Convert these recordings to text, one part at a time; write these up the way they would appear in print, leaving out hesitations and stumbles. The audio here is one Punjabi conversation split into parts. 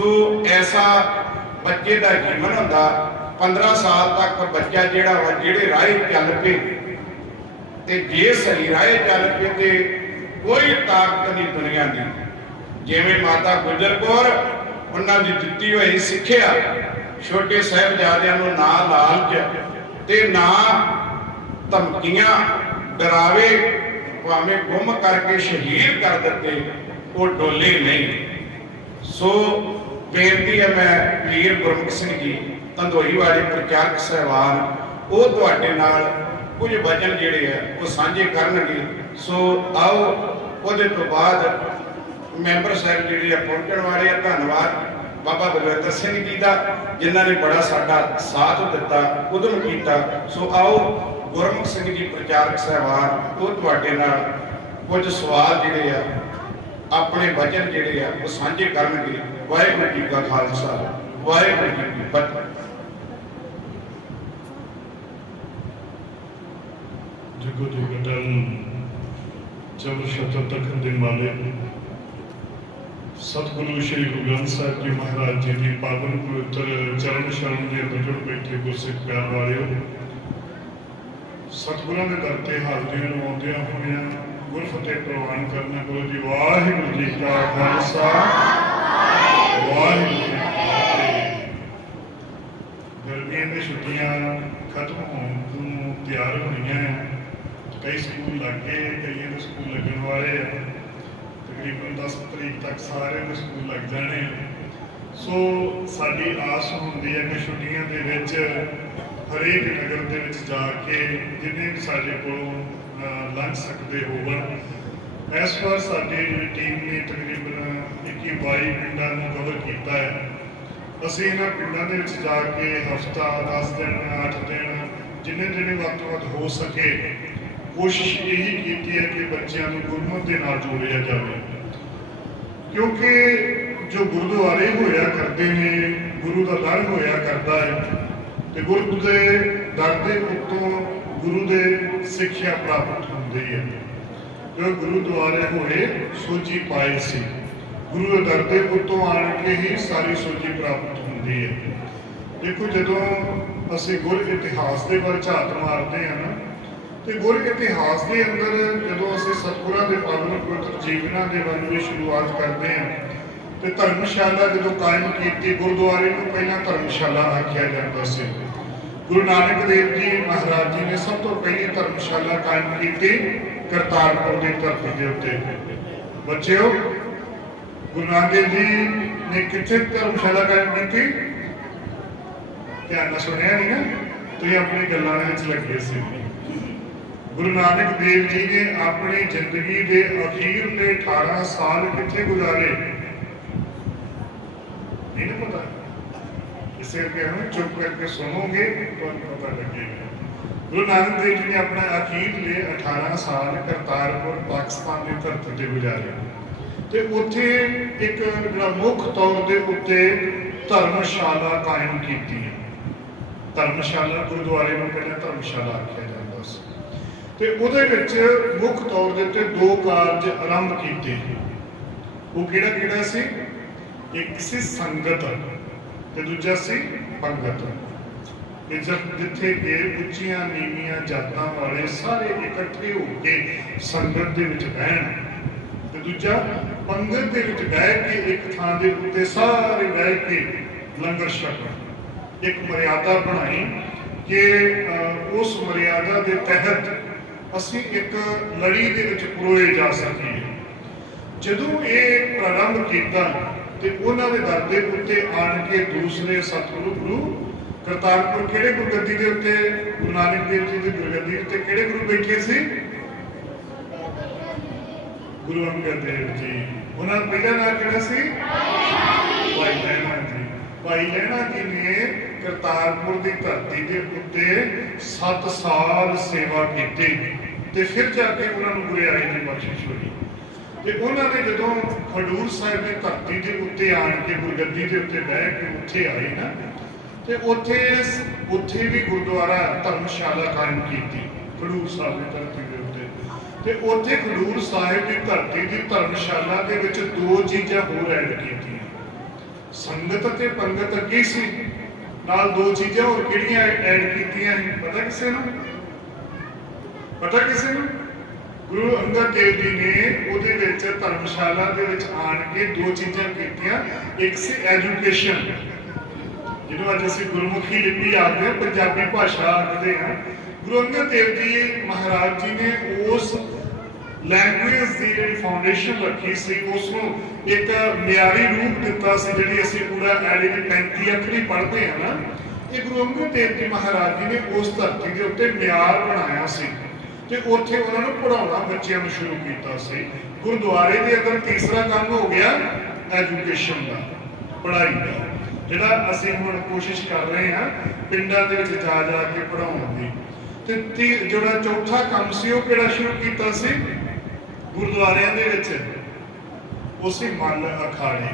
सो ऐसा बच्चे का जीवन होंदा 15 साल तक बच्चा जिहड़ा वा जिहड़े राह चल पे ते जे सही राह चल पे ते कोई ताकत नहीं दुनिया की। जिवें माता गुजर कौर उन्हां दी दित्ती होई सिक्ख्या छोटे साहिबजादियां नूं ना लालच ते ना धमकियां डरावे भावें गुम करके शहीद कर दिते वो डोले नहीं। सो बेनती है मैं वीर गुरमुख सिंह जी धंधोई वाले प्रचारक साहबान वो तुहाडे नाल कुछ वचन जिहड़े है वो साझे करनगे। सो आओ उहदे तो बाद मैंबर साहब जिहड़े पहुंचण वाले हैं। धन्नवाद बाबा बलविंदर सिंह जी का जिन्हों ने बड़ा साडा साथ दिता उद्यम किया। सो आओ गुरमुख सिंह जी प्रचारक साहबान वो तुहाडे नाल कुछ सवाल जिहड़े आ अपने वचन जिहड़े आ वो साझे करनगे। वाहिगुरू जी का खालसा वाहिगुरू जी की फतेह। जगो जगतन चौर शतर तखत दे मालिक सतगुरु श्री गुरु ग्रंथ साहिब जी महाराज जी की पावन पवित्र चरण शरण के अंदर बैठे गुरसिख प्यार वाले सतगुरां दे दर ते हाज़री लवाउंदियां होइयां गुर फतेह प्रवान करना। गुरु जी वाहिगुरू जी का खालसा वाहिगुरू जी की फतेह। गर्मियां दी छुट्टियां खत्म होने नूं तैयार होईयां। कई स्कूल लग गए कई स्कूल लगन वाले तकरीबन 10 तरीक तक सारे स्कूल लग जाने। सो साडी आस होंदी है कि छुट्टियां दे विच हरेक नगर दे विच जाके जिन्ने साडे कोलों लंघ सकते होवन। इस बार साडी टीम ने तकरीबन 21-22 पिंडां नूं कवर किया है। असीं इन्हां पिंडां दे विच जाके हफ्ता 10 दिन 8 दिन जिन्ने जिन्ने वध तो वध हो सके कोशिश यही की है कि बच्चों को गुरमत के नाल जोड़िया जाए। क्योंकि जो गुरुद्वारे होया करते हैं गुरु का दर होया करता है तो गुरु के दर के उत्तों गुरु के सिक्ख्या प्राप्त होती है। जो गुरुद्वारे होए सोची पाए सी गुरु के दर के उत्तों आन के ही सारी सोची प्राप्त होती है। देखो जो असी गुर इतिहास के बारे झात मारते हैं ना तो गुर इतिहास के अंदर जो असी सतगुरां दे पावन पवित्र जीवनां दे वन की शुरुआत करते हैं तो धर्मशाला जो कायम की गुरुद्वारे को पहला धर्मशाला आख्या जाता से। गुरु नानक देव जी महाराज जी ने सब तो पहली धर्मशाला कायम की करतारपुर की धरती के उत्ते। बच्चों गुरु नानक देव जी ने कितने धर्मशाला कायम की ध्यान सुनिया नहीं ना तो ये अपनी गल्लां विच लगे सी। गुरु नानक देव जी ने अपनी जिंदगी के अखीर के 18 साल कितने गुजारे नहीं ना पता। इसे हम चुप करके सुनोगे तो पता लगेगा। गुरु नानक देव जी ने अपना अखीर ले 18 साल करतारपुर पाकिस्तान की धरती से गुजारे तो उत्थे एक मुख तौर के उत्ते धर्मशाला कायम की। धर्मशाला गुरुद्वारे में पहले धर्मशाला आख्या जाता सी ते उहदे विच मुख तौर के उत्ते 2 कारज आरंभ किए। वो किहड़ा सी? एक सी संगत ते दूजा सी पंगत। जिथे कि उच्चियां नीवियां जातां वाले सारे इकट्ठे होकर संगत दे विच बहन ते दूजा पंगत दे विच बह के एक थां दे उत्ते सारे बह के लंगर छकण। एक मर्यादा बनाई कि उस मर्यादा के तहत असी एक लड़ी दे विच परोए जा सकीए। जदों ये प्रारंभ किया तो उन्होंने दर के उत्ते आन के दूसरे सतगुरु गुरु करतारपुर किहड़े गुरगद्दी के उत्ते गुरु नानक देव जी की गुरगद्दी उत्ते किहड़े गुरु बैठे सी? गुरु अंगद देव जी। उन्होंने पहला नाम किहड़ा सी? भाई लहणा जी। भाई लहणा जी ने करतारपुर की धरती के उत्ते 7 साल सेवा की ते फिर जाके उन्होंने गुरियाई की बख्शिश हुई। तो उन्होंने जो खडूर साहिब की धरती के उत्ते आन के गुरगद्दी के उत्ते बह के उत्थे आए ना तो उत्थे भी गुरुद्वारा धर्मशाला कायम की खडूर साहिब की धरती के उत्ते। तो उत्थे खडूर साहिब की धरती की धर्मशाला के विच 2 चीज़ां होर ऐड कीतियां। ਸੰਗਤ ਅਤੇ ਪੰਗਤ ਅੱਗੇ ਸੀ, ਨਾਲ ਦੋ ਚੀਜ਼ਾਂ ਹੋਰ ਕਿਹੜੀਆਂ ਐਡ ਕੀਤੀਆਂ ਸੀ ਪਤਾ ਕਿਸੇ ਨੂੰ? ਪਤਾ ਕਿਸੇ ਨੂੰ? ਗੁਰੂ ਅੰਗਦ ਦੇਵ ਜੀ ਨੇ ਉਹਦੇ ਵਿੱਚ ਧਰਮਸ਼ਾਲਾ ਦੇ ਵਿੱਚ ਆਣ ਕੇ ਦੋ ਚੀਜ਼ਾਂ ਕੀਤੀਆਂ। ਇੱਕ ਸੀ ਐਜੂਕੇਸ਼ਨ, ਜਿਹਨੂੰ ਅੱਜ ਅਸੀਂ ਗੁਰਮੁਖੀ ਲਿਪੀ ਆਖਦੇ ਹਾਂ, ਪੰਜਾਬੀ ਭਾਸ਼ਾ ਆਖਦੇ ਹਾਂ। ਗੁਰੂ ਅੰਗਦ ਦੇਵ ਜੀ ਮਹਾਰਾਜ ਜੀ ਨੇ ਉਸ ਲੈਂਗੁਏਜ ਦੀ ਜਿਹੜੀ ਫਾਊਂਡੇਸ਼ਨ ਰੱਖੀ ਸੀ, ਉਸ ਨੂੰ ਇੱਕ ਮਿਆਰੀ ਰੂਪ ਦਿੱਤਾ ਸੀ। ਜਿਹੜੀ ਅਸੀਂ ਪੂਰਾ ਐਡੀ 35 ਅੱਖਰੀ ਪੜ੍ਹਦੇ ਹਾਂ ਨਾ, ਇਹ ਗੁਰੂ ਅੰਗਦ ਦੇਵ ਜੀ ਮਹਾਰਾਜ ਜੀ ਨੇ ਉਸ ਧਰਤੀ ਦੇ ਉੱਤੇ ਮਿਆਰ ਬਣਾਇਆ ਸੀ ਤੇ ਉੱਥੇ ਉਹਨਾਂ ਨੂੰ ਪੜ੍ਹਾਉਣਾ ਬੱਚਿਆਂ ਨੂੰ ਸ਼ੁਰੂ ਕੀਤਾ ਸੀ। ਗੁਰਦੁਆਰੇ ਦੇ ਅੰਦਰ ਤੀਸਰਾ ਕੰਮ ਹੋ ਗਿਆ ਐਜੂਕੇਸ਼ਨ ਦਾ, ਪੜ੍ਹਾਈ ਦਾ, ਜਿਹੜਾ ਅਸੀਂ ਹੁਣ ਕੋਸ਼ਿਸ਼ ਕਰ ਰਹੇ ਹਾਂ ਪਿੰਡਾਂ ਦੇ ਵਿੱਚ ਜਾ ਜਾ ਕੇ ਪੜ੍ਹਾਉਣ ਦੀ। ਤੇ ਜਿਹੜਾ ਚੌਥਾ ਕੰਮ ਸੀ ਉਹ ਕਿਹੜਾ ਸ਼ੁਰੂ ਕੀਤਾ ਸੀ ਗੁਰਦੁਆਰਿਆਂ ਦੇ ਵਿੱਚ? ਉਹ ਸੀ ਮੱਲ ਅਖਾੜੇ।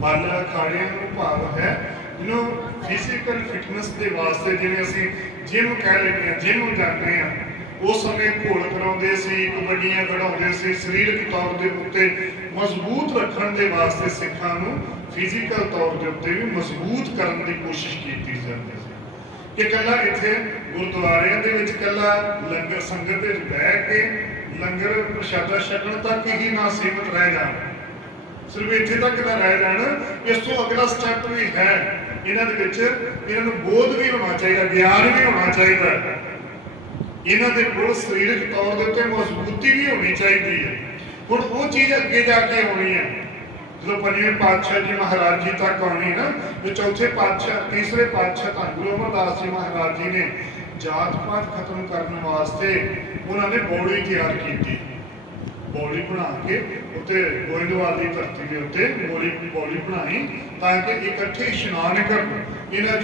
ਮੱਲ ਅਖਾੜਿਆਂ ਨੂੰ ਭਾਵ ਹੈ ਜਿਹਨੂੰ ਫਿਜ਼ੀਕਲ ਫਿਟਨੈਸ ਦੇ ਵਾਸਤੇ, ਜਿਵੇਂ ਅਸੀਂ ਜਿਮ ਕਹਿ ਲੈਂਦੇ ਹਾਂ, ਜਿਮ ਜਾਂਦੇ ਹਾਂ, ਉਸ ਸਮੇਂ ਘੋੜ ਕਰਾਉਂਦੇ ਸੀ, ਕਬੱਡੀਆਂ ਖਿਡਾਉਂਦੇ ਸੀ। ਸਰੀਰਕ ਤੌਰ ਦੇ ਉੱਤੇ ਮਜ਼ਬੂਤ ਰੱਖਣ ਦੇ ਵਾਸਤੇ ਸਿੱਖਾਂ ਨੂੰ ਫਿਜ਼ੀਕਲ ਤੌਰ ਦੇ ਉੱਤੇ ਵੀ ਮਜ਼ਬੂਤ ਕਰਨ ਦੀ ਕੋਸ਼ਿਸ਼ ਕੀਤੀ ਜਾਂਦੀ ਸੀ ਕਿ ਇਕੱਲਾ ਇੱਥੇ ਗੁਰਦੁਆਰਿਆਂ ਦੇ ਵਿੱਚ ਇਕੱਲਾ ਲੰਗਰ ਸੰਗਤ ਦੇ ਵਿੱਚ ਬਹਿ ਕੇ ਲੰਗਰ ਪ੍ਰਸ਼ਾਦਾ ਛਕਣ ਤੱਕ ਹੀ ਨਾ ਸੀਮਤ ਰਹਿ ਜਾਣ, ਸਿਰਫ ਇੱਥੇ ਤੱਕ ਨਾ ਰਹਿ ਜਾਣ। ਇਸ ਤੋਂ ਅਗਲਾ ਸਟੈਪ ਵੀ ਹੈ ਇਹਨਾਂ ਦੇ ਵਿੱਚ। ਇਹਨਾਂ ਨੂੰ ਬੋਧ ਵੀ ਹੋਣਾ ਚਾਹੀਦਾ, ਗਿਆਨ ਵੀ ਹੋਣਾ ਚਾਹੀਦਾ, ਇਹਨਾਂ ਦੇ ਕੋਲ ਸਰੀਰਕ ਤੌਰ ਦੇ ਉੱਤੇ ਮਜ਼ਬੂਤੀ ਵੀ ਹੋਣੀ ਚਾਹੀਦੀ ਹੈ। ਹੁਣ ਉਹ ਚੀਜ਼ ਅੱਗੇ ਜਾ ਕੇ ਹੋਣੀ ਹੈ ਜਦੋਂ ਪੰਜਵੇਂ ਪਾਤਸ਼ਾਹ ਜੀ ਮਹਾਰਾਜ ਜੀ ਤੱਕ ਆਉਣੀ ਨਾ। ਜੋ ਚੌਥੇ ਪਾਤਸ਼ਾਹ, ਤੀਸਰੇ ਪਾਤਸ਼ਾਹ ਧੰਨ ਗੁਰੂ ਅਮਰਦਾਸ ਜੀ ਮਹਾਰਾਜ ਜੀ ਨੇ ਜਾਤ ਪਾਤ ਖਤਮ ਕਰਨ ਵਾਸਤੇ ਉਹਨਾਂ ਨੇ ਬੌੜੀ ਤਿਆਰ ਕੀਤੀ। ਬੌੜੀ ਬਣਾ ਕੇ ਉੱਤੇ ਗੋਇੰਦਵਾਲ ਦੀ ਧਰਤੀ ਦੇ ਉੱਤੇ ਬੌੜੀ ਬਣਾਈ ਤਾਂ ਕਿ ਇਕੱਠੇ ਇਸ਼ਨਾਨ ਕਰਨ, ਇਹਨਾਂ ਚ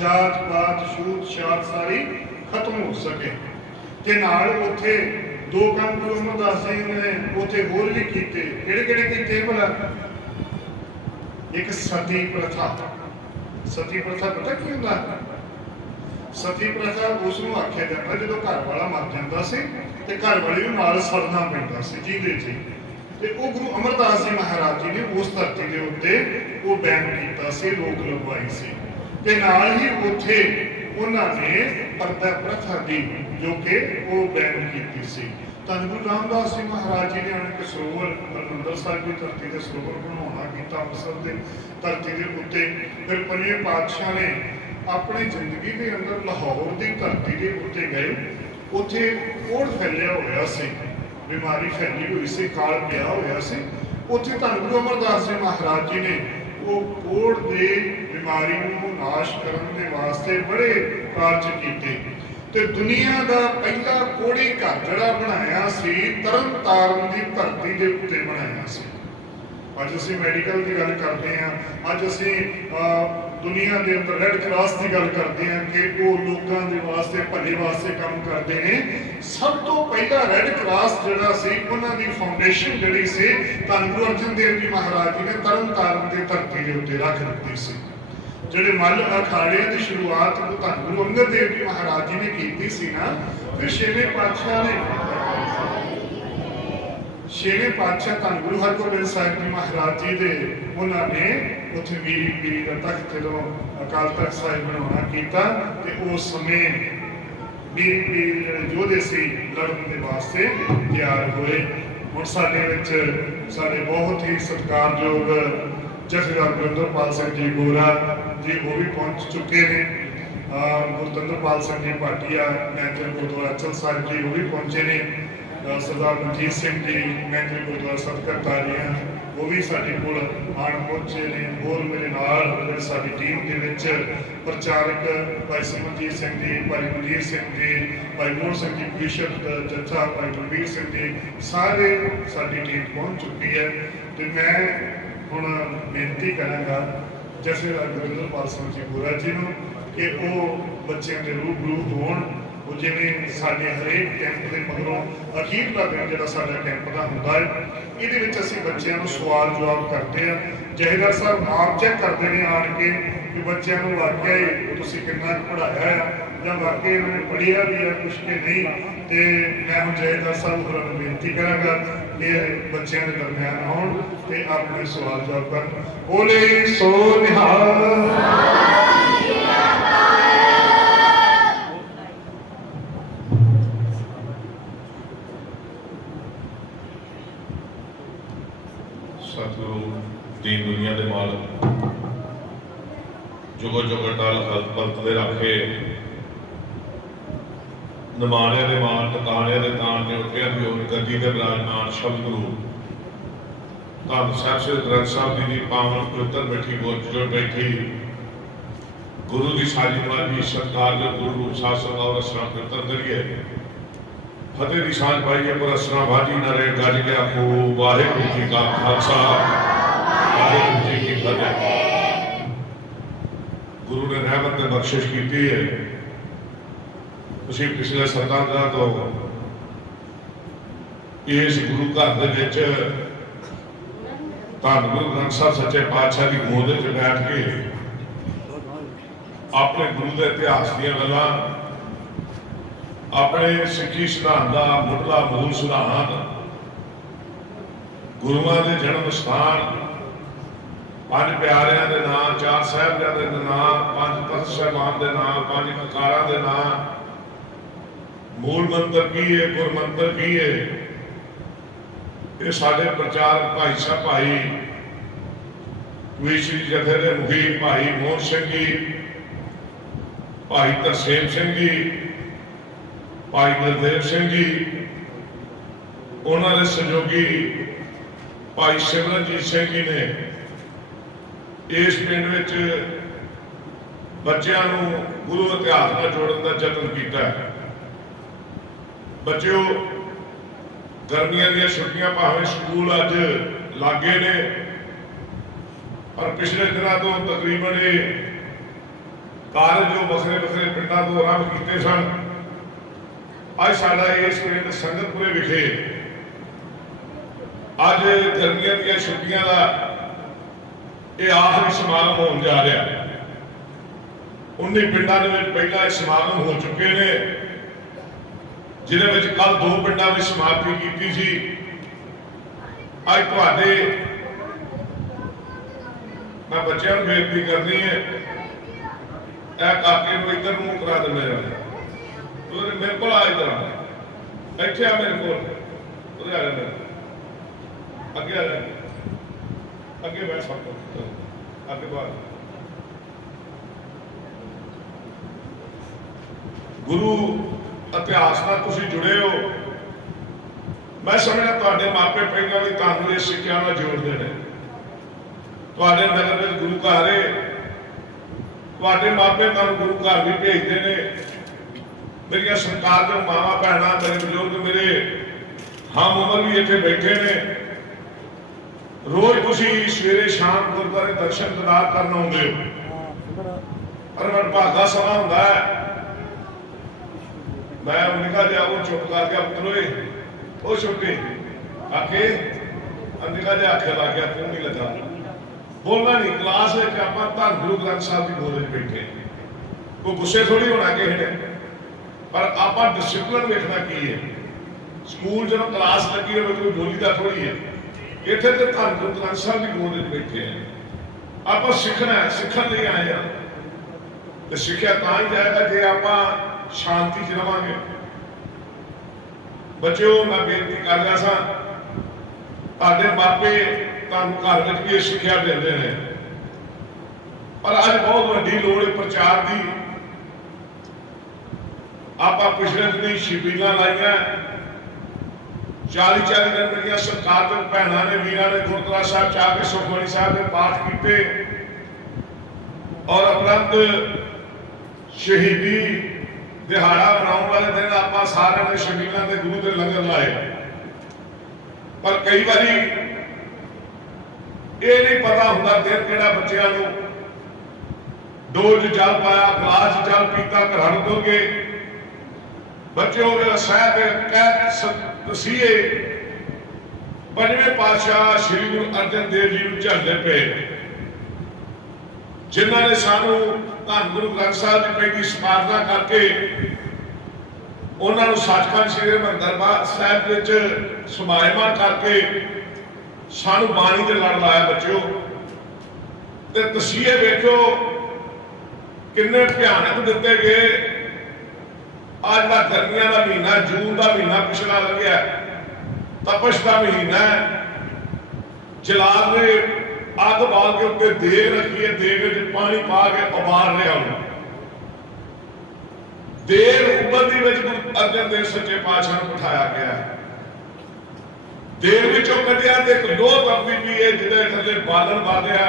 ਜਾਤ ਪਾਤ ਛੂਤ ਛਾਤ ਸਾਰੀ ਖਤਮ ਹੋ ਸਕੇ। ਤੇ ਨਾਲ ਉੱਥੇ ਦੋ ਕੰਮ ਗੁਰੂ ਅਮਰਦਾਸ ਜੀ ਨੇ ਉੱਥੇ ਹੋਰ ਵੀ ਕੀਤੇ। ਕਿਹੜੇ ਕਿਹੜੇ ਕੀਤੇ ਭਲਾ? ਇੱਕ ਸਤੀ ਪ੍ਰਥਾ। ਸਤੀ ਪ੍ਰਥਾ ਪਤਾ ਕੀ ਹੁੰਦਾ? ਸਤੀ ਪ੍ਰਥਾ ਉਸ ਨੂੰ ਆਖਿਆ ਜਾਂਦਾ ਜਦੋਂ ਘਰ ਵਾਲਾ ਮਰ ਜਾਂਦਾ ਸੀ ਤੇ ਘਰ ਵਾਲੀ ਨੂੰ ਨਾਲ ਸੜਨਾ ਪੈਂਦਾ ਸੀ ਜਿਹਦੇ ਚ। ਤੇ ਉਹ ਗੁਰੂ ਅਮਰਦਾਸ ਜੀ ਮਹਾਰਾਜ ਜੀ ਨੇ ਉਸ ਧਰਤੀ ਦੇ ਉੱਤੇ ਉਹ ਬੈਨ ਕੀਤਾ ਸੀ, ਰੋਕ ਲਗਵਾਈ ਸੀ। ਤੇ ਨਾਲ ਹੀ ਉੱਥੇ ਉਹਨਾਂ ਨੇ ਪਰਦਾ ਪ੍ਰਥਾ ਦੀ ਜੋ ਕਿ ਉਹ ਬੈਨ ਕੀਤੀ ਸੀ। ਧੰਨ ਗੁਰੂ ਰਾਮਦਾਸ ਜੀ ਮਹਾਰਾਜ ਜੀ ਨੇ ਆਣ ਕੇ ਸਰੋਵਰ ਹਰਿਮੰਦਰ ਸਾਹਿਬ ਦੀ ਧਰਤੀ ਤੇ ਸਰੋਵਰ ਬਣਾਉਣਾ ਕੀਤਾ ਅੰਮ੍ਰਿਤਸਰ ਦੇ ਧਰਤੀ ਦੇ ਉੱਤੇ। ਫਿਰ ਪੰਜਵੇਂ ਪਾਤਸ਼ਾਹ ਨੇ ਆਪਣੀ ਜ਼ਿੰਦਗੀ ਦੇ ਅੰਦਰ ਲਾਹੌਰ ਦੀ ਧਰਤੀ ਦੇ ਉੱਤੇ ਗਏ। ਉੱਥੇ ਕੋੜ ਫੈਲਿਆ ਹੋਇਆ ਸੀ, ਬਿਮਾਰੀ ਫੈਲੀ ਹੋਈ ਸੀ, ਕਾਲ ਪਿਆ ਹੋਇਆ ਸੀ। ਉੱਥੇ ਧੰਨ ਗੁਰੂ ਅਮਰਦਾਸ ਜੀ ਮਹਾਰਾਜ ਜੀ ਨੇ ਉਹ ਕੋੜ ਦੇ ਬਿਮਾਰੀ ਨੂੰ ਨਾਸ਼ ਕਰਨ ਦੇ ਵਾਸਤੇ ਬੜੇ ਕਾਰਜ ਕੀਤੇ। ਤੇ ਦੁਨੀਆ ਦਾ ਪਹਿਲਾ ਕੋੜੀ ਘਰ ਜਿਹੜਾ ਬਣਾਇਆ ਸੀ ਤਰਨ ਤਾਰਨ ਦੀ ਧਰਤੀ ਦੇ ਉੱਤੇ ਬਣਾਇਆ ਸੀ। ਅੱਜ ਅਸੀਂ ਮੈਡੀਕਲ ਦੀ ਗੱਲ ਕਰਦੇ ਹਾਂ, ਅੱਜ ਅਸੀਂ ਦੁਨੀਆ ਦੇ ਅੰਦਰ ਰੈੱਡ ਕਰਾਸ ਦੀ ਗੱਲ ਕਰਦੇ ਹਾਂ ਕਿ ਉਹ ਲੋਕਾਂ ਦੇ ਵਾਸਤੇ ਭਲੇ ਵਾਸਤੇ ਕੰਮ ਕਰਦੇ ਨੇ। ਸਭ ਤੋਂ ਪਹਿਲਾਂ ਰੈੱਡ ਕਰਾਸ ਜਿਹੜਾ ਸੀ ਉਹਨਾਂ ਦੀ ਫਾਊਂਡੇਸ਼ਨ ਜਿਹੜੀ ਸੀ ਧੰਨ ਗੁਰੂ ਅਰਜਨ ਦੇਵ ਜੀ ਮਹਾਰਾਜ ਜੀ ਨੇ ਤਰਨ ਤਾਰਨ ਦੀ ਧਰਤੀ ਦੇ ਉੱਤੇ ਰੱਖ ਦਿੱਤੀ ਸੀ। ਜਿਹੜੇ ਮੱਲ ਅਖਾੜੇ ਦੀ ਸ਼ੁਰੂਆਤ ਧੰਨ ਗੁਰੂ ਅੰਗਦ ਦੇਵ ਜੀ ਮਹਾਰਾਜ ਜੀ ਨੇ ਕੀਤੀ ਸੀ ਨਾ, ਫਿਰ ਛੇਵੇਂ ਪਾਤਸ਼ਾਹ ਧੰਨ ਗੁਰੂ ਹਰਗੋਬਿੰਦ ਸਾਹਿਬ ਜੀ ਮਹਾਰਾਜ ਜੀ ਦੇ ਉਹਨਾਂ ਨੇ ਉੱਥੇ ਮੀਰੀ ਪੀਰੀ ਦਾ ਤਖਤ ਜਦੋਂ ਅਕਾਲ ਤਖਤ ਸਾਹਿਬ ਬਣਾਉਣਾ ਕੀਤਾ ਤੇ ਉਸ ਸਮੇਂ ਮੀਰੀ ਪੀਰੀ ਜਿਹੜੇ ਯੋਧੇ ਸੀ ਲੜਨ ਦੇ ਵਾਸਤੇ ਤਿਆਰ ਹੋਏ। ਹੁਣ ਸਾਡੇ ਵਿੱਚ ਸਾਡੇ ਬਹੁਤ ਹੀ ਸਤਿਕਾਰਯੋਗ ਜਥੇਦਾਰ ਗੁਰਿੰਦਰਪਾਲ ਸਿੰਘ ਜੀ ਗੋਰਾ ਜੀ ਉਹ ਵੀ ਪਹੁੰਚ ਚੁੱਕੇ ਨੇ। ਗੁਰਤੰਦਰਪਾਲ ਸਿੰਘ ਜੀ ਭਾਟੀਆ ਮੈਨੇਜਰ ਗੁਰਦੁਆਰਾ ਅਚਲ ਸਾਹਿਬ ਜੀ ਉਹ ਵੀ ਪਹੁੰਚੇ ਨੇ। ਸਰਦਾਰ ਮਨਜੀਤ ਸਿੰਘ ਜੀ ਮੈਨੇਜਰ ਗੁਰਦੁਆਰਾ ਸਤਿਗੁਰ ਤਾਰੀਆਂ ਉਹ ਵੀ ਸਾਡੇ ਕੋਲ ਆਣ ਪਹੁੰਚੇ ਨੇ। ਹੋਰ ਮੇਰੇ ਨਾਲ ਸਾਡੀ ਟੀਮ ਦੇ ਵਿੱਚ ਪ੍ਰਚਾਰਕ ਭਾਈ ਸਿਮਰਜੀਤ ਸਿੰਘ ਜੀ, ਭਾਈ ਮਨਜੀਤ ਸਿੰਘ ਜੀ, ਭਾਈ ਮੋਹਨ ਸਿੰਘ ਜੀ, ਕ੍ਰਿਸ਼ਨ ਜੱਥਾ, ਭਾਈ ਬਲਬੀਰ ਸਿੰਘ ਜੀ, ਸਾਰੇ ਸਾਡੀ ਟੀਮ ਪਹੁੰਚ ਚੁੱਕੀ ਹੈ। ਤੇ ਮੈਂ ਹੁਣ ਬੇਨਤੀ ਕਰਾਂਗਾ ਜਥੇਦਾਰ ਗੁਰਿੰਦਰਪਾਲ ਸਿੰਘ ਜੀ ਗੋਰਾ ਜੀ ਨੂੰ ਕਿ ਉਹ ਬੱਚਿਆਂ ਦੇ ਰੂਬਰੂ ਹੋਣ। ਉਹ ਜਿਵੇਂ ਸਾਡੇ ਹਰੇਕ ਕੈਂਪ ਦੇ ਮਗਰੋਂ ਅਖੀਰਲਾ ਦਿਨ ਜਿਹੜਾ ਸਾਡਾ ਕੈਂਪ ਦਾ ਹੁੰਦਾ ਹੈ, ਇਹਦੇ ਵਿੱਚ ਅਸੀਂ ਬੱਚਿਆਂ ਨੂੰ ਸਵਾਲ ਜਵਾਬ ਕਰਦੇ ਹਾਂ। ਜਥੇਦਾਰ ਸਾਹਿਬ ਆਪ ਚੈੱਕ ਕਰਦੇ ਨੇ ਆਣ ਕੇ ਕਿ ਬੱਚਿਆਂ ਨੂੰ ਵਾਕਿਆ ਹੀ ਤੁਸੀਂ ਕਿੰਨਾ ਪੜ੍ਹਾਇਆ ਹੈ ਜਾਂ ਵਾਕਿਆ ਇਹਨਾਂ ਨੇ ਪੜ੍ਹਿਆ ਵੀ ਹੈ ਕੁਛ ਕਿ ਨਹੀਂ। ਤੇ ਮੈਂ ਹੁਣ ਜੈਦਾਰ ਸਾਹਿਬ ਹੋਰਾਂ ਨੂੰ ਬੇਨਤੀ ਕਰਾਂਗਾ ਕਿ ਬੱਚਿਆਂ ਦੇ ਦਰਮਿਆਨ ਆਉਣ ਤੇ ਆਪਣੇ ਸਵਾਲ ਜਵਾਬ ਕਰਨ। ਬੋਲੇ ਸੋ ਨਿਹਾਲ। सतगुरु दीन दुनिया के मालक जुगो जुग टल बरतते रखे नमाने के मान टकाने के तान ने उठिया भी हो गद्दी के विराजमान शब्द गुरु धन साहब श्री ग्रंथ साहब जी की पावन पवित्र बैठी गोद जो बैठी गुरु की साजी नवाजी सरकार जो गुरु रूप शासन और असरा पवित्र करिए फतेह की सांझ पाइए पर असरा भाजी न रहे गज के आखो वाहिगुरू जी का खालसा वाहिगुरू जी की फतेह। गुरु ने रहमत ने बख्शिश की है। तुसीं पिछले 7 दिनों तो इस गुरु घर दे विच धन गुरु ग्रंथ साहब सच्चे पातशाह की गोद विच बैठ के अपने गुरु के इतिहास दी गल्लां अपने सिक्खी सिद्धांत का मुढ़ला मूल सिद्धांत गुरुआं के जन्म स्थान 5 प्यारिਆਂ ਦੇ नाम 4 साहिबजादे ਦੇ नाम 5 तख्त ਸਾਹਿਬਾਨ ਦੇ नाम 5 ककारां ਦੇ नाम मूल मंत्र की है गुर मंत्र की है ये साडे प्रचारक भाई साहब भाई विश्री जथे के मुखी भाई मोहन सिंह जी भाई तरसेम सिंह जी भाई गुरदेव सिंह जी उन्होंने सहयोगी भाई सिमरनजीत सिंह जी ने इस पिंड विच बच्चों को गुरु इतिहास में जोड़न का यत्न किया। बच्चों गर्मियों दी छुट्टियां भावें स्कूल अज लागे ने पर पिछले दिनों तो तकरीबन ये कार्य जो बखरे बखरे पिंडों को आरंभ किए सन अज साडा इस पिंड संगतपुरे विखे अज गर्मियों दी छुट्टियां का ये आखिरी समागम होने जा रहा। 19 पिंडों के पहला समागम हो चुके हैं जिन्हें कल 2 पिंडों में समाप्ति की सी। अज तुहाडे मैं बच्चों को बेनती करनी है काके को इधर मुंह करा दे मेरे को आ इधर इतने आ मेरे को आ जा अगे आ जा अगे बैठ सकते आगे बाहर। गुरु इतिहास नाल तुसीं जुड़े हो मैं समझदा तुहाडे मापे पहलां भी तुहानूं इस सिक्ख्या नाल जोड़दे ने। तुहाडे नगर विच गुरु घर है तुहाडे मापे तुहानूं गुरु घर भी भेजदे ने। मेरिया सरकार जो मावा भैन मेरे बुजुर्ग मेरे हम उम्र भी इतने बैठे ने रोज तुसीं सवेरे शाम गुरुद्वारे दर्शन दीदार करन आउंदे हो पर भागा समा हुंदा है मैं निका जा वो चुप करके उतरोए वो छुट्टी आके निका जा आखे लग गया तू नहीं लगा बोलना नहीं। क्लास में आप धन गुरु ग्रंथ साहब की गोद में बैठे कोई गुस्से थोड़ी होना किसी ने पर आप डिसिप्लिन देखना की है। स्कूल जब क्लास लगी हो कोई बोली का थोड़ी है इतने तो धन गुरु ग्रंथ साहब की गोद में बैठे हैं। आप सीखना है सीखने लिए आए हैं तो सीखिया ता ही जाएगा जे आप शांति च रवांगे। बच्चों मैं बेनती कर रहा सा तुहाडे मापे तुहानूं घर विच भी सिक्ख्या देंदे ने पर अज बहुत वड्डी लोड़ है प्रचार की। आप पिछले दिन छबीलां लाइया 40-40 दिन मेरिया सरकार के भैनों ने वीरां ने गुरुद्वारा साहब जाके सुखमनी साहब के पाठ किए और उपरंत शहीदी दिहाड़ा मनाने वाले दिन आप सारे ने शबीलां के गुरु के लंगर लाए पर कई बारी ये नहीं पता होंदा दिन किहड़ा बच्चों को डोज जल पाया गिलास जल पीता घर दोगे बच्चों दसीए 5वें पातशाह श्री गुरु अर्जन देव जी को झलने पे जिन्होंने सानू धन गुरु ग्रंथ साहब की पहली स्मारना करके ਉਹਨਾਂ ਨੂੰ ਸੱਚਖੰਡ ਸ੍ਰੀ ਹਰਿਮੰਦਰ ਸਾਹਿਬ ਵਿੱਚ ਸਮਾਇਮਾਨ ਕਰਕੇ ਸਾਨੂੰ ਬਾਣੀ ਦੇ ਲੜ ਲਾਇਆ ਬੱਚਿਓ। ਤੇ ਤਸੀਹੇ ਵੇਖੋ ਕਿੰਨੇ ਭਿਆਨਕ ਦਿੱਤੇ ਗਏ। ਅੱਜ ਦਾ ਗਰਮੀਆਂ ਦਾ ਮਹੀਨਾ, ਜੂਨ ਦਾ ਮਹੀਨਾ ਪਿਛਲਾ ਲੰਘਿਆ, ਤਪਸ਼ ਦਾ ਮਹੀਨਾ ਹੈ। ਜਲਾਦ ਨੇ ਅੱਗ ਬਾਲ ਕੇ ਉੱਤੇ ਦੇਗ ਰੱਖੀ ਹੈ, ਦੇਗ ਵਿੱਚ ਪਾਣੀ ਪਾ ਕੇ ਉਬਾਲ ਰਿਹਾ ਉਹਨੂੰ। ਦੇਗ ਉਬਲਦੀ ਵਿੱਚ ਗੁਰੂ ਅਰਜਨ ਦੇਵ ਸੱਚੇ ਪਾਤਸ਼ਾਹ ਨੂੰ ਬਿਠਾਇਆ ਗਿਆ। ਦੇਗ ਵਿੱਚੋਂ ਕੱਢਿਆ ਤੇ ਇੱਕ ਲੋਹ ਤਪਦੀ ਪਈ ਹੈ ਜਿਹਦੇ ਥੱਲੇ ਬਾਲਣ ਬਾਲਿਆ।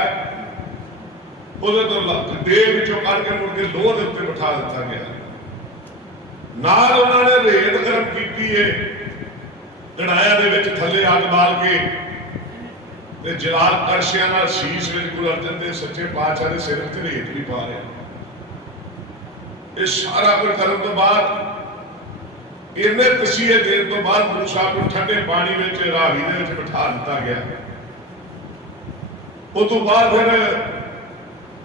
ਉਹਦੇ ਤੋਂ ਦੇਗ ਵਿੱਚੋਂ ਕੱਢ ਕੇ ਮੁੜ ਕੇ ਲੋਹ ਦੇ ਉੱਤੇ ਬਿਠਾ ਦਿੱਤਾ ਗਿਆ। ਨਾਲ ਉਹਨਾਂ ਨੇ ਰੇਤ ਗਰਮ ਕੀਤੀ ਹੈ ਕੜਾਇਆ ਦੇ ਵਿੱਚ, ਥੱਲੇ ਅੱਗ ਬਾਲ ਕੇ ਤੇ ਜਲਾਲ ਕੜਛੀਆਂ ਨਾਲ ਸ਼ੀਸ਼ ਵਿੱਚ ਗੁਰੂ ਅਰਜਨ ਦੇਵ ਸੱਚੇ ਪਾਤਸ਼ਾਹ ਦੇ ਸਿਰ ਤੇ ਰੇਤ ਵੀ ਪਾ ਰਿਹਾ। ਇਹ ਸਾਰਾ ਕੁਝ ਕਰਨ ਤੋਂ ਬਾਅਦ, ਇਹਨੇ ਤਸੀਹੇ ਦੇਣ ਤੋਂ ਬਾਅਦ ਗੁਰੂ ਸਾਹਿਬ ਨੂੰ ਠੰਡੇ ਪਾਣੀ ਵਿੱਚ ਰਾਵੀ ਦੇ ਵਿੱਚ ਬਿਠਾ ਦਿੱਤਾ ਗਿਆ। ਉਸ ਤੋਂ ਬਾਅਦ ਫਿਰ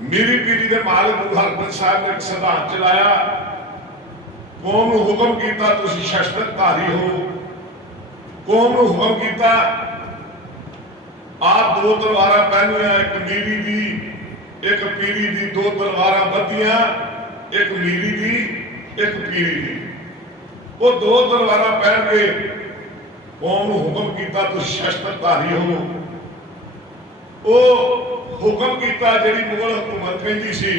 ਮੀਰੀ ਪੀਰੀ ਦੇ ਮਾਲਕ ਗੁਰੂ ਹਰਗੋਬਿੰਦ ਸਾਹਿਬ ਨੇ ਇੱਕ ਸਿਧਾਂਤ ਚਲਾਇਆ। ਕੌਮ ਨੂੰ ਹੁਕਮ ਕੀਤਾ ਤੁਸੀਂ ਸ਼ਸਤਰ ਧਾਰੀ ਹੋ। ਕੌਮ ਨੂੰ ਹੁਕਮ ਕੀਤਾ ਆਪ ਦੋ ਤਲਵਾਰਾਂ ਪਹਿਨੀਆਂ, ਇੱਕ ਮੀਰੀ ਦੀ ਇੱਕ ਪੀਰੀ ਦੀ, ਦੋ ਤਲਵਾਰਾਂ ਬੱਧੀਆਂ, ਇੱਕ ਮੀਰੀ ਦੀ ਇੱਕ ਪੀਰੀ ਦੀ। ਉਹ ਦੋ ਤਲਵਾਰਾਂ ਪਹਿਨ ਕੇ ਕੌਮ ਨੂੰ ਹੁਕਮ ਕੀਤਾ ਤੁਸੀਂ ਸ਼ਸਤਰ ਧਾਰੀ ਹੋ। ਉਹ ਹੁਕਮ ਕੀਤਾ ਜਿਹੜੀ ਮੁਗਲ ਹਕੂਮਤ ਕਹਿੰਦੀ ਸੀ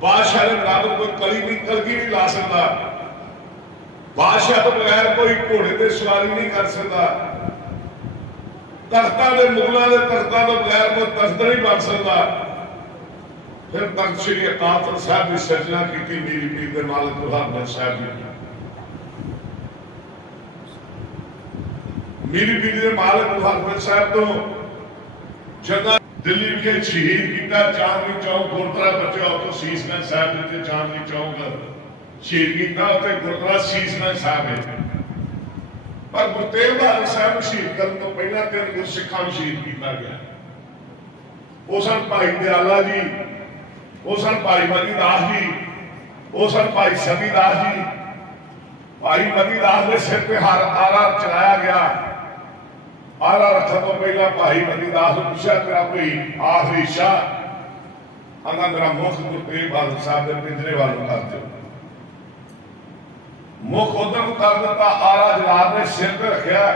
ਬਾਦਸ਼ਾਹ ਦੇ ਬਰਾਬਰ ਕੋਈ ਕਲਗੀ ਨਹੀਂ ਲਾ ਸਕਦਾ, ਬਾਦਸ਼ਾਹ ਤੋਂ ਬਗੈਰ ਕੋਈ ਘੋੜੇ ਤੇ ਸਵਾਰੀ ਨਹੀਂ ਕਰ ਸਕਦਾ, ਤਖਤਾਂ ਦੇ ਮੁਗਲਾਂ ਦੇ ਤਖਤਾਂ ਤੋਂ ਬਗੈਰ ਕੋਈ ਤਖਤ ਨਹੀਂ ਬਣ ਸਕਦਾ। ਫਿਰ ਤਖਤ ਸ੍ਰੀ ਅਕਾਲ ਤਖਤ ਸਾਹਿਬ ਦੀ ਸਿਰਜਣਾ ਕੀਤੀ ਮੀਰੀ ਪੀਰ ਦੇ ਮਾਲਕ ਗੁਰੂ ਹਰਗੋਬਿੰਦ ਸਾਹਿਬ ਜੀ। ਮੀਰੀ ਪੀਰ ਦੇ ਮਾਲਕ ਗੁਰੂ ਹਰਗੋਬਿੰਦ ਸਾਹਿਬ ਤੋਂ ਜਗ੍ਹਾ ਦਿੱਲੀ ਵਿਖੇ ਸ਼ਹੀਦ ਕੀਤਾ। ਚਾਂਦਨੀ ਚੌਕ ਗੁਰਦੁਆਰਾ ਬਚਿਆ, ਉੱਥੋਂ ਸੀਸਗੰਜ ਸਾਹਿਬ ਦੇ ਚਾਂਦਨੀ ਚੌਕ ਸ਼ਹੀਦ ਕੀਤਾ। ਉੱਥੇ ਗੁਰਦੁਆਰਾ ਸੀਸਗੰਜ ਸਾਹਿਬ ਹੈ। ਪਰ ਗੁਰੂ ਤੇਗ ਬਹਾਦਰ ਸਾਹਿਬ ਨੂੰ ਸ਼ਹੀਦ ਕਰਨ ਤੋਂ ਪਹਿਲਾਂ ਤਿੰਨ ਗੁਰਸਿੱਖਾਂ ਨੂੰ ਸ਼ਹੀਦ ਕੀਤਾ ਗਿਆ। ਉਹ ਸਨ ਭਾਈ ਦਿਆਲਾ ਜੀ, ਉਹ ਸਨ ਭਾਈ ਮਤੀ ਦਾਸ ਜੀ, ਉਹ ਸਨ ਭਾਈ ਸਤੀ ਦਾਸ ਜੀ। ਭਾਈ ਮਤੀ ਦਾਸ ਦੇ ਸਿਰ ਤੇ ਆਰਾ ਚਲਾਇਆ ਗਿਆ। ਆਰਾ ਰੱਖਣ ਤੋਂ ਪਹਿਲਾਂ ਭਾਈ ਮਤੀ ਦਾਸ ਨੂੰ ਪੁੱਛਿਆ ਤੇਰਾ ਕੋਈ ਆਖਰੀ ਇੱਛਾ? ਆਂਦਾ ਮੇਰਾ ਮੁੱਖ ਗੁਰੂ ਤੇਗ ਬਹਾਦਰ ਸਾਹਿਬ ਦੇ ਪਿੰਜਰੇ ਵੱਲ ਨੂੰ ਕਰ ਦਿਓ। ਮੁੱਖ ਉਧਰ ਨੂੰ ਕਰ ਦਿੱਤਾ। ਆਰਾ ਜਲਾਦ ਨੇ ਸਿਰ ਤੇ ਰੱਖਿਆ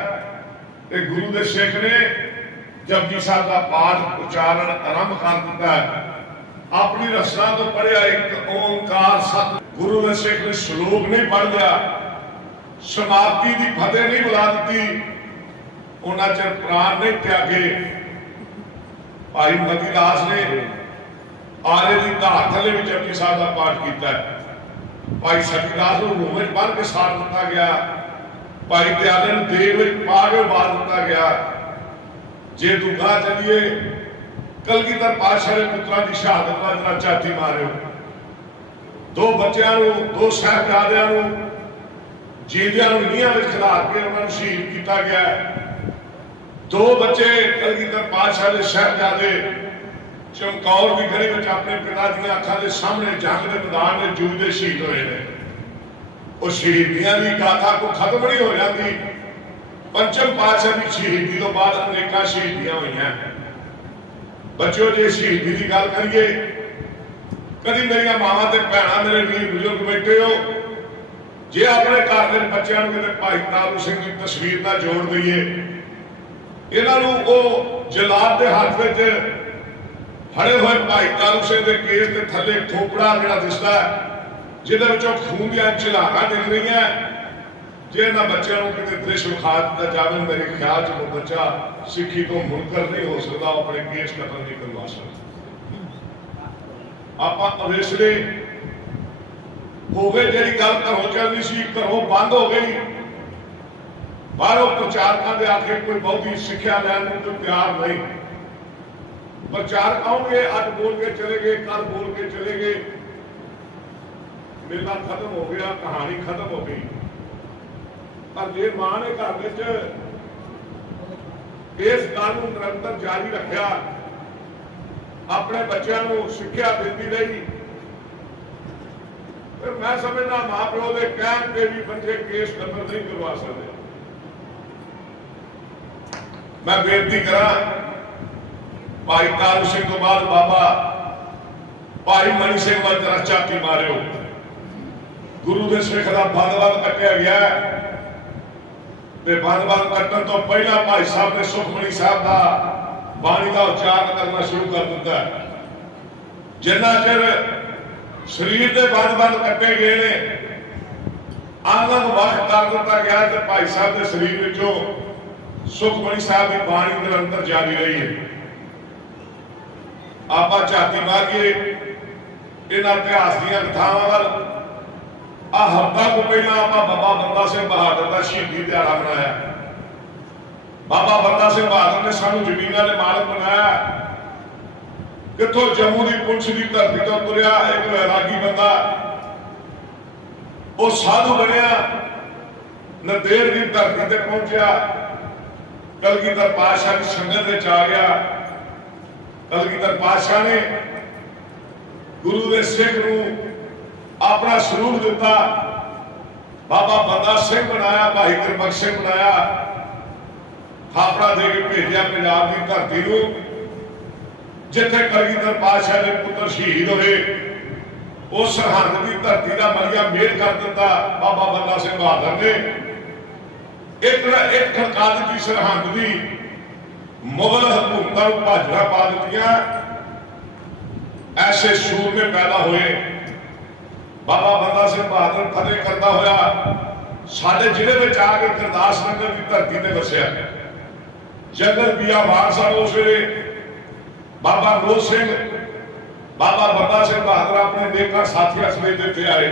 ਤੇ ਗੁਰੂ ਦੇ ਸਿੱਖ ਨੇ ਜਪਜੀ ਸਾਹਿਬ ਦਾ ਪਾਠ ਉਚਾਰਨ ਆਰੰਭ ਕਰ ਦਿੱਤਾ। ਆਪਣੀ ਰਸਨਾ ਤੋਂ ਪੜਿਆ ਇੱਕ ਓੰਕਾਰ ਸਤ। ਗੁਰੂ ਦੇ ਸਿੱਖ ਨੇ ਸ਼ਲੋਕ ਨਹੀਂ ਪੜ ਲਿਆ, ਸਮਾਪਤੀ ਦੀ ਫਤਿਹ ਨਹੀਂ ਬੁਲਾ ਦਿੱਤੀ, ਉਹਨਾਂ ਚਿਰ ਪ੍ਰਾਣ ਨਹੀਂ ਤਿਆਗੇ। ਭਾਈ ਮਤੀ ਦਾਸ ਨੇ ਆਰੇ ਦੀ ਧਾਰ ਥੱਲੇ ਵੀ ਜਪਜੀ ਸਾਹਿਬ ਦਾ ਪਾਠ ਕੀਤਾ। ਭਾਈ ਸਤੀ ਦਾਸ ਨੂੰ ਰੂਮ ਵਿੱਚ ਬੰਨ੍ਹ ਕੇ ਸਾੜ ਦਿੱਤਾ ਗਿਆ। ਭਾਈ ਦਿਆਲੇ ਨੂੰ ਦੇਗ ਵਿੱਚ ਪਾ ਕੇ ਉਬਾਲ ਦਿੱਤਾ ਗਿਆ। ਜੇ ਤੂੰ ਗਾਹ ਚੱਲੀਏ ਕਲਗੀਧਰ ਪਾਤਸ਼ਾਹ ਦੇ ਪੁੱਤਰਾਂ ਦੀ ਸ਼ਹਾਦਤ ਦਾ ਜਰਾ ਝਾਤੀ ਮਾਰਿਓ। ਦੋ ਬੱਚਿਆਂ ਨੂੰ, ਦੋ ਸਾਹਿਬਜ਼ਾਦਿਆਂ ਨੂੰ ਜੀਂਦਿਆਂ ਨੂੰ ਨੀਹਾਂ ਵਿੱਚ ਖਿਲਾ ਕੇ ਉਹਨਾਂ ਨੂੰ ਸ਼ਹੀਦ ਕੀਤਾ ਗਿਆ। ਦੋ ਬੱਚੇ ਕਲਗੀਧਰ ਪਾਤਸ਼ਾਹ ਦੇ ਸਾਹਿਬਜ਼ਾਦੇ ਚਮਕੌਰ ਦੀ ਗਲੀ ਵਿੱਚ ਆਪਣੇ ਪਿਤਾ ਦੀਆਂ ਅੱਖਾਂ ਦੇ ਸਾਹਮਣੇ ਜੰਗ ਦੇ ਮੈਦਾਨ ਵਿੱਚ ਜੂਝਦੇ ਸ਼ਹੀਦ ਹੋਏ ਨੇ। ਉਹ ਸ਼ਹੀਦੀਆਂ ਦੀ ਗਾਥਾ ਕੋ ਖਤਮ ਨਹੀਂ ਹੋ ਜਾਂਦੀ। ਪੰਚਮ ਪਾਤਸ਼ਾਹ ਦੀ ਸ਼ਹੀਦੀ ਤੋਂ ਬਾਅਦ ਅਨੇਕਾਂ ਸ਼ਹੀਦੀਆਂ ਹੋਈਆਂ। ਬੱਚਿਓ ਜੇ ਸ਼ਹੀਦੀ ਦੀ ਗੱਲ ਕਰੀਏ, ਕਦੀ ਮੇਰੀਆਂ ਮਾਵਾਂ ਤੇ ਭੈਣਾਂ, ਮੇਰੇ ਵੀਰ ਬਜ਼ੁਰਗ ਬੈਠੇ ਹੋ, ਜੇ ਆਪਣੇ ਘਰ ਦੇ ਬੱਚਿਆਂ ਨੂੰ ਕਿਤੇ ਭਾਈ ਤਾਰੂ ਸਿੰਘ ਦੀ ਤਸਵੀਰ ਨਾਲ ਜੋੜ ਦਈਏ, ਇਹਨਾਂ ਨੂੰ ਉਹ ਜਲਾਦ ਦੇ ਹੱਥ ਵਿੱਚ ਫੜੇ ਹੋਏ ਭਾਈ ਤਾਰੂ ਸਿੰਘ ਦੇ ਕੇਸ ਦੇ ਥੱਲੇ ਖੋਪੜਾ ਜਿਹੜਾ ਦਿਸਦਾ, ਜਿਹਦੇ ਵਿੱਚੋਂ ਖੂਨ ਦੀਆਂ ਝਲਾਕਾਂ ਦਿਖ ਰਹੀਆਂ, ਜੇ ਇਹਨਾਂ ਬੱਚਿਆਂ ਨੂੰ ਕਿਤੇ ਦ੍ਰਿਸ਼ ਵਿਖਾ ਦਿੱਤਾ ਜਾਵੇ, ਮੇਰੇ ਖਿਆਲ 'ਚ ਉਹ ਬੱਚਾ ਸਿੱਖੀ ਤੋਂ ਮੁਨਕਰ ਨਹੀਂ ਹੋ ਸਕਦਾ, ਉਹ ਆਪਣੇ ਕੇਸ ਕਤਲ ਨਹੀਂ ਕਰਵਾ ਸਕਦਾ। ਆਪਾਂ ਅਵੇਸਲੇ ਹੋ ਗਏ, ਜਿਹੜੀ ਗੱਲ ਘਰੋਂ ਚੱਲਦੀ ਸੀ ਘਰੋਂ ਬੰਦ ਹੋ ਗਈ। ਬਾਹਰੋਂ ਪ੍ਰਚਾਰਕਾਂ ਦੇ ਆਖੇ ਕੋਈ ਬਹੁਤੀ ਸਿੱਖਿਆ ਲੈਣ ਨੂੰ ਕੋਈ ਤਿਆਰ ਨਹੀਂ। ਪ੍ਰਚਾਰਕ ਆਉਣਗੇ, ਅੱਜ ਬੋਲ ਕੇ ਚਲੇ ਗਏ, ਕੱਲ ਬੋਲ ਕੇ ਚਲੇ ਗਏ, ਮੇਲਾ ਖਤਮ ਹੋ ਗਿਆ, ਕਹਾਣੀ ਖਤਮ ਹੋ ਗਈ। ਪਰ ਜੇ ਮਾਂ ਨੇ ਘਰ ਵਿੱਚ ਇਸ ਗੱਲ ਨੂੰ ਨਿਰੰਤਰ ਜਾਰੀ ਰੱਖਿਆ, ਆਪਣੇ ਬੱਚਿਆਂ ਨੂੰ ਸਿੱਖਿਆ ਦਿੰਦੀ ਰਹੀ, ਤੇ ਮੈਂ ਸਮਝਦਾ ਮਾਂ ਪਿਓ ਦੇ ਕਹਿਣ ਤੇ ਵੀ ਬੱਚੇ ਕੇਸ ਦਰਜ ਨਹੀਂ ਕਰਵਾ ਸਕਦੇ। मैं बेनती करा भाई तारू सिंह तो बाद बाबा भाई मणि सिंह वाल जरा झाती मारियो। गुरु के सिख का बंद कटिया गया बंद कटन तो पहला भाई साहब ने सुखमणी साहब का बाणी का उच्चारण करना शुरू कर दिता। जिन्ना चिर शरीर के बंद कटे गए ने आंगन वक्त कर दिता गया तो भाई साहब के शरीर विचों सुखमणी साहब की बाणी निरंतर जारी रही है। आप झाती मारिए इन्हां इतिहास दीयां कथावां वल। आ हफ्ता को पहला आप बाबा बंदा सिंह बहादुर का शहीदी दिहाड़ा मनाया। बाबा बंदा सिंह बहादुर ने सानू जमीनां दे मालक बनाया। कितों जम्मू की पुंछ की धरती तो तुरिया एक वैरागी बंदा वो साधु बनया, नंदेड़ की धरती ते पहुंचा, कलगीधर पातशाह की संगत में आ गया। कलगीधर पातशाह ने गुरु के सिख नूं अपना स्वरूप दिता। बाबा बंदा सिंह बनाया, भाई गुरबख्श सिंह बनाया, थापड़ा दे के भेजा पंजाब की धरती नूं जिथे कलगीधर पातशाह के पुत्र शहीद होए। उस सरहंद की धरती का मलिया मेल कर दिता बाबा बंदा सिंह बहादुर ने। एक खड़कात की सरहंद की मुगल हुकूमतों को भाजड़ा पा दित्तियां। ऐसे सूरमे पैदा हुए। बाबा बंदा सिंह बहादुर फतेह करता होया साडे जिले में आके गुरदास नगर की धरती ते वसिया। जनरल बियाबान साहब उस वेले बाबा नूर सिंह बाबा बंदा सिंह बहादुर अपने नेता साथियों समेत इत्थे आए।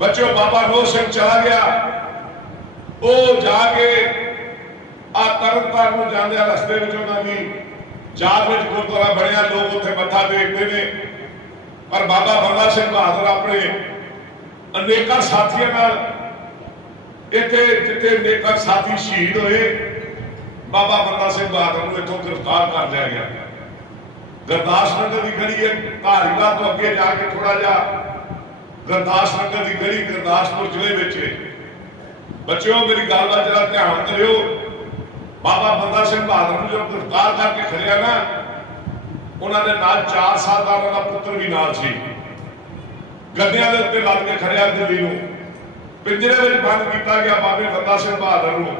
बच्चों बाबा नूर सिंह चला गया। वो जाके आ तरनताਰਨ जाने रस्ते में उन्होंने जात में गुरुद्वारा बनया, लोग उत्थे मत्था टेकते ने। पर बाबा बंदा सिंह बहादुर अपने अनेक साथियों नाल इत्थे जिथे अनेक साथी शहीद होए, बाबा बंदा सिंह बहादुर नूं इत्थों गिरफ्तार कर लिया गया। गुरदास नगर की गली है, धारीवाल तो अगे जाके थोड़ा जा गुरदास नगर की गली गुरदासपुर जिले में। बच्चों मेरी गल का जरा ध्यान करियो। बाबा बंदा सिंह बहादुर ने जो गिरफ्तार करके खड़िया ना, उन्होंने नाल 4 साल का उन्होंने पुत्र भी नाल सी। गद्दियां दे उत्ते लद के खड़िया दिल्ली नूं पिंजरे में बंद किया गया बाबे बंदा सिंह बहादुर नूं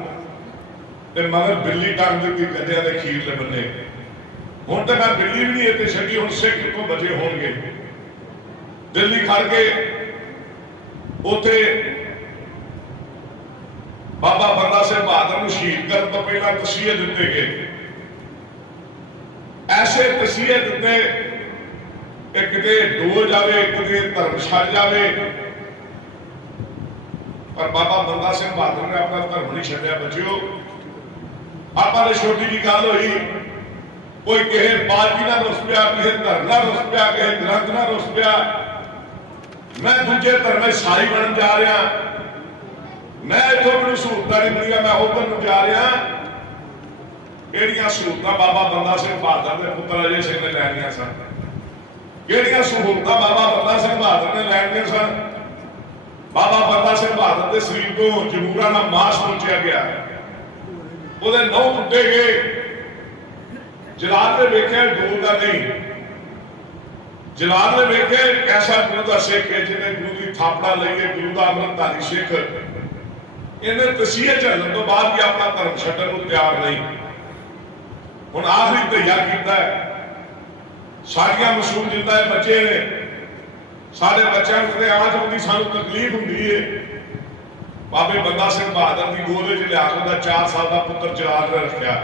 ते मगर बिल्ली टंग दी गद्दियां दे खीरले बन्ने। हुण तो मैं बिल्ली भी नहीं इत्थे छड्डी, हुण सिख तो बचे होणगे। दिल्ली खड़ के उत्थे बाबा बंदा सिंह बहादुर नूं शहीद करन तो पहला तसीहे दिते गए। ऐसे तसीहे दिते एक किते डोल जावे, एक किते धर्म छड़ जावे। पर बाबा बंदा सिंह बहादुर ने अपना धर्म नहीं छड्डिया। बच्चिओ आपां ने छोटी जी गल होई, कोई किसी पार्टी ना रुस पिया, किसी धर्म ना रुस पिया, किसी ग्रंथ ना रुस पिया। मैं दूजे धर्म ईसाई बनन जा रहा, मैं इतों मैनूं सहूलतां नहीं मिलियां, मैं उधर नूं जा रहा। किहड़ियां सहूलतां बाबा बंदा सिंह बहादुर के पुत्र अजय सिंह ने लैणियां सन? किहड़ियां सहूलतां बाबा बंदा सिंह बहादुर ने लैणियां सन? बाबा बंदा सिंह बहादुर के शरीर तो जरूरा का मांस पहुंचा गया, ਉਹਦੇ नौह टुटे गए। जलाल ने वेख्या दूर का नहीं, जलाल ने वेख्या ऐसा गुरु का सिख है जिन्हें गुरु की थापड़ा ली है, गुरु का अमृतधारी सिख। इन्हें तसीहे झलण तो बाद भी अपना धर्म छड्डण नूं तैयार नहीं। हुण आखिरी धैया कीता है। साडियां मासूम जिंदा बच्चे ने, साडे बच्चों को आँच आउंदी, सानूं तकलीफ हुंदी है। बाबे बंदा सिंह बहादुर की गोद विच लिया के 4 साल का पुत्र जलाल ने रखिया।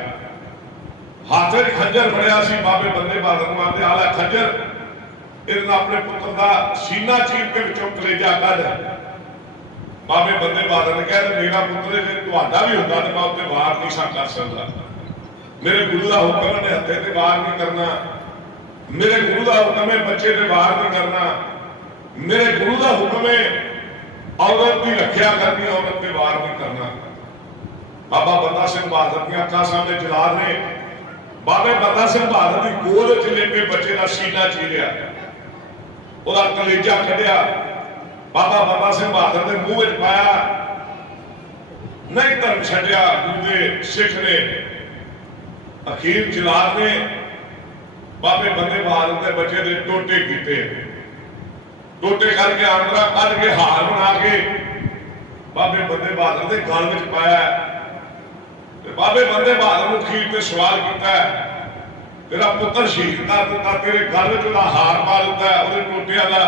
हाथ में खंजर फड़िया सी। बाबे बंदे बहादुर नूं आंदे आला खंजर, इहदे नाल अपने पुत्र का सीना चीर के विचों कलेजा कढ। बाबे बंदे बहादुर ने कहा मेरा पुत्र जे तुहाडा भी हुंदा ते मैं उत्ते वार नहीं सा कर सकदा। मेरे गुरु का हुक्म ने हत्थे ते वार नहीं करना, मेरे गुरु का हुक्म है बच्चे ते वार नहीं करना, मेरे गुरु का हुक्म है औरत की रक्षा करनी, औरत पे वार नहीं करना। बाबा बंदा सिंह बहादुर की अखां सामने जलाल ने बाबे बंदा सिंह बहादुर की गोद च लेटे बच्चे का सीना चीरिया। ਉਹਦਾ ਕਲੇਜਾ ਕੱਢਿਆ, ਬਾਬਾ ਬੰਦਾ ਸਿੰਘ ਬਹਾਦਰ ਦੇ ਮੂੰਹ ਵਿੱਚ ਪਾਇਆ, ਨਹੀਂ ਧਰਮ ਛੱਡਿਆ। ਗੁਰੂ ਦੇ ਸਿੱਖ ਨੇ ਅਖੀਰ ਜਲਾਦ ਨੇ ਬਾਬੇ ਬੰਦੇ ਬਹਾਦਰ ਦੇ ਬੱਚੇ ਦੇ ਟੋਟੇ ਕੀਤੇ, ਟੋਟੇ ਕਰਕੇ ਆਂਦਰਾ ਕੱਢ ਕੇ ਹਾਰ ਬਣਾ ਕੇ ਬਾਬੇ ਬੰਦੇ ਬਹਾਦਰ ਦੇ ਗਲ ਵਿੱਚ ਪਾਇਆ ਤੇ ਬਾਬੇ ਬੰਦੇ ਬਹਾਦਰ ਨੂੰ ਅਖੀਰ ਤੇ ਸਵਾਲ ਕੀਤਾ, ਤੇਰਾ ਪੁੱਤਰ ਸ਼ਹੀਦ ਕਰ ਦਿੱਤਾ, ਤੇਰੇ ਗਲ ਵਿੱਚ ਉਹਦਾ ਹਾਰ ਪਾ ਦਿੱਤਾ ਉਹਦੇ ਟੋਟਿਆਂ ਦਾ,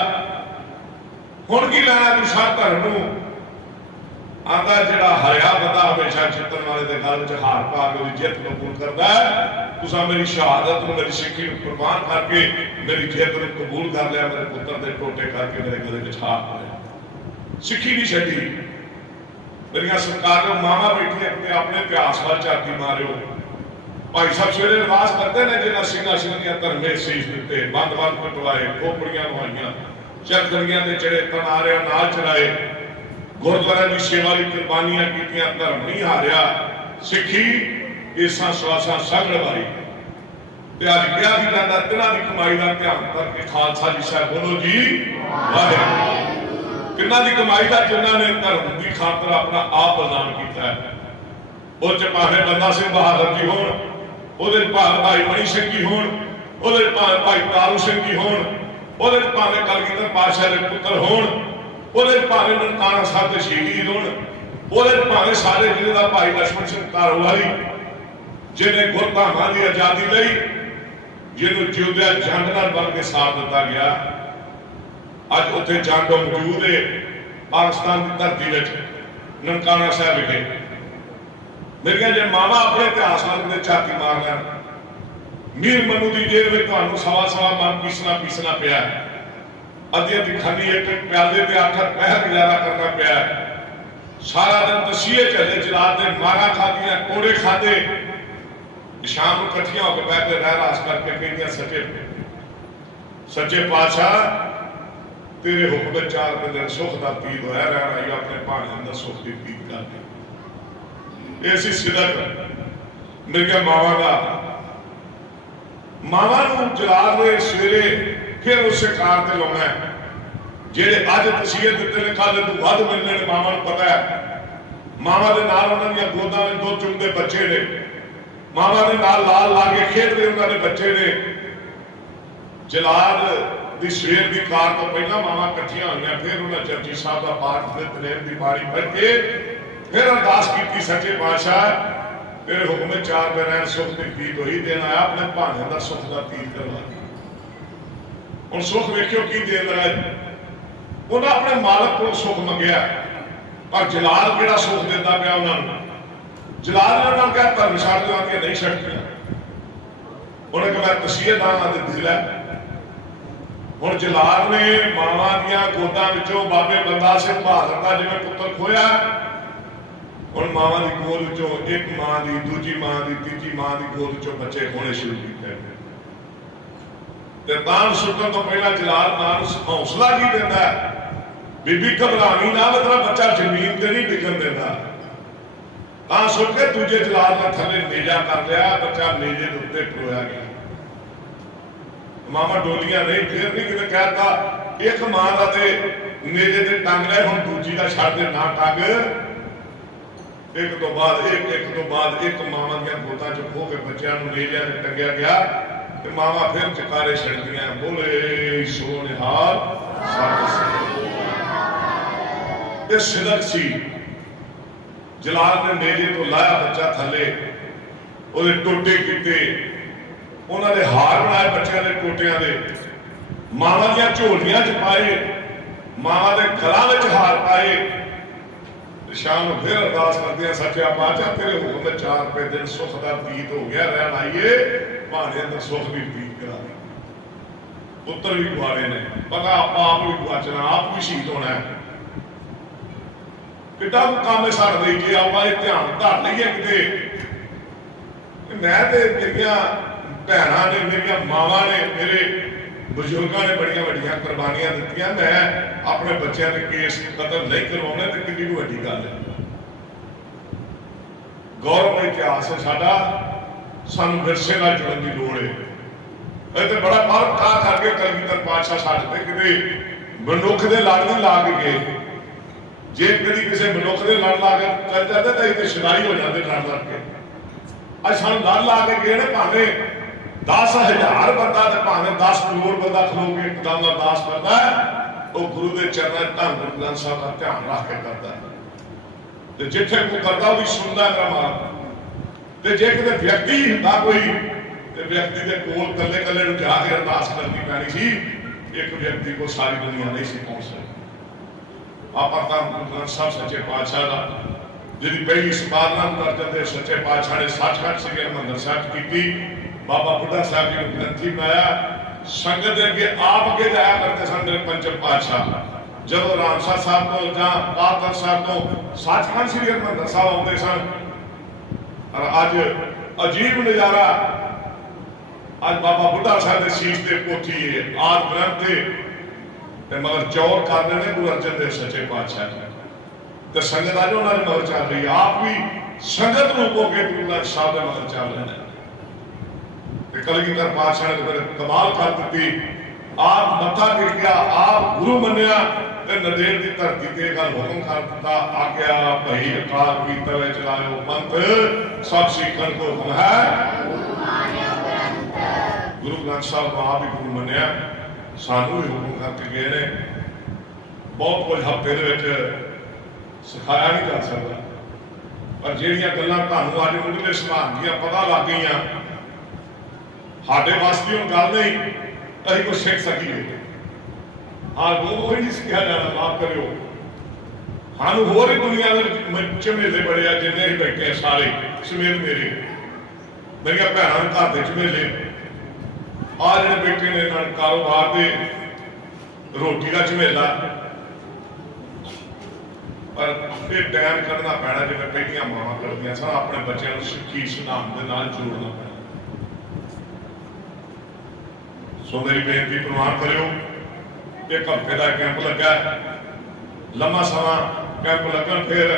ਹੁਣ ਕੀ ਲੈਣਾ ਤੂੰ ਸਾਧ ਧਰਮ ਨੂੰ? ਆਂਦਾ ਜਿਹੜਾ ਹਰਿਆ ਬੰਦਾ ਹਮੇਸ਼ਾ ਜਿੱਤਣ ਵਾਲੇ ਦੇ ਗਲ ਵਿੱਚ ਹਾਰ ਪਾ ਕੇ ਉਹਦੀ ਜਿੱਤ ਕਬੂਲ ਕਰਦਾ ਹੈ। ਤੁਸੀਂ ਮੇਰੀ ਸ਼ਹਾਦਤ ਨੂੰ, ਮੇਰੀ ਸਿੱਖੀ ਨੂੰ ਕੁਰਬਾਨ ਕਰਕੇ ਮੇਰੀ ਜਿੱਤ ਨੂੰ ਕਬੂਲ ਕਰ ਲਿਆ, ਮੇਰੇ ਪੁੱਤਰ ਦੇ ਟੋਟੇ ਕਰਕੇ ਮੇਰੇ ਗਲੇ ਵਿੱਚ ਹਾਰ ਪਾਇਆ, ਸਿੱਖੀ ਨਹੀਂ ਛੱਡੀ। ਮੇਰੀਆਂ ਸਰਕਾਰ ਨੂੰ ਮਾਵਾਂ ਬੈਠੀਆਂ ਤੇ ਆਪਣੇ ਇਤਿਹਾਸ ਵੱਲ ਝਾਤੀ ਮਾਰਿਓ। ਭਾਈ ਸਾਹਿਬ ਸਵੇਰੇ ਅਰਦਾਸ ਕਰਦੇ ਨੇ, ਜਿਹਨਾਂ ਸਿੰਘਾਂ ਸਿੰਘਾਂ ਧਰਮੇ ਸੀਸ ਦਿੱਤੇ, ਬੰਦ-ਬੰਦ ਕਟਵਾਏ, ਖੋਪੜੀਆਂ ਲਵਾਈਆਂ, ਚਰਖੜੀਆਂ ਦੇ ਚੜੇ ਤਨਾਰਿਆਂ ਨਾਲ ਚਲਾਏ, ਗੁਰਦੁਆਰਿਆਂ ਦੀ ਸੇਵਾ ਲਈ ਕੁਰਬਾਨੀਆਂ ਕੀਤੀਆਂ, ਧਰਮ ਨਹੀਂ ਹਾਰਿਆ, ਸਿੱਖੀ ਇਸਾਂ ਸਵਾਸਾਂ ਸੰਗ ਲਵਾਈ। ਤੇ ਅੱਜ ਕਿਹਾ ਵੀ ਜਾਂਦਾ ਤਿਨਾਂ ਦੀ ਕਮਾਈ ਦਾ ਧਿਆਨ ਕਰਕੇ ਖਾਲਸਾ ਜੀ ਸਾਹਿਬ ਬੋਲੋ ਜੀ ਵਾਹਿਗੁਰੂ। ਤਿਨਾਂ ਦੀ ਕਮਾਈ ਦਾ ਜਿਨ੍ਹਾਂ ਨੇ ਧਰਮ ਦੀ ਖਾਤਰ ਆਪਣਾ ਆਪ ਬਲਿਦਾਨ ਕੀਤਾ ਹੈ, ਉਹ ਚ ਭਾਵੇਂ ਬੰਦਾ ਸਿੰਘ ਬਹਾਦਰ ਜੀ ਹੋਣ, ਉਹਦੇ ਭਾਈ ਮਣੀ ਸਿੰਘ ਜੀ ਹੋਣ, ਉਹਦੇ ਭਾਈ ਤਾਰੂ ਸਿੰਘ ਜੀ ਹੋਣ, ਉਹਦੇ ਭਾਵੇਂ ਕਲਗੀਧਰ ਪਾਤਸ਼ਾਹ ਦੇ ਪੁੱਤਰ ਹੋਣ, ਉਹਦੇ ਭਾਵੇਂ ਨਨਕਾਣਾ ਸਾਹਿਬ ਦੇ ਸ਼ਹੀਦ ਹੋਣ, ਉਹਦੇ ਭਾਵੇਂ ਸਾਰੇ ਜ਼ਿਲ੍ਹੇ ਦਾ ਭਾਈ ਲਛਮਣ ਸਿੰਘ ਕਾਰੋਵਾਲੀ ਜਿਹਨੇ ਗੁਰਧਾਮਾਂ ਦੀ ਆਜ਼ਾਦੀ ਲਈ, ਜਿਹਨੂੰ ਜਿਉਂਦਿਆਂ ਜੰਡ ਨਾਲ ਬਣ ਕੇ ਸਾਥ ਦਿੱਤਾ ਗਿਆ। ਅੱਜ ਉੱਥੇ ਜੰਡ ਮੌਜੂਦ ਹੈ ਪਾਕਿਸਤਾਨ ਦੀ ਧਰਤੀ ਵਿੱਚ, ਨਨਕਾਣਾ ਸਾਹਿਬ ਵਿਖੇ। ਮੇਰੀਆਂ ਜੇ ਮਾਵਾਂ ਆਪਣੇ ਇਤਿਹਾਸ ਨਾਲ ਕਿਤੇ ਝਾਤੀ ਮਾਰ ਲੈਣ, ਮੀਰ ਮਨੂ ਦੀ ਜੇਲ੍ਹ ਵਿੱਚ ਤੁਹਾਨੂੰ ਸਵਾ ਮਨ ਪੀਸਣਾ ਪਿਆ, ਅੱਧੀ ਖਾਲੀ ਇੱਕ ਪਿਆਲੇ ਤੇ 8 ਪਹਿਰ ਗੁਜ਼ਾਰਾ ਕਰਨਾ ਪਿਆ, ਸਾਰਾ ਦਿਨ ਤਸੀਹੇ ਝੱਲੇ ਜਲਾਦ ਦੇ ਮਾਰਾਂ ਖਾਧੀਆਂ, ਕੋੜੇ ਖਾਧੇ, ਸ਼ਾਮ ਨੂੰ ਇਕੱਠੀਆਂ ਹੋ ਕੇ ਬੈਠ ਕੇ ਰਹਿ ਰਾਸ ਕਰਕੇ ਕਹਿੰਦੀਆਂ ਸੱਚੇ ਪਾਤਸ਼ਾਹ ਤੇਰੇ ਹੁਕਮ ਦੇ 4 ਦਿਨ ਸੁੱਖ ਦਾ ਪੀਰ ਹੋਇਆ ਰਹਿਣਾ ਹੀ, ਆਪਣੇ ਭਾਣੇ ਅੰਦਰ ਸੁੱਖ ਦੀ ਪੀਰ ਕਰਦੇ। ਇਹ ਸੀ ਸਿਦਕ ਮੇਰੀਆਂ ਮਾਵਾਂ ਦਾ। ਮਾਵਾਂ ਨੂੰ ਜਲਾਦ ਦੇ ਸਵੇਰੇ ਫਿਰ ਉਸੇ ਕਾਰ ਤੇ ਲਾਉਣਾ, ਜਿਹੜੇ ਅੱਜ ਤਸੀਹੇ ਦਿੱਤੇ ਨੇ ਕੱਲ ਨੂੰ ਵੱਧ ਮਿਲਣੇ ਨੇ। ਮਾਵਾਂ ਨੂੰ ਪਤਾ ਹੈ, ਮਾਵਾਂ ਦੇ ਨਾਲ ਉਹਨਾਂ ਦੀਆਂ ਗੋਦਾਂ ਵਿੱਚ 2 ਚੁੰਮਦੇ ਬੱਚੇ ਨੇ, ਮਾਵਾਂ ਦੇ ਨਾਲ ਲਾਲ ਲਾ ਕੇ ਖੇਡਦੇ ਉਹਨਾਂ ਦੇ ਬੱਚੇ ਨੇ। ਜਲਾਦ ਦੀ ਸਵੇਰ ਦੀ ਕਾਰ ਤੋਂ ਪਹਿਲਾਂ ਮਾਵਾਂ ਇਕੱਠੀਆਂ ਹੋਈਆਂ, ਫਿਰ ਉਹਨਾਂ ਜਪਜੀ ਸਾਹਿਬ ਦਾ ਪਾਠ ਨਿਤਨੇਮ ਦੀ ਬਾਣੀ ਪੜ੍ਹ ਕੇ ਫਿਰ ਅਰਦਾਸ ਕੀਤੀ, ਸੱਚੇ ਪਾਤਸ਼ਾਹ ਤੇਰੇ ਹੁਕਮ ਵਿੱਚ 4 ਦਿਨ ਸੁੱਖ ਦੀ ਪੀਰ ਹੋਈ, ਦੇਣ ਆਇਆ ਆਪਣੇ ਭਾਣੇ ਦਾ ਸੁੱਖ ਦਾ ਪੀਰ ਕਰਵਾ। ਹੁਣ ਸੁੱਖ ਵੇਖਿਓ ਕੀ ਦੇ ਰਿਹਾ, ਉਹਨਾਂ ਆਪਣੇ ਮਾਲਕ ਕੋਲ ਸੁੱਖ ਮੰਗਿਆ, ਪਰ ਜਲਾਲ ਕਿਹੜਾ ਸੁੱਖ ਦਿੰਦਾ ਪਿਆ ਉਹਨਾਂ ਨੂੰ। ਜਲਾਲ ਨੇ ਉਹਨਾਂ ਕਿਹਾ ਧਰਮ ਛੱਡ ਦਿਓ, ਕਿ ਨਹੀਂ ਛੱਡਦੀਆਂ। ਉਹਨੇ ਕਿਹਾ ਮੈਂ ਤਸੀਹੇਦਾਰਾਂ ਦੇ ਦਿਲ ਹੈ। ਹੁਣ ਜਲਾਲ ਨੇ ਮਾਵਾਂ ਦੀਆਂ ਗੋਦਾਂ ਵਿੱਚੋਂ ਬਾਬੇ ਬੰਦਾ ਸਿੰਘ ਬਹਾਦਰ ਦਾ ਜਿਵੇਂ ਪੁੱਤਰ ਖੋਇਆ, ਹੁਣ ਮਾਵਾਂ ਦੀ ਗੋਦ ਵਿੱਚੋਂ ਇੱਕ ਮਾਂ ਦੀ, ਦੂਜੀ ਮਾਂ ਦੀ, ਤੀਜੀ ਮਾਂ ਦੀ ਗੋਦ ਵਿੱਚੋਂ ਬੱਚੇ ਹੋਣੇ ਸ਼ੁਰੂ ਕੀਤੇ। ਤੇ ਤਾਂ ਸੁੱਟਣ ਤੋਂ ਪਹਿਲਾਂ ਜਲਾਲ ਮਾਂ ਨੂੰ ਹੌਸਲਾ ਕੀ ਦਿੰਦਾ, ਬੀਬੀ ਘਬਰਾਵੀਂ ਨਾ, ਮਤਲਬ ਬੱਚਾ ਜ਼ਮੀਨ ਤੇ ਨਹੀਂ ਡਿੱਗਣ ਦਿੰਦਾ। ਤਾਂ ਸੁੱਟ ਕੇ ਦੂਜੇ ਜਲਾਲ ਨੇ ਥੱਲੇ ਨੇਜਾ ਕਰ ਲਿਆ, ਬੱਚਾ ਨੇਜੇ ਦੇ ਉੱਤੇ ਪਰੋਇਆ ਗਿਆ। ਮਾਮਾ ਡੋਲੀਆਂ ਨਹੀਂ, ਫੇਰ ਨਹੀਂ ਕਿਤੇ ਕਹਿਤਾ ਇੱਕ ਮਾਂ ਦਾ ਤੇ ਨੇਜੇ ਤੇ ਟੰਗ ਲੈ, ਹੁਣ ਦੂਜੀ ਦਾ ਛੱਡ ਦੇ ਨਾ ਟੰਗ। ਇੱਕ ਤੋਂ ਬਾਅਦ ਇੱਕ ਮਾਵਾਂ ਦੀਆਂ ਗੋਦਾਂ ਚ ਖੋ ਕੇ ਬੱਚਿਆਂ ਨੂੰ ਨੇਜਿਆਂ ਤੇ ਟੰਗਿਆ ਗਿਆ ਤੇ ਮਾਵਾਂ ਫਿਰ ਚਕਾਰੇ ਛੱਡਦੀਆਂ, ਬੋਲੇ ਸੋਨਿਹਾਲ ਸਤਿ ਸ੍ਰੀ ਅਕਾਲ। ਇਹ ਸਿਦਕ ਸੀ। ਜਲਾਲ ਨੇ ਨੇਜੇ ਤੋਂ ਲਾਇਆ ਬੱਚਾ ਥੱਲੇ, ਉਹਦੇ ਟੋਟੇ ਕੀਤੇ, ਉਹਨਾਂ ਦੇ ਹਾਰ ਬਣਾਏ ਬੱਚਿਆਂ ਦੇ ਟੋਟਿਆਂ ਦੇ, ਮਾਵਾਂ ਦੀਆਂ ਝੋਲੀਆਂ ਚ ਪਾਏ, ਮਾਵਾਂ ਦੇ ਗਲਾਂ ਵਿੱਚ ਹਾਰ ਪਾਏ। ਸ਼ਾਮ ਨੂੰ ਫਿਰ ਅਰਦਾਸ ਕਰਦੇ ਆ, ਸੱਚਾ ਪਾਤਸ਼ਾਹ ਤੇਰੇ ਹੁਕਮ ਵਿੱਚ 4 ਦਿਨ ਸੁੱਖ ਦਾ ਬੀਤ ਹੋ ਗਿਆ, ਰਹਿਣ ਆਈਏ ਭਾਣੇ ਅੰਦਰ ਸੁੱਖ ਦੀ ਬੀਤ ਕਰਾ ਦੇ। ਪੁੱਤਰ ਵੀ ਗੁਆੜੇ ਨੇ, ਪਤਾ ਆਪਾਂ ਆਪ ਵੀ ਗੁਆਚਣਾ, ਆਪ ਵੀ ਸ਼ਹੀਦ ਹੋਣਾ ਹੈ। ਕਿੱਡਾ ਕੰਮ ਛੱਡ ਦੇ ਜੇ ਆਪਾਂ ਇਹ ਧਿਆਨ ਧਰ ਲਈਏ ਕਿਤੇ। ਮੈਂ ਤੇ ਮੇਰੀਆਂ ਭੈਣਾਂ ਨੇ, ਮੇਰੀਆਂ ਮਾਵਾਂ ਨੇ, ਮੇਰੇ ਬਜ਼ੁਰਗਾਂ ਨੇ ਬੜੀਆਂ ਵੱਡੀਆਂ ਕੁਰਬਾਨੀਆਂ ਦਿੱਤੀਆਂ। ਮੈਂ ਆਪਣੇ ਬੱਚਿਆਂ ਦੇ ਕੇਸ ਕਤਲ ਨਹੀਂ ਕਰਵਾਉਣੇ ਤੇ ਕਿੰਨੀ ਵੱਡੀ ਗੱਲ ਹੈ। ਗੌਰਵ ਇਤਿਹਾਸ ਹੈ ਸਾਡਾ, ਸਾਨੂੰ ਵਿਰਸੇ ਨਾਲ ਜੁੜਨ ਦੀ ਲੋੜ ਹੈ। ਇਹ ਤੇ ਬੜਾ और खा करके कलगीधर पातशाह साडे किते मनुख दे लड़ नहीं ला के गए। जे कभी किसी मनुख दे लड़ ला के चल जाते तो इतने शिदाई हो जाते लड़ लड़ के। अज सानू लड़ ला के गए ने भावे 10,000 बंदा ते भावे 10 करोड़ बंदा खलो के एकदम अरदास करता है, वो गुरु के चरणों धन गुरु ग्रंथ साहब का ध्यान रख के करता है। तो जिथे कोई करता वो सुनता मेरा मां। तो जे किसी व्यक्ति हुंदा कोई ते व्यक्ति के कोल कल्ले कल्ले नूं जाके अरदास करनी पैनी सी। एक व्यक्ति को सारी दुनिया नहीं सी पहुंच सकती। आप धन गुरु ग्रंथ साहब सच्चे पातशाह का जिहदी पहली संपादना कर जाते सच्चे पातशाह ने सचखंड श्री हरिमंदिर साहिब की। बाबा बुढ़ा साहब जी ने ग्रंथी बनाया। संगत अगे आप अगे जाया करते सन मेरे पंचम पातशाह। जब रामसर साहब तो या पातल साहब तो सचखंड श्री हरिमंदिर साहब आते सन। और अज अजीब नजारा, अज बाबा बुढ़ा साहब के शीश के पोथी आद ग्रंथ मगर चौर कर रहे हैं गुरु अर्जन देव सच्चे पातशाह। तो संगत अज उन्होंने मगर चल रही है। आप भी संगत रूप होकर गुरु ग्रंथ साहब के मगर चल रहे हैं। कलगीधर पातशाह ने फिर कमाल कर दी। आप मत्था टेकिया, आप गुरु मनिया, नदेड़ की धरती ते गल हुक्म कर दिता। आज्ञा भई अकाल कीर्तन में चलायो पंथ, सब सीखण को हुक्म है। गुरु ग्रंथ साहब को आप ही गुरु मनिया, सानू भी हुक्म करके गए ने। बहुत कुछ हफ्ते सिखाया नहीं जा सकता, पर ਜਿਹੜੀਆਂ ਗੱਲਾਂ ਤੁਹਾਨੂੰ ਅੱਜ ਮੁੱਢਲੇ ਸਿਧਾਂਤ ਦੀਆਂ पता लग गई ਸਾਡੇ ਵਾਸਤੇ ਹੁਣ ਗੱਲ ਨਹੀਂ ਅਸੀਂ ਕੁਝ ਸਿੱਖ ਸਕੀਏ। ਹਾਂ ਲੋਕ ਕੋਈ ਨਹੀਂ ਸਿੱਖਿਆ ਜਾਣਾ, ਮਾਫ ਕਰਿਓ। ਸਾਨੂੰ ਹੋਰ ਹੀ ਦੁਨੀਆ ਦੇ ਝਮੇਲੇ ਬੜੇ ਆ ਜਿੰਨੇ ਹੀ ਬੈਠੇ ਸਾਰੇ ਸਮੇਤ ਮੇਰੀਆਂ ਭੈਣਾਂ ਦੇ ਘਰ ਦੇ ਝਮੇਲੇ ਆ ਜਿਹੜੇ ਬੈਠੇ ਨੇ ਨਾਲ ਕਾਰੋਬਾਰ ਦੇ ਰੋਟੀ ਦਾ ਝਮੇਲਾ। पर फिर टाइम करना पैना जिवें पहलियां मावां करदियां सन, अपने बच्चों को सिक्खी सिद्धांत के नाल जोड़ना पैना। सो मेरी बेनती प्रवान करियो। एक हफ्ते का कैंप लगा, लम्मा समा कैंप लगन, फिर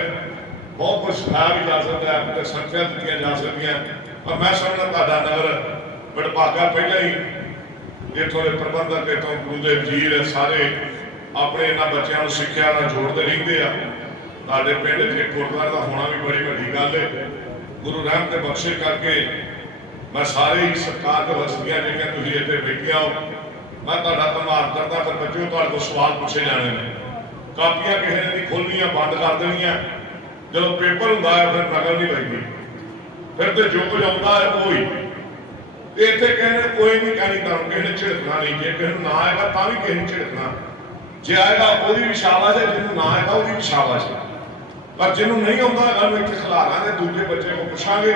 बहुत कुछ सिखाया भी जा सकता है, फिर संख्या दी जा सकती। पर मैं समझना तुहाडा नगर बड़भागा पहले ही इत्थों के प्रबंधक इत्थों गुरु के वजीर सारे अपने इन्हां बच्चों को सिक्ख्या नाल जोड़ते रहिंदे आ। साडे पिंड च गुरुद्वारा का होना भी बड़ी वड्डी गल है। गुरु रहमत ते बख्शिश करके मैं सारे ही सरकार के हस्तियां जिहड़ियां तुसीं इत्थे बैठियां हो, मैं तुहाडा धन्नवाद करदा। फिर बच्चों तुहाडे कोल सवाल पूछे जाने ने, कापियां किसी ने नहीं खोलनियां, बंद कर देनियां। जदों पेपर हुंदा है फिर नकल नहीं लगदी, फिर तो जो कुछ आउंदा है वो ही। इत्थे कहने कोई नहीं कहनी, तुहानूं किसी ने झिड़कना नहीं। जे किसी नूं ना आएगा तां भी किसी ने झिड़कना, जे आएगा ओहदी भी शाबाश है, जिन्होंने ना आएगा ओहदी भी शाबाश है। पर जिन्होंने नहीं आता हम इतने खिलारांगे, दूसरे बच्चे को पूछांगे,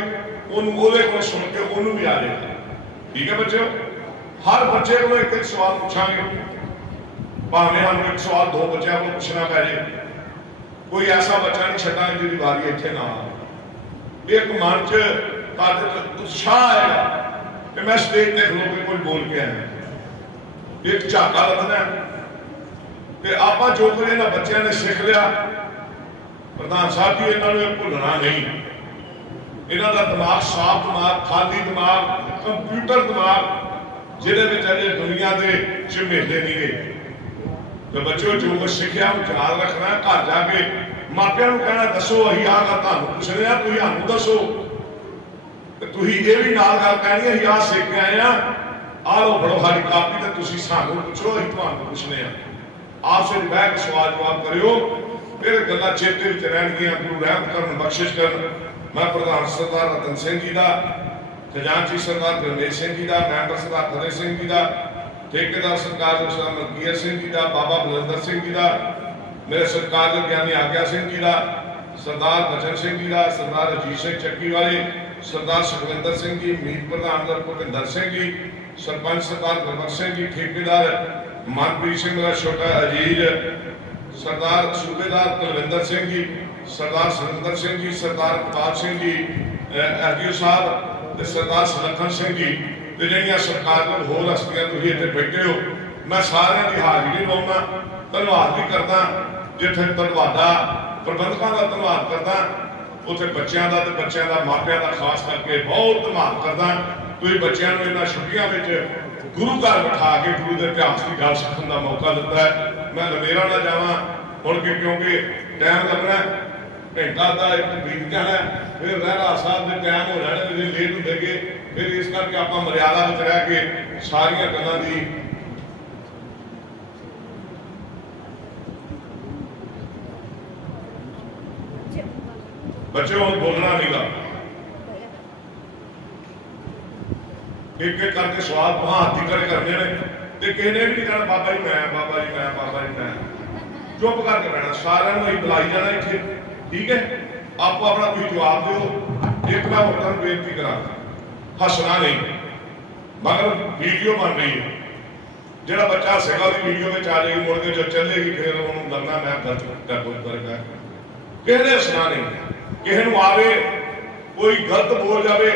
उन्होंने को सुन के उन्होंने भी आ जाएगा। ठीक है बच्चों, हर बच्चे को एक एक सवाल पूछांगे, भावें हम एक सवाल दो बच्चों को पूछना पै जाए, कोई ऐसा बच्चा नहीं छड्डा जिहदी वारी इत्थे ना आए। एक मन च उत्साह आएगा कि मैं स्टेज ते खलो के कोई बोल के आया, एक झाका लगना कि आप जो कुछ इन्होंने बच्चों ने सीख लिया, प्रधान साहब जी इन्होंने भुलना नहीं। इन्हों का दिमाग साफ दिमाग, खाली दिमाग, कंप्यूटर दिमाग, जिहदे विच अजे दुनिया के झमेले नहीं गए। तो बच्चों जो कुछ सीखिया याद रखना, घर जाके मापियां नूं कहना दसो असीं आह गल तुहानूं पुछदे आ, तुसीं सानूं दसो। तुसीं ये भी नाल गल कहनी असीं आह सीख के आए आ, आ लो फड़ो साडी कापी ते तुसीं सानूं पुछो, असीं तुहानूं पुछने आ। आपसे बह के सवाल जवाब करियो, फिर गल्लां चेते विच रहणगीआं। गुरु रहमत करन, बख्शिश करन। मैं प्रधान सरदार रतन सिंह जी का, खजानची सरदार गुरमेज सिंह जी का, मैंबर सरदार फतेह सिंह जी का, ठेकेदार सरकार सरदार मलकीत सिंह जी का, बाबा बलविंदर सिंह जी का, मेरे सरकार के ज्ञानी आज्ञा सिंह जी का, सरदार बचन सिंह जी का, सरदार अजीत सिंह चक्की वाले, सरदार सुखविंदर सिंह जी, मीत प्रधान भुपिंदर सिंह जी, सरपंच सरदार गुरबख्श सिंह जी, ठेकेदार मनप्रीत सिंह मेरा छोटा अजीज, सरदार सूबेदार कुलविंदर सिंह जी, सरदार सुरिंदर सिंह जी, सरदार प्रताप सिंह जी एसडीओ साहब, सरदार सुलखन सिंह जी, तो जिहड़ियां सरकार के होर हस्तियां तुसीं इत्थे बैठे हो, मैं सारिਆਂ की हाज़री लाउणा, धन्नवाद भी करदा। जिथे तुहाडा प्रबंधकों का धन्नवाद करदा, उत्थे बच्चों का ते बच्चों का मापियां का खास करके बहुत धन्नवाद करदा। तुसीं बच्चों नूं इन्हां छुट्टियां विच गुरु घर बिठा के गुरु के इतिहास की गल सीखने का मौका दिता है। मैं लमेरा ना जावा मुड़ के, क्योंकि टाइम लगना घंटा का एक बीत जाना, फिर रहरा साहब के टाइम हो जाने कि लेट होते गए, फिर इस करके आप मर्यादा में रह के सारिया गल्लां दी बच्चे हम बोलना नहीं गा, एक एक करके सवाल वहां हाथी खड़े करने ने, ते किसी ने भी नहीं कहना बाबा जी मैं, बाबा जी मैं, बाबा जी मैं। चुप करके रहना, सारे ही बुलाई जाना इतने, ठीक है। आपको अपना कोई जवाब दो। एक मैं होटल बेनती करा, हसना नहीं, मगर वीडियो बन रही है, जो बच्चा हसेगा उसकी वीडियो में आ जाएगी, मुड़ के जो चलेगी फिर उन्होंने लगना मैं गलत कर, किसी ने हसना नहीं, किसी को आवे कोई गलत बोल जाए,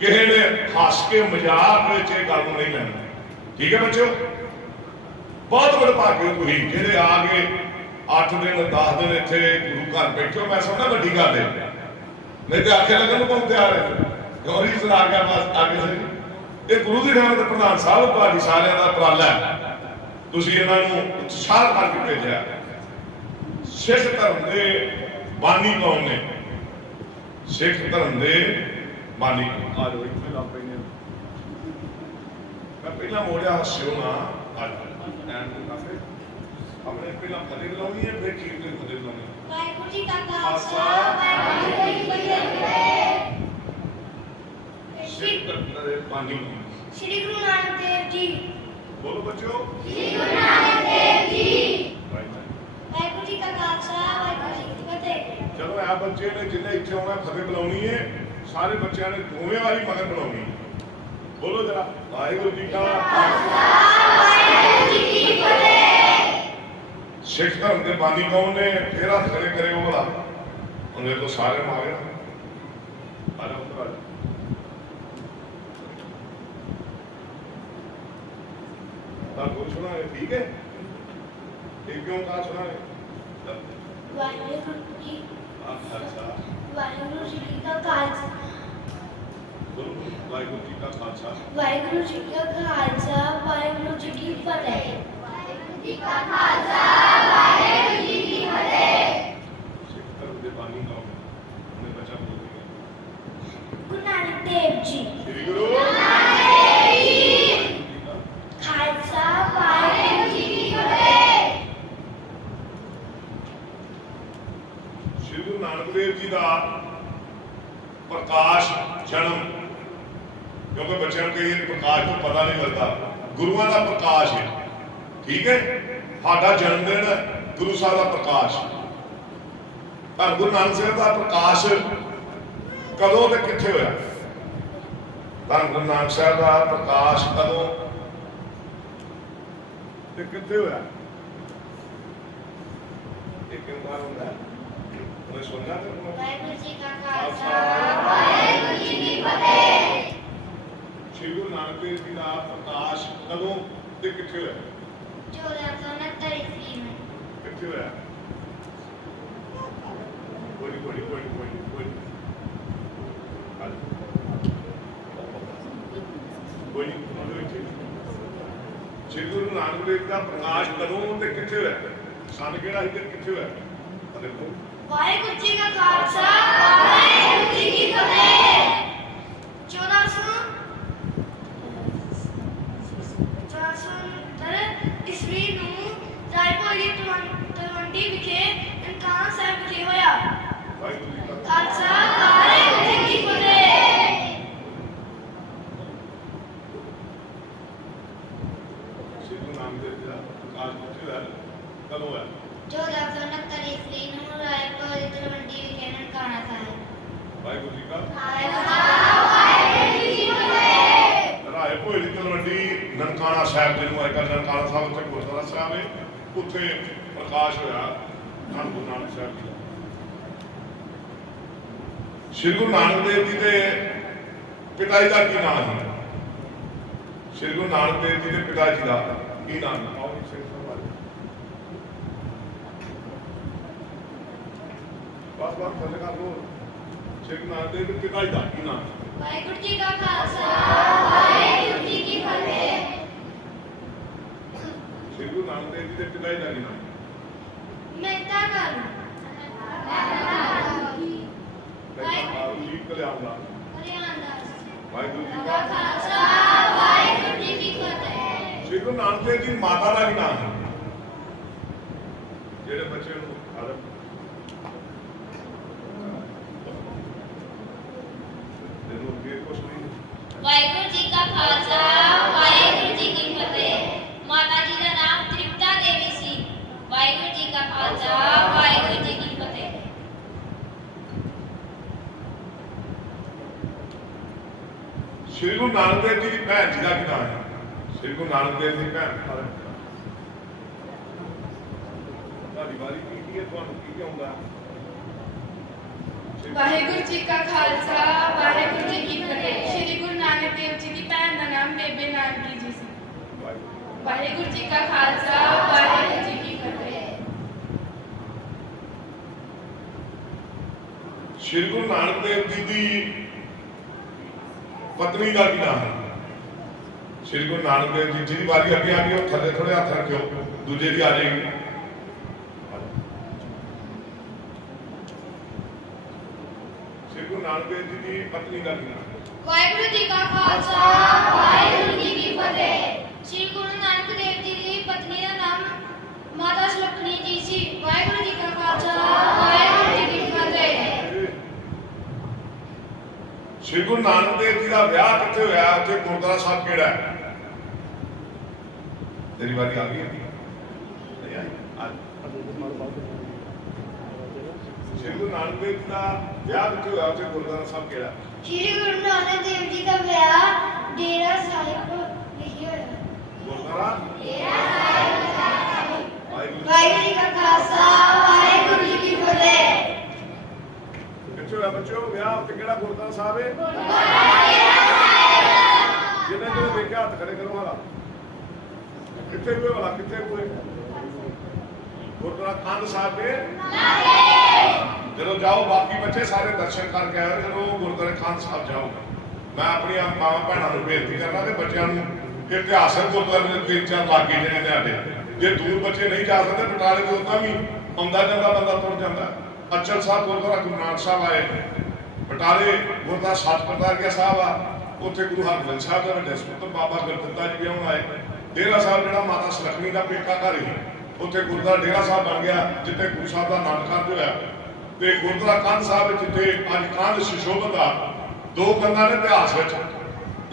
किसी ने हस के मजाक में गल नहीं लेना, ठीक है बच्चों। बहुत बड़े भाग्य हो तुम जे आ गए 8 दिन 10 दिन इतने गुरु घर बैठो, मैं समझना बड़ी गल है, नहीं तो आखे लगन कौन तैयार है, गौरी सुना गया बस आगे से। ये गुरु की नाम के प्रधान साहब तुम्हारी सारे का उपराला है, तुम इन्हों उत्साह करके भेजा। सिख धर्म के बानी कौन ने, सिख धर्म के बानी आ जाओ इतने लग पे, मैं पहला मोड़िया हस्यो ना अपने पहला फतेह बुलानी है, फिर कीर्तन फतेह बुलानी है। वाहिगुरू जी का खालसा, वाहिगुरू जी की फतेह। सिख धर्म के बानी श्री गुरु नानक देव जी। बोलो बच्चों, श्री गुरु नानक देव जी। वाहिगुरू जी का खालसा, वाहिगुरू जी की फतेह। चलो आ बच्चे ने जिन्हें इच्छा होना फतेह बुलानी है, सारे बच्चों ने दोवें वाली मगर बुलानी है। बोलो जरा, वाहिगुरू जी का खालसा, वाहिगुरू जी की फतेह। सिख धर्म के बानी कौन ने, फिर हाथ खड़े करे वो वाला, उन्हें तो सारे मारे सुना है, ठीक है। एक क्यों कहा सुना है, वाहिगुरू जी, अच्छा वाहिगुरू जी का खालसा, बोलो वाहिगुरू जी का खालसा, वाहिगुरू जी का खालसा, वाहिगुरू जी की फतेह। वाहिगुरू जी का खालसा, वाहिगुरू जी की फतेह। सिख धर्म के बानी कौन, उन्हें बचा बोल दिया, गुरु नानक देव जी। श्री गुरु नानक देव जी। खालसा, वाहिगुरू जी की फतेह। श्री गुरु नानक देव जी का प्रकाश जन्म, क्योंकि बच्चों को ये प्रकाश को पता नहीं लगता, गुरुओं का प्रकाश है, ठीक है। साडा जन्मदिन गुरु साहब का प्रकाश, पर गुरु नानक साहब का प्रकाश कदों ते कित्थे होया, धन गुरु नानक साहब का प्रकाश कदों ते कित्थे होया, एक बार होता है उन्हें सुनना तो वाहिगुरू जी का खालसा, वाहिगुरू जी की फतेह। श्री गुरु नानक देव जी का प्रकाश कदों ते कित्थे होया, 1469 ईस्वी में। कित्थे होया, कोई श्री गुरु नानक देव का प्रकाश कदों ते कित्थे होया, सन केड़ा ही ते कित्थे होया, देखो वाहिगुरू जी का खालसा, वाहिगुरू जी की फतेह। 1469 ईस्वी ਨੂੰ ਰਾਏਪੁਰ ਦੀ ਤਲਵੰਡੀ ਵਿਖੇ ਨਨਕਾਣਾ ਸਾਹਿਬ ਵਿਖੇ ਹੋਇਆ। वाहिगुरू जी का ਖਾਲਸਾ, ਵਾਹਿਗੁਰੂ ਜੀ ਕੀ ਫਤਿਹ। श्री गुरु नानक देव जी का प्रकाश कित्थे होया, कदों होया, 1469 ईस्वी ਨੂੰ ਰਾਏਪੁਰ ਦੀ ਤਲਵੰਡੀ ਵਿਖੇ ਨਨਕਾਣਾ ਸਾਹਿਬ। वाहिगुरू जी का ਖਾਲਸਾ, ਵਾਹਿਗੁਰੂ ਜੀ ਕੀ ਫਤਿਹ। ਰਾਏ ਭੋਏ ਦੀ ਤਲਵੰਡੀ ਨਨਕਾਣਾ ਸਾਹਿਬ ਜਿਹਨੂੰ ਅੱਜ ਕੱਲ੍ਹ ਨਨਕਾਣਾ ਸਾਹਿਬ ਉੱਥੇ ਗੁਰਦੁਆਰਾ ਸਾਹਿਬ ਹੈ, ਉੱਥੇ ਪ੍ਰਕਾਸ਼ ਹੋਇਆ ਧੰਨ ਗੁਰੂ ਨਾਨਕ ਸਾਹਿਬ ਜੀ ਦਾ। ਸ਼੍ਰੀ ਗੁਰੂ ਨਾਨਕ ਦੇਵ ਜੀ ਦੇ ਪਿਤਾ ਜੀ ਦਾ ਕੀ ਨਾਮ ਹੈ, ਸ਼੍ਰੀ ਗੁਰੂ ਨਾਨਕ ਦੇਵ ਜੀ ਦੇ ਪਿਤਾ ਜੀ ਦਾ ਕੀ ਨਾਮ ਹੈ, ਆਓ ਸਿੰਘ ਸਾਹਿਬ ਆ ਜਾਓ। ਬਸ ਬਸ ਥੱਲੇ ਕਰ ਲਓ, ਸ਼੍ਰੀ ਗੁਰੂ ਨਾਨਕ ਦੇਵ ਦੇ ਪਿਤਾ ਜੀ ਦਾ ਕੀ ਨਾਮ ਹੈ, ਵਾਹਿਗੁਰੂ ਜੀ ਕਾ ਖਾਲਸਾ, ਵਾਹਿਗੁਰੂ ਜੀ ਕੀ ਫਤਿਹ। नानक देव जी के पिता जी का नाम मेहता कर जी कल्याण वाहिगुरू जी का का खालसा वाहिगुरू जी की फतेह। श्री गुरु नानक देव जी माता का भी नाम है जेडे बच्चे आदम वाहिगुरू जी का खालसा वाहिगुरू जी की फतेह। माता जी का नाम तृप्ता देवी सी। वाहिगुरू जी का खालसा वाहिगुरू जी की फतेह। श्री गुरु नानक देव जी की भैन जी का भी नाम है श्री गुरु नानक देव जी भैन वारी की है ਤੁਹਾਨੂੰ ਕੀ ਆਉਂਦਾ ਵਾਹਿਗੁਰੂ ਜੀ ਕਾ ਖਾਲਸਾ ਵਾਹਿਗੁਰੂ ਜੀ ਕੀ ਫਤਿਹ। ਸ਼੍ਰੀ ਗੁਰੂ ਨਾਨਕ ਦੇਵ ਜੀ ਦੀ ਭੈਣ ਦਾ ਨਾਮ ਬੇਬੇ ਨਾਨਕੀ ਜੀ ਸੀ। ਵਾਹਿਗੁਰੂ ਜੀ ਕਾ ਖਾਲਸਾ ਵਾਹਿਗੁਰੂ ਜੀ ਕੀ ਫਤਿਹ। श्री गुरु नानक देव जी की पत्नी का भी नाम है श्री गुरु नानक देव जी जी बारी अगे आ गई थले थोड़े हाथ रखियो दूजे की आ जाएगी श्री गुरु नानक देव जी की पत्नी का भी नाम वाहिगुरू जी का खालसा वाहिगुरू जी की फतेह। श्री गुरु नानक देव जी की पत्नी का नाम माता सुलखनी जी सी। वाहिगुरू जी का खालसा वाहिगुरू जी की फतेह। श्री गुरु नानक देव जी का ब्याह कितने होया उत्थे गुरुद्वारा साहब केड़ा है तेरी बारी आ गई नहीं आई श्री गुरु नानक देव जी का ब्याह कितने होया उत्थे गुरुद्वारा साहब केड़ा श्री गुरु नानक देव जी का ब्याह डेरा साहिब लिखी हुई है। गुरुद्वारा वाहिगुरू जी का खालसा वाहिगुरू जी की फतेह। कितने होया बच्चों ब्याह उत्थे केड़ा गुरुद्वारा साहब है जिन्हें जो देखा हाथ खड़े करो वाला कितने हुए वाला कितने हुए गुरुद्वारा खान साहब के जब जाओ बाकी बच्चे सारे दर्शन करके आए जब गुरुद्वारे खान साहब जाओ मैं अपनी मावा भैनों को बेनती करना कि बच्चों को इतिहासक गुरुद्वारे 3-4 लागे ने ध्याडे जे दूर बच्चे नहीं जा सकते बटाले तो उदा भी आंदा जाता बंदा तुर जाता अचल साहब गुरुद्वारा गुरु नानक साहब आए बटाले गुरुद्वारा सत करतारगिया साहब आ उत्थे गुरु हरगोबिंद साहब का वड्डे सुपुत्र बाबा गुरदित्ता जी भी आए डेरा साहब जो माता सुलखनी का पेका घर ही उत्थे गुरुद्वारा डेरा साहब बन गया जिथे गुरु साहब का नाम कार्ज होया ते गुरुद्वारा कंध साहब जिथे अज कंध सुशोभित आ दो कंधा ने इतिहास विच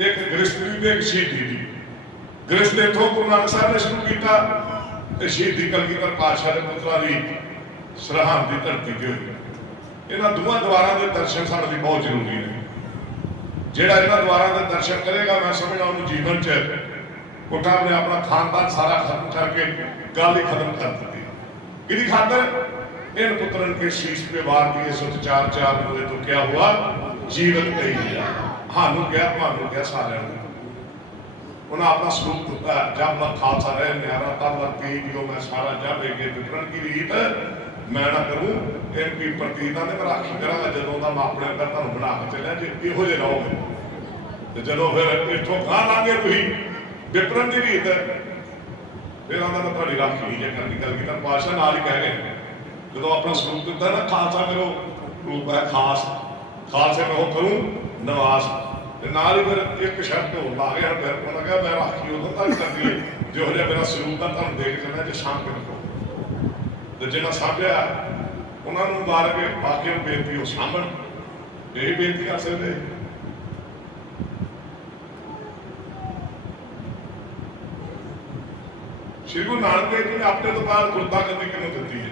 एक गृहस्थी ते एक शहीदी दी गृहस्थ इथों गुरु नानक साहब ने शुरू किया ते शहीदी कलगीधर पातशाह दे पुत्तरां दी सरहद की धरती ते होई इन्हां दोवां द्वारां दे दर्शन साडे लई बहुत जरूरी ने जेड़ा इन्हां द्वारां दे दर्शन करेगा मैं समझदा उहनूं जीवन च कोठा ने अपना खानदान सारा खत्म करके गल ही खत्म कर दी कि खातर इन पुत्रन के शीश पे वार दिए सुत चार चार मुझे तो क्या हुआ जीवन कही गया हानू गया भानू गया सारे उन्हें अपना स्वरूप दिता जब लग खालसा रहे न्यारा तब लग तेज जो मैं सारा जब लेके वितरण की रीत मैं ना करूं इनकी प्रतीत मैं राखी करा जो मैं अपने अंदर तुम बना के चलिया जो इहो जे रहोगे तो जो फिर इतों गां लागे तुम विपरण की रीत फिर आंदा मैं थोड़ी राखी नहीं जे करनी कलगीधर पातशाह नाल ही कह गए जो अपना स्वरूप दिता ना खालसा मेरो रूप है खास खालसे में वो करूं नवास नाल ही फिर एक शर्त हो ला गया फिर उन्होंने कहा मैं राखी उदों तक करनी है जो हो मेरा स्वरूप का तुम देख चलना जो शाम के रखो तो जिन्हें सामभ्या उन्होंने मार के बाकी बेनती वो सामण यही बेनती कर सकते श्री गुरु नानक देव जी ने अपने तो बाद गुरदा करनी किन्हों दी है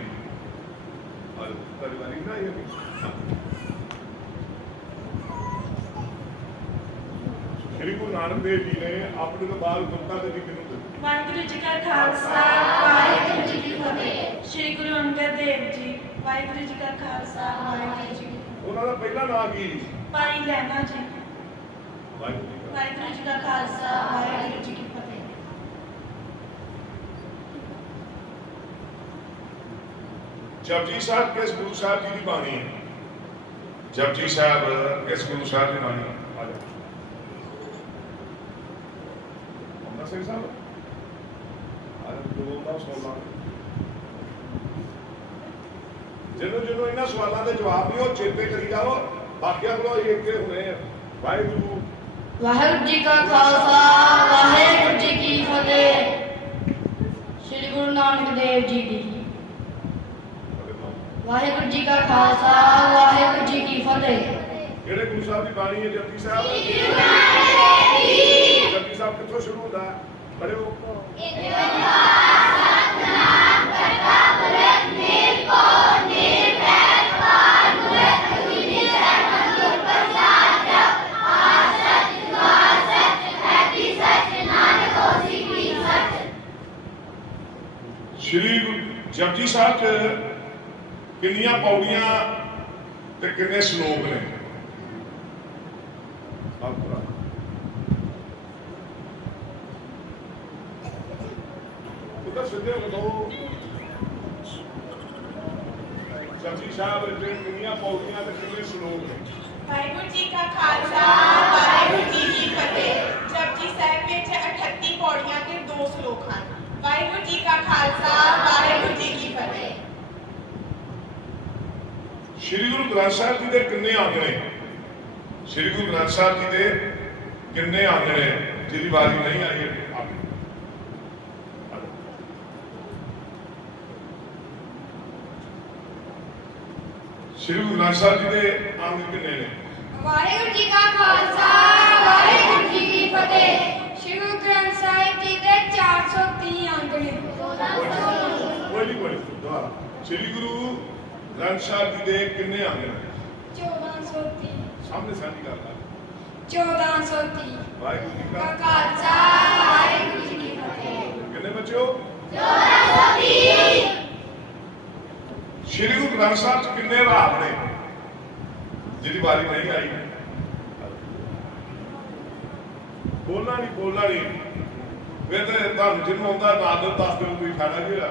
श्री गुरु नानक देव जी ने अपने तो बाद गुरदा करनी किन्हों दी ਵਾਹਿਗੁਰੂ ਜੀ ਕਾ ਖਾਲਸਾ ਵਾਹਿਗੁਰੂ ਜੀ ਕੀ ਫਤਿਹ। ਸ਼੍ਰੀ ਗੁਰੂ ਅੰਗਦ ਦੇਵ ਜੀ। ਵਾਹਿਗੁਰੂ ਜੀ ਕਾ ਖਾਲਸਾ ਵਾਹਿਗੁਰੂ ਜੀ ਕੀ ਫਤਿਹ। ਉਹਨਾਂ ਦਾ ਪਹਿਲਾ ਨਾਮ ਕੀ ਭਾਈ ਲਹਿਣਾ ਜੀ। ਵਾਹਿਗੁਰੂ ਵਾਹਿਗੁਰੂ ਜੀ ਕਾ ਖਾਲਸਾ ਵਾਹਿਗੁਰੂ ਜੀ ਕੀ ਫਤਿਹ। जपजी साहब किस गुरु साहब जी की बाणी है जपजी साहब किस गुरु साहब की बाणी है सिंह साहब ਜਿਹਨੂੰ ਇਹਨਾਂ ਸਵਾਲਾਂ ਦੇ ਜਵਾਬ ਨਹੀਂ ਉਹ ਚੇਤੇ ਕਰੀ ਜਾਓ ਬਾਕੀਆਂ ਕੋਲ ਇਹ ਇੱਥੇ ਹੁਣੇ ਵਾਹਿਗੁਰੂ ਵਾਹਿਗੁਰੂ ਜੀ ਕਾ ਖਾਲਸਾ ਵਾਹਿਗੁਰੂ ਜੀ ਕੀ ਫਤਿਹ ਸ੍ਰੀ ਗੁਰੂ ਨਾਨਕ ਦੇਵ ਜੀ ਦੀ ਵਾਹਿਗੁਰੂ ਜੀ ਕਾ ਖਾਲਸਾ ਵਾਹਿਗੁਰੂ ਜੀ ਕੀ ਫਤਿਹ ਜਿਹੜੇ ਗੁਰੂ ਸਾਹਿਬ ਦੀ ਬਾਣੀ ਹੈ ਜਪਜੀ ਸਾਹਿਬ ਜਪਜੀ ਸਾਹਿਬ ਕਿੱਥੋਂ ਸ਼ੁਰੂ ਹੁੰਦਾ ਪੜਿਓ ਸ਼੍ਰੀ ਜਪਜੀ ਸਾਹਿਬ ਚ ਕਿੰਨੀਆਂ ਪੌੜੀਆਂ ਤੇ ਕਿੰਨੇ ਸ਼ਲੋਕ ਨੇ ਉਹਦਾ ਸਿੱਧੇ ਲਗਾਓ ਜਪਜੀ ਸਾਹਿਬ ਦੇ ਕਿੰਨੀਆਂ ਪੌੜੀਆਂ ਤੇ ਕਿੰਨੇ ਸ਼ਲੋਕ ਨੇ ਵਾਹਿਗੁਰੂ ਜੀ ਕਾ ਖਾਲਸਾ ਵਾਹਿਗੁਰੂ ਜੀ ਕੀ ਫਤਿਹ ਜਪਜੀ ਸਾਹਿਬ ਵਿੱਚ 38 ਪੌੜੀਆਂ ਤੇ 2 ਸ਼ਲੋਕ ਹਨ ਵਾਹਿਗੁਰੂ ਜੀ ਕਾ ਖਾਲਸਾ ਵਾਹਿਗੁਰੂ ਜੀ ਕੀ ਫਤਿਹ ਸ਼੍ਰੀ ਗੁਰੂ ਗ੍ਰੰਥ ਸਾਹਿਬ ਜੀ ਦੇ ਕਿੰਨੇ ਅੰਗ ਨੇ ਸ਼੍ਰੀ ਗੁਰੂ ਗ੍ਰੰਥ ਸਾਹਿਬ ਜੀ ਦੇ ਕਿੰਨੇ ਅੰਗ ਨੇ ਜਿਹਦੀ ਵਾਰੀ ਨਹੀਂ ਆਈ ਸ਼੍ਰੀ ਗੁਰੂ ਗ੍ਰੰਥ ਸਾਹਿਬ ਜੀ ਦੇ ਅੰਗ ਕਿੰਨੇ ਨੇ ਵਾਹਿਗੁਰੂ ਜੀ ਕਾ ਖਾਲਸਾ ਵਾਹਿਗੁਰੂ ਜੀ ਕੀ ਫਤਿਹ ਸ੍ਰੀ ਗੁਰੂ ਗ੍ਰੰਥ ਸਾਹਿਬ ਜੀ ਦੇ 430 ਅੰਗ ਨੇ ਕੋਈ ਨਹੀਂ ਦੁਬਾਰਾ ਸ਼੍ਰੀ ਗੁਰੂ ਗ੍ਰੰਥ ਸਾਹਿਬ ਜੀ ਦੇ ਕਿੰਨੇ ਅੰਗ ਨੇ 1430 ਸਾਹਮਣੇ ਸਾਡੀ ਗੱਲ ਆ 1430 ਵਾਹਿਗੁਰੂ ਜੀ ਕਾ ਕਾ ਖਾਲਸਾ ਵਾਹਿਗੁਰੂ ਜੀ ਕੀ ਫਤਿਹ ਕਿੰਨੇ ਬੱਚਿਓ 1430 ਸ਼੍ਰੀ ਗੁਰੂ ਗ੍ਰੰਥ ਸਾਹਿਬ ਚ ਕਿੰਨੇ ਰਾਗ ਨੇ ਜਿਹਦੀ ਵਾਰੀ ਨਹੀਂ ਆਈ ਬੋਲਣਾ ਨਹੀਂ ਵੇ ਤੇ ਤੁਹਾਨੂੰ ਜਿਹਨੂੰ ਆਉਂਦਾ ਨਾਦਰ ਦੱਸ ਦਿਓ ਕੋਈ ਫਾਇਦਾ ਨਹੀਂ ਹੋਇਆ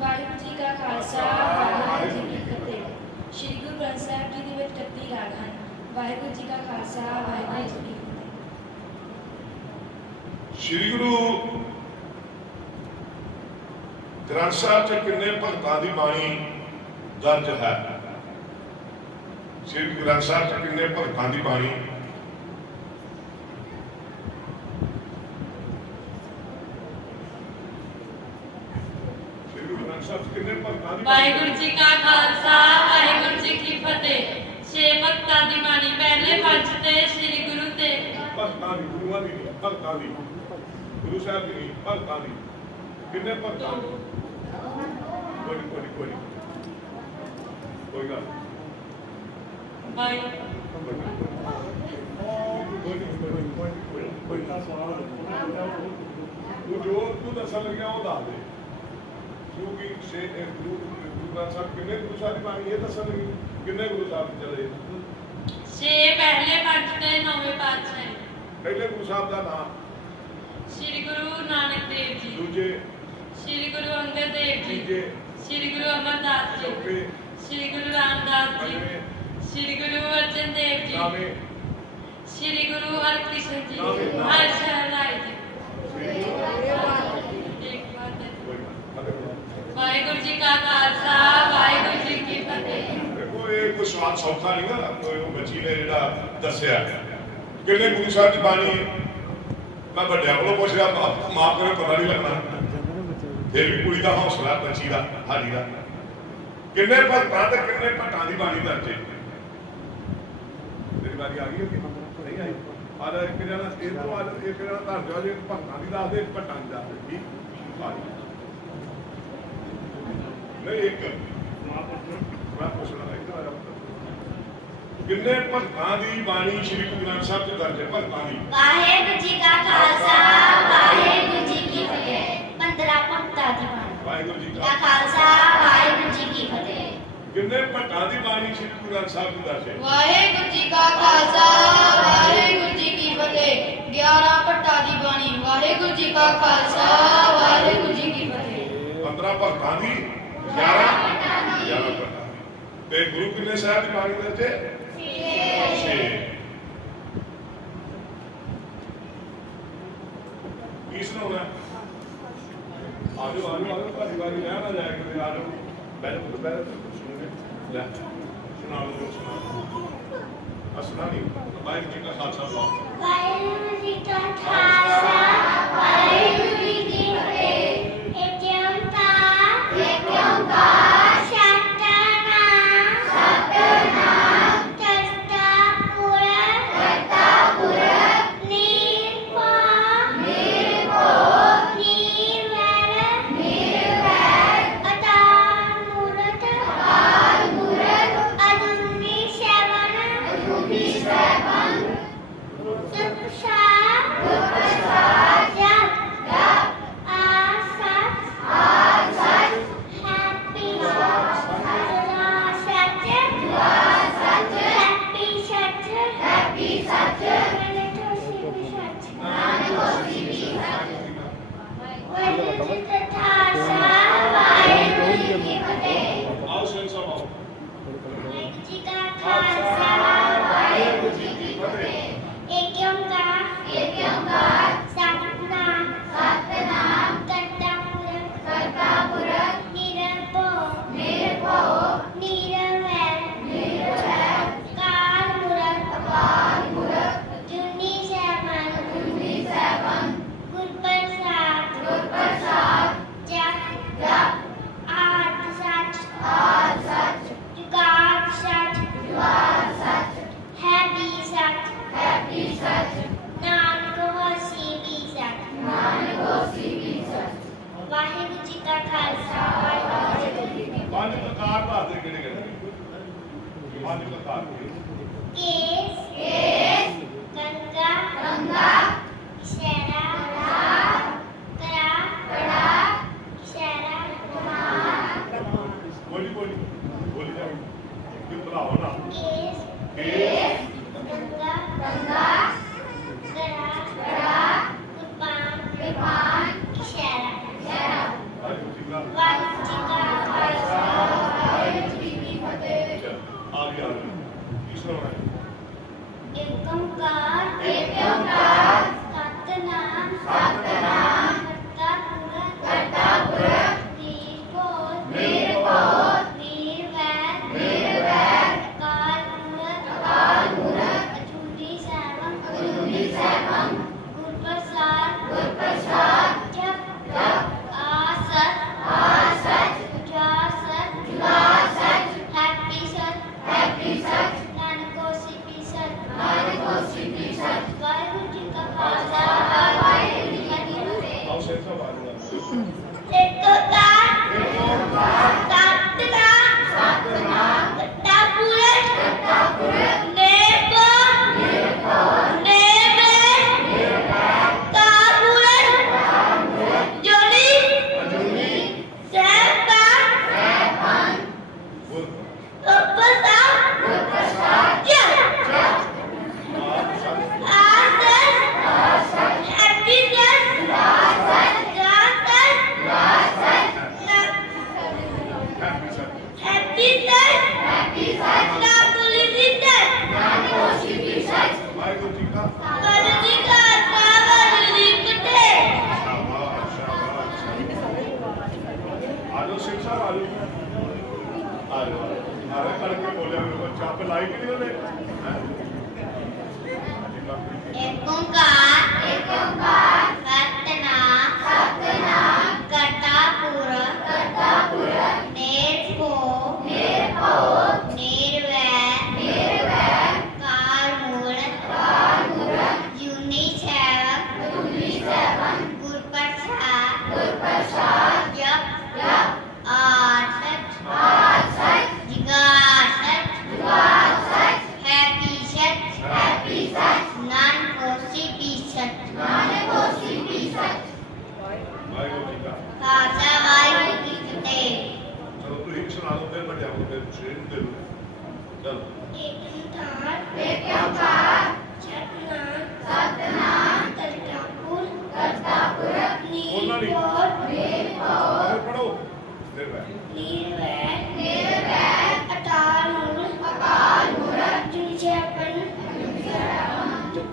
ਵਾਹਿਗੁਰੂ ਜੀ ਕਾ ਖਾਲਸਾ ਵਾਹਿਗੁਰੂ ਜੀ ਕੀ ਫਤਿਹ ਸ੍ਰੀ ਗੁਰੂ ਗ੍ਰੰਥ ਸਾਹਿਬ ਜੀ ਦੇ ਵਿੱਚ 31 ਰਾਗ ਹਨ ਵਾਹਿਗੁਰੂ ਜੀ ਕਾ ਖਾਲਸਾ ਵਾਹਿਗੁਰੂ ਜੀ ਕੀ ਫਤਿਹ ਸ਼੍ਰੀ ਗੁਰੂ ਗ੍ਰੰਥ ਸਾਹਿਬ ਚ ਕਿੰਨੇ ਭਗਤਾਂ ਦੀ ਬਾਣੀ ਦਰਜ ਹੈ ਸ਼੍ਰੀ ਗੁਰੂ ਗ੍ਰੰਥ ਸਾਹਿਬ ਚ ਕਿੰਨੇ ਭਗਤਾਂ ਦੀ ਬਾਣੀ ਸ਼੍ਰੀ ਗੁਰੂ ਗ੍ਰੰਥ ਸਾਹਿਬ ਚ ਕਿੰਨੇ ਭਗਤਾਂ ਦੀ ਵਾਹਿਗੁਰੂ ਜੀ ਕਾ ਖਾਲਸਾ ਵਾਹਿਗੁਰੂ ਜੀ ਕੀ ਫਤਿਹ 6 ਭਗਤਾਂ ਦੀ ਬਾਣੀ ਪਹਿਲੇ ਪੰਜ ਤੇ ਸ੍ਰੀ ਗੁਰੂ ਤੇ ਭਗਤਾਂ ਦੀ ਗੁਰੂਆਂ ਦੀ ਨਹੀਂ ਭਗਤਾਂ ਦੀ ਗੁਰੂ ਸਾਹਿਬ ਦੀ ਨਹੀਂ ਭਗਤਾਂ ਦੀ ਕਿੰਨੇ ਭਗਤਾਂ ਦੀ ਕੋਈ ਗੱਲ ਜੋ ਤੂੰ ਦੱਸਣ ਲੱਗਿਆ ਉਹ ਦੱਸ ਦੇ ਕਿਉਂਕਿ ਗੁਰੂ ਗ੍ਰੰਥ ਸਾਹਿਬ ਕਿੰਨੇ ਗੁਰੂ ਸਾਹਿਬ ਦੀ ਬਾਣੀ ਇਹ ਦੱਸਣ ਲੱਗੀ ਕਿੰਨੇ ਗੁਰੂ ਸਾਹਿਬ ਚਲੇ 6 ਪਹਿਲੇ ਪੰਜ ਤੇ ਨੌਵੇਂ ਪਾਤਸ਼ਾਹ ਪਹਿਲੇ ਗੁਰੂ ਸਾਹਿਬ ਦਾ ਨਾਮ ਸ੍ਰੀ ਗੁਰੂ ਨਾਨਕ ਦੇਵ ਜੀ ਦੂਜੇ ਸ੍ਰੀ ਗੁਰੂ ਅੰਗਦ ਦੇਵ ਜੀ ਤੀਜੇ ਸ੍ਰੀ ਗੁਰੂ ਅਮਰਦਾਸ ਜੀ ਚੌਥੇ ਸ੍ਰੀ ਗੁਰੂ ਰਾਮਦਾਸ ਜੀ ਪੰਜਵੇਂ ਸ੍ਰੀ ਗੁਰੂ ਅਰਜਨ ਦੇਵ ਜੀ ਨਾਵੇਂ ਸ੍ਰੀ ਗੁਰੂ ਹਰਕ੍ਰਿਸ਼ਨ ਜੀ ਨਾਵੇਂ। ਹਰਿ ਰਾਏ ਜੀ ਇੱਕ ਬਾਤ ਹੈ। ਵਾਹਿਗੁਰੂ ਜੀ ਕਾ ਖਾਲਸਾ ਵਾਹਿਗੁਰੂ ਜੀ ਕੀ ਫਤਿਹ ਦੇਖੋ ਇਹ ਕੋਈ ਸਵਾਲ ਸੌਖਾ ਨਹੀਂ ਨਾ ਕੋਈ ਉਹ ਬੱਚੀ ਨੇ ਜਿਹੜਾ ਦੱਸਿਆ ਕਿੰਨੇ ਗੁਰੂ ਸਾਹਿਬ ਦੀ ਬਾਣੀ ਮੈਂ ਵੱਡਿਆਂ ਕੋਲੋਂ ਪੁੱਛਿਆ ਮਾਂ ਪਿਓ ਨੂੰ ਪਤਾ ਨਹੀਂ ਲੱਗਣਾ ਫਿਰ ਵੀ ਕੁੜੀ ਦਾ ਹੌਸਲਾ ਬੱਚੀ ਦਾ ਹਾਲੀ ਦਾ ਕਿੰਨੇ ਭਗਤਾਂ ਤੇ ਕਿੰਨੇ ਭੱਟਾਂ ਦੀ ਬਾਣੀ ਦਰਜੇ ਤੇਰੀ ਵਾਰੀ ਆ ਗਈ ਨਹੀਂ ਆਈ ਆਹ ਇੱਕ ਜਣਾ ਇਹ ਤੋਂ ਆ ਇੱਕ ਜਣਾ ਧਰ ਜਾ ਜੇ ਭਗਤਾਂ ਦੀ ਦੱਸ ਦੇ ਭੱਟਾਂ ਦੀ ਦੱਸ ਦੇ ਠੀਕ ਆ ਨਹੀਂ ਇੱਕ ਮੈਂ ਪੁੱਛਣਾ ਇੱਕ ਵਾਰ ਕਿੰਨੇ ਭਗਤਾਂ ਦੀ ਬਾਣੀ ਸ਼੍ਰੀ ਗੁਰੂ ਗ੍ਰੰਥ ਸਾਹਿਬ ਚ ਦਰਜ ਹੈ ਭਗਤਾਂ ਦੀ ਵਾਹਿਗੁਰੂ ਜੀ ਕਾ ਖਾਲਸਾ ਵਾਹਿਗੁਰੂ ਜੀ ਕੀ ਫਤਿਹ 15 ਭਗਤਾਂ ਦੀ ਬਾਣੀ ਵਾਹਿਗੁਰੂ ਜੀ ਕਾ ਕਾ ਖਾਲਸਾ ਵਾਹਿਗੁਰੂ ਜੀ ਕੀ ਫਤਿਹ ਕਿੰਨੇ ਭਗਤਾਂ ਦੀ ਬਾਣੀ ਸ਼੍ਰੀ ਗੁਰੂ ਗ੍ਰੰਥ ਸਾਹਿਬ ਚ ਦਰਜ ਹੈ ਵਾਹਿਗੁਰੂ ਜੀ ਕਾ ਖਾਲਸਾ ਵਾਹਿਗੁਰੂ ਜੀ ਕੀ ਫਤਿਹ 11 ਭੱਟਾਂ ਦੀ ਬਾਣੀ ਵਾਹਿਗੁਰੂ ਜੀ ਕਾ ਖਾਲਸਾ ਵਾਹਿਗੁਰੂ ਜੀ ਕੀ ਫਤਿਹ 15 ਭਗਤਾਂ ਦੀ 11 ਭਗਤਾਂ ਤੇ ਗੁਰੂ ਕਿੰਨੇ ਸਾਹਿਬ ਦੀ ਬਾਣੀ ਦਰਜ ਹੈ 6 ਕੀ ਸੁਣਾਉਣਾ ਆਜੋ ਭਾਜੀ ਵਾਰੀ ਰਹਿ ਨਾ ਜਾਇਆ ਕਰੇ ਆਜੋ ਬੈਠ ਸੁਣੋਗੇ ਲੈ ਸੁਣਾ ਲਓ ਜੋ ਸੁਣਾ ਅਸਨਾ ਨਹੀਂ ਵਾਹਿਗੁਰੂ ਜੀ ਕਾ ਖਾਲਸਾ ਵਾਹਿਗੁਰੂ ਜੀ ਕਾ ਖਾਲਸਾ ਵਾਹਿਗੁਰੂ ਜੀ ਕੀ ਫਤਿਹ। ਏਕ ਓੰਕਾਰ ਸਤਿਨਾਮ ਕਰਤਾ ਪੁਰਖ ਨਿਰਭਉ ਨਿਰਵੈਰ ਅਕਾਲ ਮੂਰਤ ਅਜੂਨੀ ਸੈਭੰ ਗੁਰ ਪ੍ਰਸਾਦ ਜਪ ਆਸਤ ਹੈਪੀ ਸੱਚ ਨਾਨਕ ਹੋਸੀ ਵੀ ਸੱਚ ਵਾਹਿਗੁਰੂ ਜੀ ਕਾ ਖਾਲਸਾ ਵਾਹਿਗੁਰੂ ਜੀ ਕੀ ਫਤਿਹ। ਆਓ ਸਿੰਘ ਸਾਹਿਬ ਆਓ ਵਾਹਿਗੁਰੂ ਜੀ ਕਾ ਖਾਲਸਾ ਵਾਹਿਗੁਰੂ ਜੀ ਕੀ ਫਤਿਹ। ਏਕ ਓੰਕਾਰ ਸਤਿਨਾਮ ਕਰਤਾ ਪੁਰਖ ਨਿਰਭਉ ਨਿਰਵੈਰ ਅਕਾਲ ਮੂਰਤ ਅਜੂਨੀ ਸੈਭੰ ਗੁਰ ਪ੍ਰਸਾਦ ਜਪ ਆਦਿ ਸੱਚ ਜੁਗਾਦ ਸੱਚ ਹੈਪੀ ਸੱਚ ਨਾਨਕ ਹੋਸੀ ਵੀ ਸੱਚ ਵਾਹਿਗੁਰੂ ਜੀ ਕਾ ਖਾਲਸਾ ਵਾਹਿਗੁਰੂ ਜੀ ਕੀ ਫਤਿਹ। ਪੰਜ ਕਕਾਰ ਦੱਸ ਦੇ ਕਿਹੜੇ ਪੰਜ ਕਕਾਰ ਕੇਸ ਗੰਗਾ ਇਸ਼ਾਰਾ ਕੜਾ ਇਸ਼ਾਰਾ ਬੋਲੀ ਜਾ ਕਿ ਬੁਲਾਓ ਨਾ ਕੇਸ ਗੰਗਾ ਕੜਾ ਕਿਰਪਾਨ ਇਸ਼ਾਰਾ ਵਾਹਿਗੁਰੂ ਜੀ ਕਾ ਵਾਹਿਗੁਰੂ ਜੀ ਕਾ ਖਾਲਸਾ ਵਾਹਿਗੁਰੂ ਜੀ ਕੀ ਫਤਿਹ। ਆ ਗਿਆ ਕੀ ਸੁਣਾਉਣਾ ਹੈ? ਏਕ ਓੰਕਾਰ ਸਤਿਨਾਮ ਕਰਤਾ ਪੁਰਖ ਨਿਰਭਉ ਨਿਰਵੈਰ ਅਕਾਲ ਮੂਰਤ ਅਜੂਨੀ ਸੈਭੰ ਗੁਰ ਪ੍ਰਸਾਦ ਜਪ ਆਸਤ ਜੁਗਾਦ ਸੱਚ ਹੈਪੀ ਸੱਚ ਨਾਨਕ ਹੋਸੀ ਵੀ ਸੱਚ ਵਾਹਿਗੁਰੂ ਜੀ ਕਾ ਖਾਲਸਾ ਵਾਹਿਗੁਰੂ ਜੀ ਕੀ ਫਤਿਹ। ਆਓ ਸਿੰਘ ਸਾਹਿਬ ਆ ਜਾਓ ਏਕ ਓੰਕਾਰ ਸਤਿਨਾਮ ਕਰਤਾ ਪੁਰਖ ਨਿਰਭਉ ਜੋਨੀ ਸੈਭੰ ਬੋਲ ਗੁਰ ਪ੍ਰਸਾਦ ਜਪ ਹੈਪੀ ਸੱਚ ਨਾ ਪੁਲਿਸ ਵਾਹਿਗੁਰੂ ਜੀ ਕਾ ਵਾਹਿਗੁਰੂ ਜੀ ਕਾ ਖਾਲਸਾ ਵਾਹਿਗੁਰੂ ਜੀ ਕੀ ਫਤਿਹ। ਆਜੋ ਸਿੰਘ ਸਾਹਿਬ ਆਜੋ ਆਰੇ ਕਰਕੇ ਬੋਲਿਆ ਮੇਰੇ ਕੋਲ ਚਾਪ ਲਾਈ ਕਿ ਨਹੀਂ ਉਹਨੇ ਏਕ ਓੰਕਾਰ ਸਤਿਨਾਮ ਕਰਤਾ ਪੁਰਖ ਨਿਰਭਉ ਨਿਰਵੈਰ ਅਕਾਲ ਮੂਰਤ ਅਜੂਨੀ ਸੈਭੰ ਗੁਰ ਪ੍ਰਸਾਦ ਜਪ ਆਦਿ ਸੱਚ ਜੁਗਾਦ ਸੱਚ ਹੈਪੀ ਸੱਚ ਨਾਨਕ ਹੋਸੀ ਵੀ ਸੱਚ ਵਾਹਿਗੁਰੂ ਜੀ ਕਾ ਖਾਲਸਾ ਵਾਹਿਗੁਰੂ ਜੀ ਕੀ ਫਤਿਹ। ਚਲੋ ਤੁਸੀਂ ਸੁਣਾ ਦਿਓ ਫਿਰ ਵੱਡਿਆਂ ਨੂੰ ਫਿਰ ਸ਼ੇਰ ਦੇ ਦਿਓ ਚਲ ਏਕ ਓੰਕਾਰ ਸਤਿਨਾਮ ਕਰਤਾ ਪੁਰਖ ਨਿਰਭਉ ਪੜੋ ਨਿਰਵੈਰ ਨਿਰਵੈਰ ਅਕਾਲ ਮੂਰਤ ਅਜੂਨੀ ਸੈਭੰ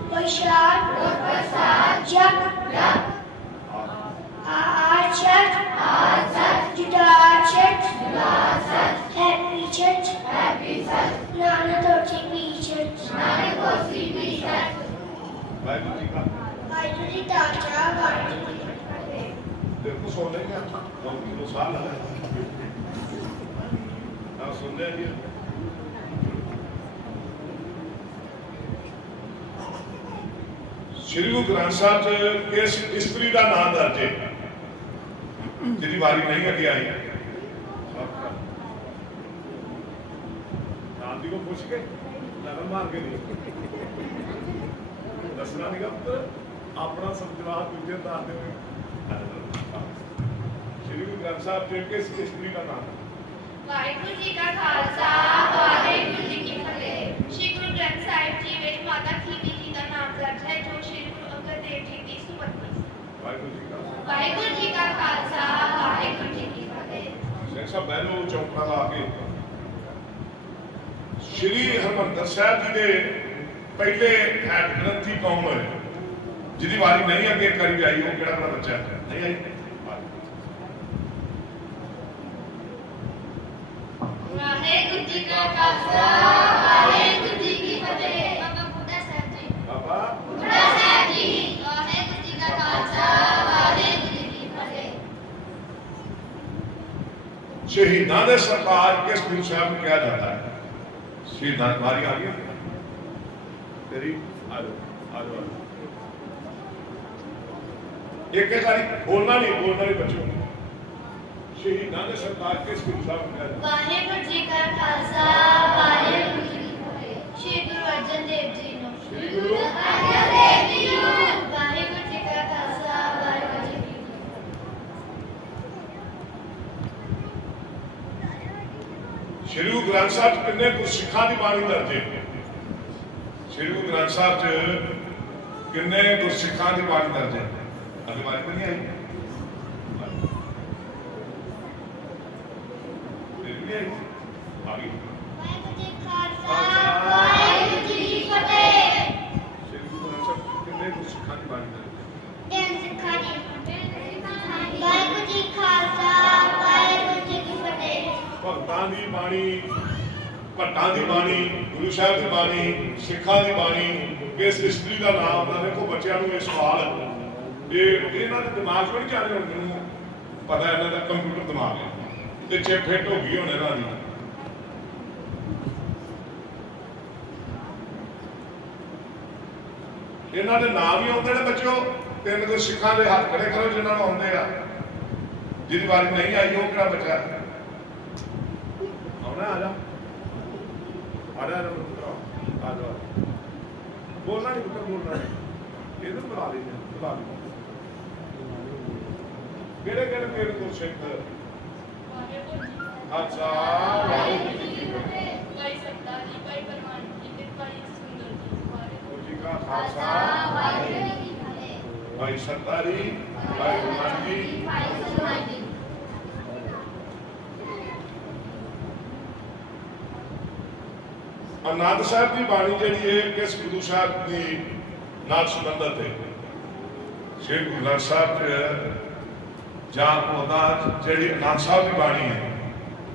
ਪ੍ਰਸਾਦ ਜਪ ਆਸਤ ਵਾਹਿਗੁਰੂ ਜੀ ਕਾ ਵਾਹਿਗੁਰੂ ਜੀ ਕਾ ਖਾਲਸਾ ਵਾਹਿਗੁਰੂ ਜੀ ਕੀ ਫਤਿਹ तेरे को सोने क्या बहुत साल है आप सुन रहे हैं श्री गुरु ग्रंथ साहब च किस स्त्री का नाम दर्ज है जिहदी वारी नहीं अगे आई नाम दी को पूछ के लगन मार के नहीं दसना नहीं पुत्र अपना सब जवाब दूजे दास दे श्री गुरु ग्रंथ साहब जी के स्त्री का नाम ਵਾਹਿਗੁਰੂ ਜੀ ਕਾ ਖਾਲਸਾ ਵਾਹਿਗੁਰੂ ਜੀ ਕੀ ਫਤਿਹ ਸ਼੍ਰੀ ਗੁਰੂ ਗ੍ਰੰਥ ਸਾਹਿਬ ਜੀ ਵਿੱਚ ਮਾਤਾ ਖੀਵੀ ਜੀ ਦਾ ਨਾਮ ਦਰਜ ਹੈ ਜੋ ਸ਼੍ਰੀ ਗੁਰੂ ਅੰਗਦ ਦੇਵ ਜੀ ਦੀ ਸੁਪਤਨੀ ਸੀ वाहिगुरु जी का ਵਾਹਿਗੁਰੂ ਜੀ ਕਾ ਖਾਲਸਾ ਵਾਹਿਗੁਰੂ ਜੀ ਕੀ ਫਤਿਹ ਸਿੰਘ ਸਾਹਿਬ ਬਹਿਲੋ ਚੌਂਕੜਾ ਲਾ ਕੇ श्री हरमंदर साहब जी ਦੇ ਪਹਿਲੇ ਹੈਡ ਗ੍ਰੰਥੀ ਕੌਮ ਹੈ ਜਿਹਦੀ ਵਾਰੀ ਨਹੀਂ ਅੱਗੇ ਕਰੀ ਆਈ ਉਹ ਕਿਹੜਾ ਬੜਾ ਬੱਚਾ ਨਹੀਂ ਆਈ ਵਾਹਿਗੁਰੂ ਜੀ ਕਾ ਖਾਲਸਾ ਵਾਹਿਗੁਰੂ ਜੀ ਕੀ ਫਤਿਹ ਬਾਬਾ ਬੁੱਢਾ ਸਾਹਿਬ ਜੀ ਬਾਬਾ ਬੁੱਢਾ ਸਾਹਿਬ ਜੀ ਵਾਹਿਗੁਰੂ ਜੀ ਕਾ ਖਾਲਸਾ ਵਾਹਿਗੁਰੂ ਜੀ ਕੀ ਫਤਿਹ शहीदां दे सरदार किस गुरु साहब को कहा जाता है शहीदां बारी आ गई तेरी आ जाओ एक बारी बोलना नहीं बच्चों शहीदां दे सरदार किस गुरु साहब को कहा जाता ਵਾਹਿਗੁਰੂ ਜੀ ਕਾ ਖਾਲਸਾ ਵਾਹਿਗੁਰੂ ਜੀ ਕੀ ਫਤਿਹ ਸ਼੍ਰੀ ਗੁਰੂ ਅਰਜਨ ਦੇਵ ਜੀ ਨੂੰ श्री गुरु ਅਰਜਨ ਦੇਵ ਜੀ ਨੂੰ ਵਾਹਿਗੁਰੂ ਜੀ ਕਾ ਖਾਲਸਾ ਵਾਹਿਗੁਰੂ ਜੀ ਕੀ ਫਤਿਹ श्री गुरु ग्रंथ साहब च किन्ने गुरसिखां दी बाणी दर्ज है श्री गुरु ग्रंथ साहब च किन्ने गुरसिखां दी बाणी दर्ज है अगली बारी तो नहीं आई फिर भी आई आ गई ਵਾਹਿਗੁਰੂ ਜੀ ਕਾ ਖਾਲਸਾ ਵਾਹਿਗੁਰੂ ਜੀ ਕੀ ਫਤਿਹ श्री गुरु ग्रंथ साहब च किन्ने गुरसिखां दी बाणी दर्ज है ਤਿੰਨ ਸਿੱਖਾਂ ਦੀ ਵਾਹਿਗੁਰੂ ਜੀ ਕਾ ਖਾਲਸਾ ਵਾਹਿਗੁਰੂ ਜੀ ਕੀ ਫਤਿਹ ਭਗਤਾਂ ਦੀ ਬਾਣੀ ਭੱਟਾਂ ਦੀ ਬਾਣੀ ਗੁਰੂ ਸਾਹਿਬ ਦੀ ਬਾਣੀ ਸਿੱਖਾਂ ਦੀ ਬਾਣੀ ਕਿਸ ਇਸਤਰੀ ਦਾ ਨਾਮ ਆਉਂਦਾ ਦੇਖੋ ਬੱਚਿਆਂ ਨੂੰ ਇਹ ਸਵਾਲ ਇਹ ਇਹਨਾਂ ਦੇ ਦਿਮਾਗ ਵਿੱਚ ਚੱਲ ਰਿਹਾ ਮੈਨੂੰ ਪਤਾ ਇਹਨਾਂ ਦਾ ਕੰਪਿਊਟਰ ਦਿਮਾਗ ਹੈ ਤੇ ਚਿਪ ਫਿੱਟ ਹੋ ਗਈ ਹੁਣ ਇਹਨਾਂ ਦੀ ਇਹਨਾਂ ਦੇ ਨਾਮ ਹੀ ਆਉਂਦੇ ਨੇ ਬੱਚਿਓ ਤਿੰਨ ਕੁ ਸਿੱਖਾਂ ਦੇ ਹੱਥ ਖੜੇ ਕਰੋ ਜਿਨ੍ਹਾਂ ਨੂੰ ਆਉਂਦੇ ਆ ਜਿਹਦੀ ਵਾਰੀ ਨਹੀਂ ਆਈ ਉਹ ਕਿਹੜਾ ਬੱਚਾ ਆਉਣਾ ਆ ਜਾ ਆ ਜਾ ਆ ਜਾ ਬੋਲਣਾ ਨਹੀਂ ਪੁੱਤਰ ਬੋਲਣਾ ਨਹੀਂ ਇਹਨੂੰ ਬੁਲਾ ਲਈ ਕਿਹੜੇ ਕਿਹੜੇ ਮੇਰੇ ਕੋਲ ਸਿੱਖ ਅੱਛਾ ਵਾਹਿਗੁਰੂ ਜੀ ਕੀ ਫਤਿਹ ਭਾਈ ਸੱਤਾ ਜੀ ਭਾਈ ਪਰਮਾਨ ਜੀ ਤੇ ਭਾਈ ਸੁੰਦਰ ਜੀ ਵਾਹਿਗੁਰੂ ਜੀ ਕਾ ਖਾਲਸਾ ਵਾਹਿਗੁਰੂ ਜੀ ਕੀ ਫਤਿਹ ਭਾਈ ਸੱਤਾ ਜੀ ਭਾਈ ਗੁਰਮਾਨ ਜੀ ਭਾਈ ਸਲਮਾਨ ਜੀ ਆਨੰਦ ਸਾਹਿਬ ਦੀ ਬਾਣੀ ਜਿਹੜੀ ਹੈ ਕਿਸ ਗੁਰੂ ਸਾਹਿਬ ਦੀ ਨਾਲ ਸੰਬੰਧਿਤ ਹੈ ਸ਼੍ਰੀ ਗੁਰੂ ਗ੍ਰੰਥ ਸਾਹਿਬ ਚ ਜਾਂ ਉਹਦਾ ਜਿਹੜੀ ਆਨੰਦ ਸਾਹਿਬ ਦੀ ਬਾਣੀ ਹੈ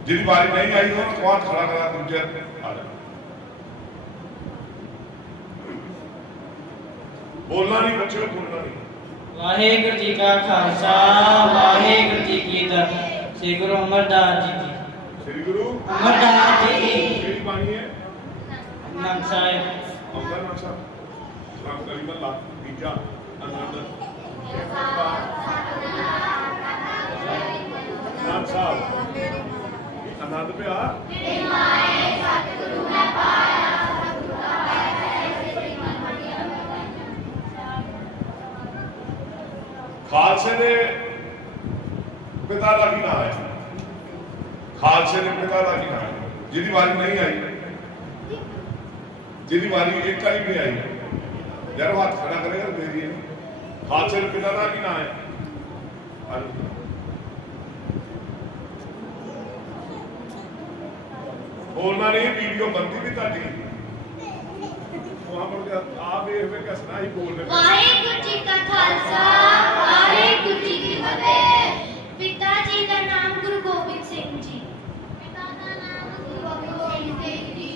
ਜਿਹਦੀ ਵਾਰੀ ਨਹੀਂ ਆਈ ਉਹ ਤੋਂ ਖੜਾ ਕਰਾ ਦੂਜੇ ਆ ਜਾ ਬੋਲਣਾ ਨਹੀਂ ਬੱਚਿਓ ਬੋਲਣਾ ਨਹੀਂ ਵਾਹਿਗੁਰੂ ਜੀ ਕਾ ਖਾਲਸਾ ਵਾਹਿਗੁਰੂ ਜੀ ਕੀ ਫਤਿਹ ਸ੍ਰੀ ਗੁਰੂ ਅਮਰਦਾਸ ਜੀ ਦੀ ਸ੍ਰੀ ਗੁਰੂ ਅਮਰਦਾਸ ਜੀ ਦੀ ਕਿਹੜੀ ਬਾਣੀ ਹੈ ਨਾਮ ਸਾਹਿਬ ਆਉਂਦਾ ਨਾ ਸਾਹਿਬ ਸਲਾਮ ਕਰੀ ਮੱਲਾ ਤੀਜਾ ਆਨੰਦ ਨਾਮ ਸਾਹਿਬ ਆਨੰਦ ਪਿਆ ਖਾਲਸੇ ਦੇ ਪਿਤਾ ਦਾ ਕੀ ਨਾਮ ਹੈ ਖਾਲਸੇ ਦੇ ਪਿਤਾ ਦਾ ਕੀ ਨਾਮ ਹੈ ਜਿਹਦੀ ਵਾਰੀ ਨਹੀਂ ਆਈ ਜਿਹਦੀ ਵਾਰੀ ਇੱਕ ਵਾਰੀ ਵੀ ਆਈ ਯਾਰ ਹੱਥ ਖੜਾ ਕਰੇਗਾ ਦੇ ਦੀ ਖਾਲਸੇ ਦੇ ਪਿਤਾ ਦਾ ਕੀ ਨਾਮ ਹੈ ਬੋਲਣਾ ਨਹੀਂ ਵੀਡੀਓ ਬੰਦੀ ਵੀ ਤੁਹਾਡੀ ਉਹ ਮੁੜ ਕੇ ਆ ਵੇਖ ਵੇਖ ਕੇ ਸੁਣਾ ਹੀ ਬੋਲਦੇ ਵਾਹਿਗੁਰੂ ਜੀ ਕਾ ਖਾਲਸਾ ਵਾਹਿਗੁਰੂ ਜੀ ਕੀ ਫਤਿਹ ਪਿਤਾ ਜੀ ਦਾ ਨਾਮ ਗੁਰੂ ਗੋਬਿੰਦ ਸਿੰਘ ਜੀ ਪਿਤਾ ਦਾ ਨਾਮ ਗੁਰੂ ਗੋਬਿੰਦ ਸਿੰਘ ਜੀ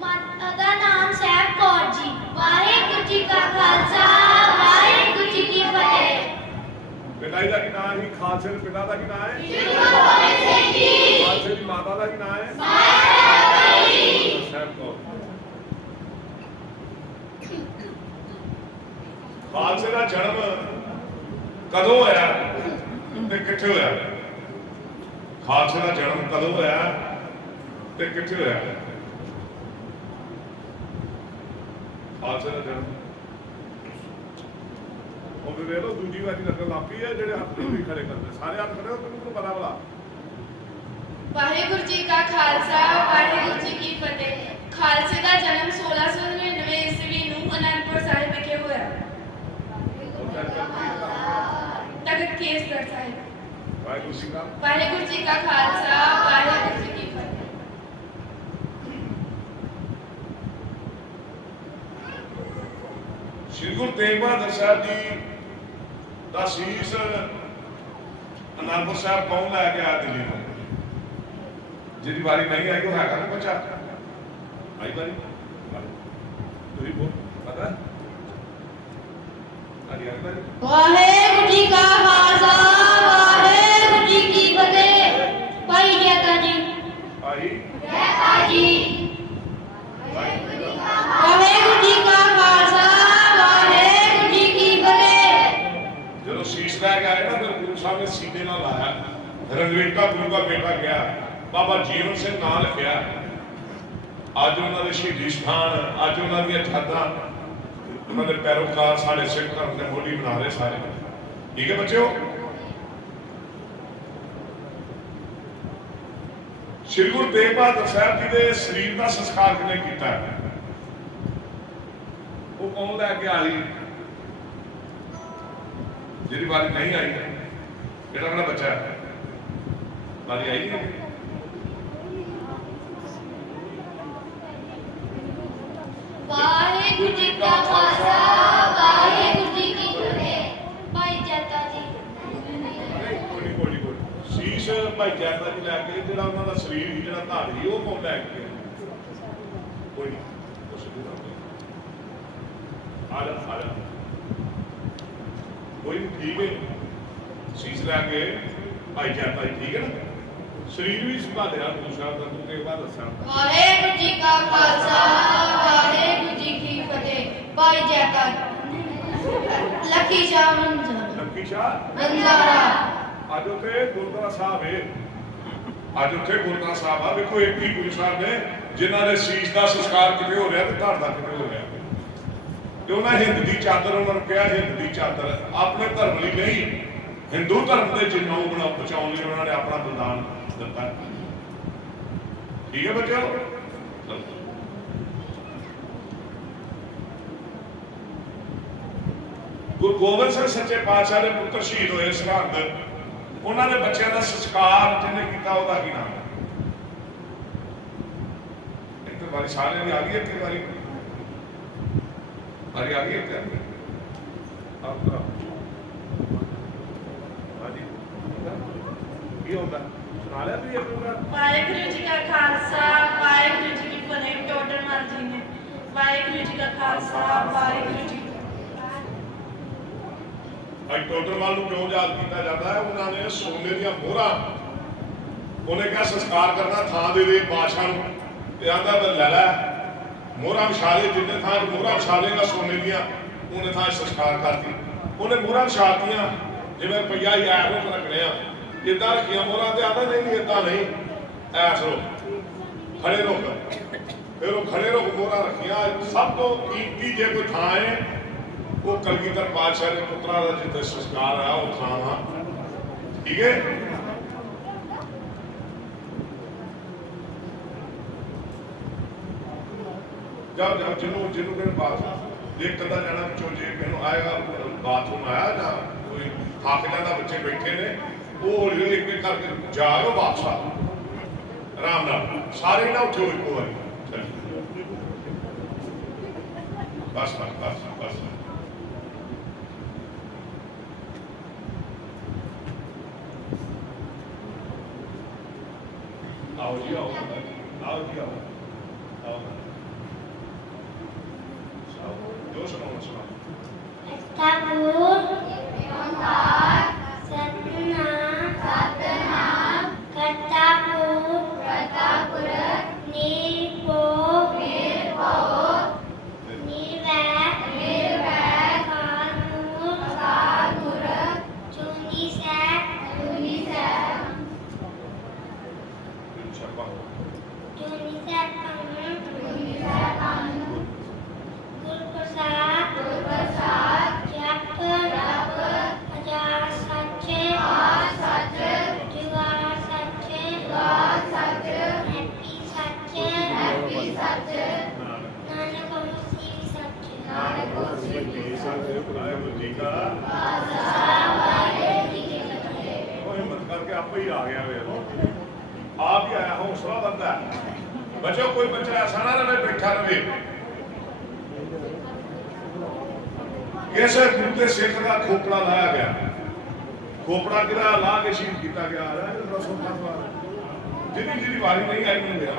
ਮਾਤਾ ਦਾ ਨਾਮ ਸਾਹਿਬ ਕੌਰ ਜੀ ਵਾਹਿਗੁਰੂ ही खालसे के पिता का की नाम है श्री गुरु गोबिंद सिंह जी। खालसे की माता का की नाम है ਸਾਹਿਬ ਕੌਰ। ਖਾਲਸੇ ਦਾ ਜਨਮ ਕਦੋਂ ਹੋਇਆ ਤੇ ਕਿੱਥੇ ਹੋਇਆ? ਖਾਲਸੇ ਦਾ ਜਨਮ ਕਦੋਂ ਹੋਇਆ ਤੇ ਕਿੱਥੇ ਹੋਇਆ? ਖਾਲਸੇ ਦਾ ਜਨਮ ਉਹ ਵੀ ਵੇਖ ਲਓ ਦੂਜੀ ਵਾਰੀ ਲੱਗਣ ਲੱਗ ਪਈ ਹੈ ਜਿਹੜੇ ਹੱਥ ਵੀ ਖੜੇ ਕਰਦੇ ਸਾਰੇ ਹੱਥ ਖੜੇ ਹੋ ਤੁਹਾਨੂੰ ਪਤਾ ਭਲਾ ਵਾਹਿਗੁਰੂ ਜੀ ਕਾ ਖਾਲਸਾ ਵਾਹਿਗੁਰੂ ਜੀ ਕੀ ਫਤਿਹ। ਖਾਲਸੇ ਦਾ ਜਨਮ 1699 ਈਸਵੀ ਨੂੰ ਅਨੰਦਪੁਰ ਸਾਹਿਬ ਵਿਖੇ ਹੋਇਆ। ਤਖਤ ਕੇਸਗੜ੍ਹ ਸਾਹਿਬ। ਵਾਹਿਗੁਰੂ ਜੀ ਕਾ ਵਾਹਿਗੁਰੂ ਜੀ ਕਾ ਖਾਲਸਾ ਵਾਹਿਗੁਰੂ ਜੀ ਕੀ ਫਤਿਹ। ਸ਼੍ਰੀ ਗੁਰੂ ਤੇਗ ਬਹਾਦਰ ਸਾਹਿਬ ਜੀ ਦਾ ਸੀਸ ਅਨੰਦਪੁਰ ਸਾਹਿਬ ਕੌਣ ਲੈ ਕੇ ਆਇਆ ਦਿੱਲੀ ਤੋਂ? ਜਿਹਦੀ ਵਾਰੀ ਨਹੀਂ ਆਈ ਉਹ ਹੈਗਾ ਨਾ ਬੱਚਾ ਆਈ ਵਾਰੀ ਤੁਸੀਂ ਬੋਲ ਪਤਾ ਆਈ ਵਾਰੀ ਵਾਹਿਗੁਰੂ ਜੀ ਕਾ ਖਾਲਸਾ ਵਾਹਿਗੁਰੂ ਜੀ ਕੀ ਫਤਿਹ। ਭਾਈ ਜੈਤਾ ਜੀ। ਆਈ ਜੈਤਾ ਜੀ। ਵਾਹਿਗੁਰੂ ਜੀ ਕਾ ਖਾਲਸਾ ਵਾਹਿਗੁਰੂ ਜੀ ਕੀ ਫਤਿਹ। ਜਦੋਂ ਸੀਸ ਲੈ ਕੇ ਆਏ ਨਾ ਫਿਰ ਗੁਰੂ ਸਾਹਿਬ ਨੇ ਸੀਨੇ ਨਾਲ ਲਾਇਆ ਰਣਵੀਰਤਾ ਗੁਰੂ ਦਾ ਬੇਟਾ ਗਿਆ ਬਾਬਾ ਜੀਵਨ ਸਿੰਘ ਨਾਂ ਲਿਖਿਆ। ਅੱਜ ਉਹਨਾਂ ਦੇ ਸ਼ਹੀਦੀ ਸਥਾਨ ਅੱਜ ਉਹਨਾਂ ਦੀਆਂ ਯਾਦਾਂ ਉਹਨਾਂ ਦੇ ਪੈਰੋਕਾਰ ਸਾਡੇ ਸਿੱਖ ਧਰਮ ਦੇ ਮੋਢੀ ਬਣਾ ਰਹੇ ਸਾਰੇ। ਠੀਕ ਹੈ ਬੱਚਿਓ। ਸ਼੍ਰੀ ਗੁਰੂ ਤੇਗ ਬਹਾਦਰ ਸਾਹਿਬ ਜੀ ਦੇ ਸਰੀਰ ਦਾ ਸੰਸਕਾਰ ਕਿਹਨੇ ਕੀਤਾ? ਉਹ ਕੌਣ ਲੈ ਕੇ ਆਈ ਜਿਹਦੀ ਵਾਰੀ ਨਹੀਂ ਆਈ? ਕਿਹੜਾ ਕਿਹੜਾ ਬੱਚਾ ਵਾਰੀ ਆਈ ਨਹੀਂ? ਵਾਹਿਗੁਰੂ ਜੀ ਕਾ ਖਾਲਸਾ ਵਾਹਿਗੁਰੂ ਜੀ ਕੀ ਫਤਿਹ। ਭਾਈ ਜੈਤਾ ਜੀ। ਕੋਈ ਸੀਸ ਭਾਈ ਜੈਤਾ ਜੀ ਲੈ ਕੇ ਜਿਹੜਾ ਉਹਨਾਂ ਦਾ ਸਰੀਰ ਸੀ ਜਿਹੜਾ ਧਾਰ ਸੀ ਉਹ ਕੌਣ ਲੈ ਕੇ ਗਿਆ? ਕੋਈ ਨਹੀਂ ਆ ਜਾ ਕੋਈ ਨਹੀਂ ਠੀਕ ਹੈ। ਸੀਸ ਲੈ ਕੇ ਭਾਈ ਜੈਤਾ ਜੀ ਠੀਕ ਹੈ ਨਾ ਸਰੀਰ ਵੀ ਸੰਭਾਲਿਆ ਗੁਰੂ ਸਾਹਿਬ ਦਾ ਤੂੰ ਤੇ ਬਾਅਦ ਦੱਸਾਂ। ਵਾਹਿਗੁਰੂ ਜੀ ਕਾ ਖਾਲਸਾ ਵਾਹਿਗੁਰੂ ਜੀ ਕੀ ਫਤਿਹ। ਭਾਈ ਜੈਤਾ ਲੱਖੀ ਸ਼ਾਹ ਲੱਕੀ ਸ਼ਾਹ ਬੰਜਾਰਾ। ਅੱਜ ਉੱਥੇ ਗੁਰਦੁਆਰਾ ਸਾਹਿਬ ਹੈ ਅੱਜ ਉੱਥੇ ਗੁਰਦੁਆਰਾ ਸਾਹਿਬ ਆ ਵੇਖੋ ਇੱਕ ਹੀ ਗੁਰੂ ਸਾਹਿਬ ਨੇ ਜਿਨ੍ਹਾਂ ਦੇ ਸੀਸ ਦਾ ਸੰਸਕਾਰ ਕਿਤੇ ਹੋ ਰਿਹਾ ਤੇ ਧੜ ਦਾ ਕਿਤੇ ਹੋ ਰਿਹਾ ਤੇ ਉਹਨਾਂ ਹਿੰਦ ਦੀ ਚਾਦਰ ਉਹਨਾਂ ਨੂੰ ਕਿਹਾ ਹਿੰਦ ਦੀ ਚਾਦਰ ਆਪਣੇ ਧਰਮ ਲਈ ਨਹੀਂ ਹਿੰਦੂ ਧਰਮ ਦੇ ਜਿੰਨਾਂ ਨੂੰ ਬਚਾਉਣ ਲਈ ਉਹਨਾਂ ਨੇ ਆਪਣਾ ਬਲਿਦਾਨ ਦਿੱਤਾ। ਠੀਕ ਹੈ ਬੱਚਿਓ। ਗੁਰੂ ਗੋਬਿੰਦ ਸਿੰਘ ਸੱਚੇ ਪਾਤਸ਼ਾਹ ਦੇ ਪੁੱਤਰ ਸ਼ਹੀਦ ਹੋਏ ਸਰਹੰਦ ਉਹਨਾਂ ਦੇ ਬੱਚਿਆਂ ਦਾ ਸੰਸਕਾਰ ਜਿਹਨੇ ਕੀਤਾ ਉਹਦਾ ਕੀ ਨਾਮ ਹੈ? ਇੱਕ ਵਾਰੀ ਸਾਰਿਆਂ ਦੀ ਆ ਗਈ ਇੱਕ ਵਾਰੀ ਆ ਗਈ ਇੱਕ ਆਪਣਾ ਹਾਂਜੀ ਕੀ ਹੁੰਦਾ ਸੁਣਾ ਲਿਆ ਤੁਸੀਂ ਆਪਣਾ? ਵਾਹਿਗੁਰੂ ਜੀ ਕਾ ਖਾਲਸਾ ਵਾਹਿਗੁਰੂ ਜੀ ਕੀ ਫਤਿਹ। ਟੋਡਰ ਮਲ ਜੀ ਨੇ ਵਾਹਿਗੁਰੂ ਜੀ ਕਾ ਖਾਲਸਾ ਵਾਹਿਗੁਰੂ ਜੀ ਕੀ ਅੱਜ ਟੋਡਰਮਲ ਨੂੰ ਕਿਉਂ ਯਾਦ ਕੀਤਾ ਜਾਂਦਾ ਹੈ? ਉਹਨਾਂ ਨੇ ਸੋਨੇ ਦੀਆਂ ਮੋਹਰਾਂ ਉਹਨੇ ਕਿਹਾ ਸੰਸਕਾਰ ਕਰਨਾ ਥਾਂ ਦੇ ਬਾਦਸ਼ਾਹ ਨੂੰ ਤੇ ਆਂਦਾ ਲੈ ਲੈ ਮੋਹਰਾਂ ਵਿਛਾਲੇ ਜਿੰਨੇ ਥਾਂ ਮੋਹਰਾਂ ਵਿਛਾਲੇਗਾ ਸੋਨੇ ਦੀਆਂ ਉਹਨੇ ਥਾਂ ਸੰਸਕਾਰ ਕਰਤੀ। ਉਹਨੇ ਮੋਹਰਾਂ ਵਿਛਾਤੀਆਂ ਜਿਵੇਂ ਰੁਪਈਆ ਹੀ ਐ ਨੂੰ ਰੱਖਣੇ ਆ ਇਦਾਂ ਰੱਖੀਆਂ ਮੋਹਰਾਂ ਤੇ ਆਂਦਾ ਨਹੀਂ ਇਦਾਂ ਨਹੀਂ ਐਸ ਰੋ ਖੜੇ ਰੁਕ ਫਿਰ ਉਹ ਖੜੇ ਰੁਕ ਮੋਹਰਾਂ ਰੱਖੀਆਂ। ਸਭ ਤੋਂ ਕੀਮਤੀ ਜੇ ਕੋਈ ਥਾਂ ਹੈ ਉਹ ਕਲਗੀਧਰ ਪਾਤਸ਼ਾਹ ਦੇ ਪੁੱਤਰਾਂ ਦਾ ਜਿੱਥੇ ਸੰਸਕਾਰ ਆ ਉਹ ਥਾਂ ਆ। ਠੀਕ ਹੈ। ਜਦ ਜਿਹਨੂੰ ਕਹਿੰਦੇ ਬਾਥਰੂਮ ਇੱਕ ਅੱਧਾ ਜਾਣਾ ਵਿੱਚੋਂ ਜੇ ਮੈਨੂੰ ਆਏਗਾ ਬਾਥਰੂਮ ਆਇਆ ਜਾਂ ਕੋਈ ਥੱਕ ਜਾਂਦਾ ਬੱਚੇ ਬੈਠੇ ਨੇ ਉਹ ਹੌਲੀ ਹੌਲੀ ਇੱਕ ਕਰਕੇ ਜਾਓ ਵਾਪਸ ਆ ਆਰਾਮ ਨਾਲ ਸਾਰੇ ਨਾ ਉੱਠੋ ਇੱਕੋ ਵਾਰੀ ਬਸ ਬਸ ਬਸ ਬਸ आओ जी आओ आओ जी आओ आओ जो सुनाओ सुनाओ ठाकुर सतनाम ਉਹ ਹਿੰਮਤ ਕਰਕੇ ਆਪੇ ਹੀ ਆ ਗਿਆ ਵੇ ਆਪ ਹੀ ਆਇਆ ਹੌਸਲਾ ਬੰਦਾ ਬੱਚੋ ਕੋਈ ਬੱਚਾ ਐਸਾ ਨਾ ਰਵੇ ਬੈਠਾ ਰਵੇ ਕਿਸੇ ਗੁਰੂ ਦੇ ਸਿੱਖ ਦਾ ਖੋਪੜਾ ਲਾਇਆ ਗਿਆ ਖੋਪੜਾ ਕਿਹੜਾ ਲਾ ਕੇ ਸ਼ਹੀਦ ਕੀਤਾ ਗਿਆ ਜਿਹਦੀ ਵਾਰੀ ਨਹੀਂ ਆਈ ਮੈਨੂੰ ਮੇਰਾ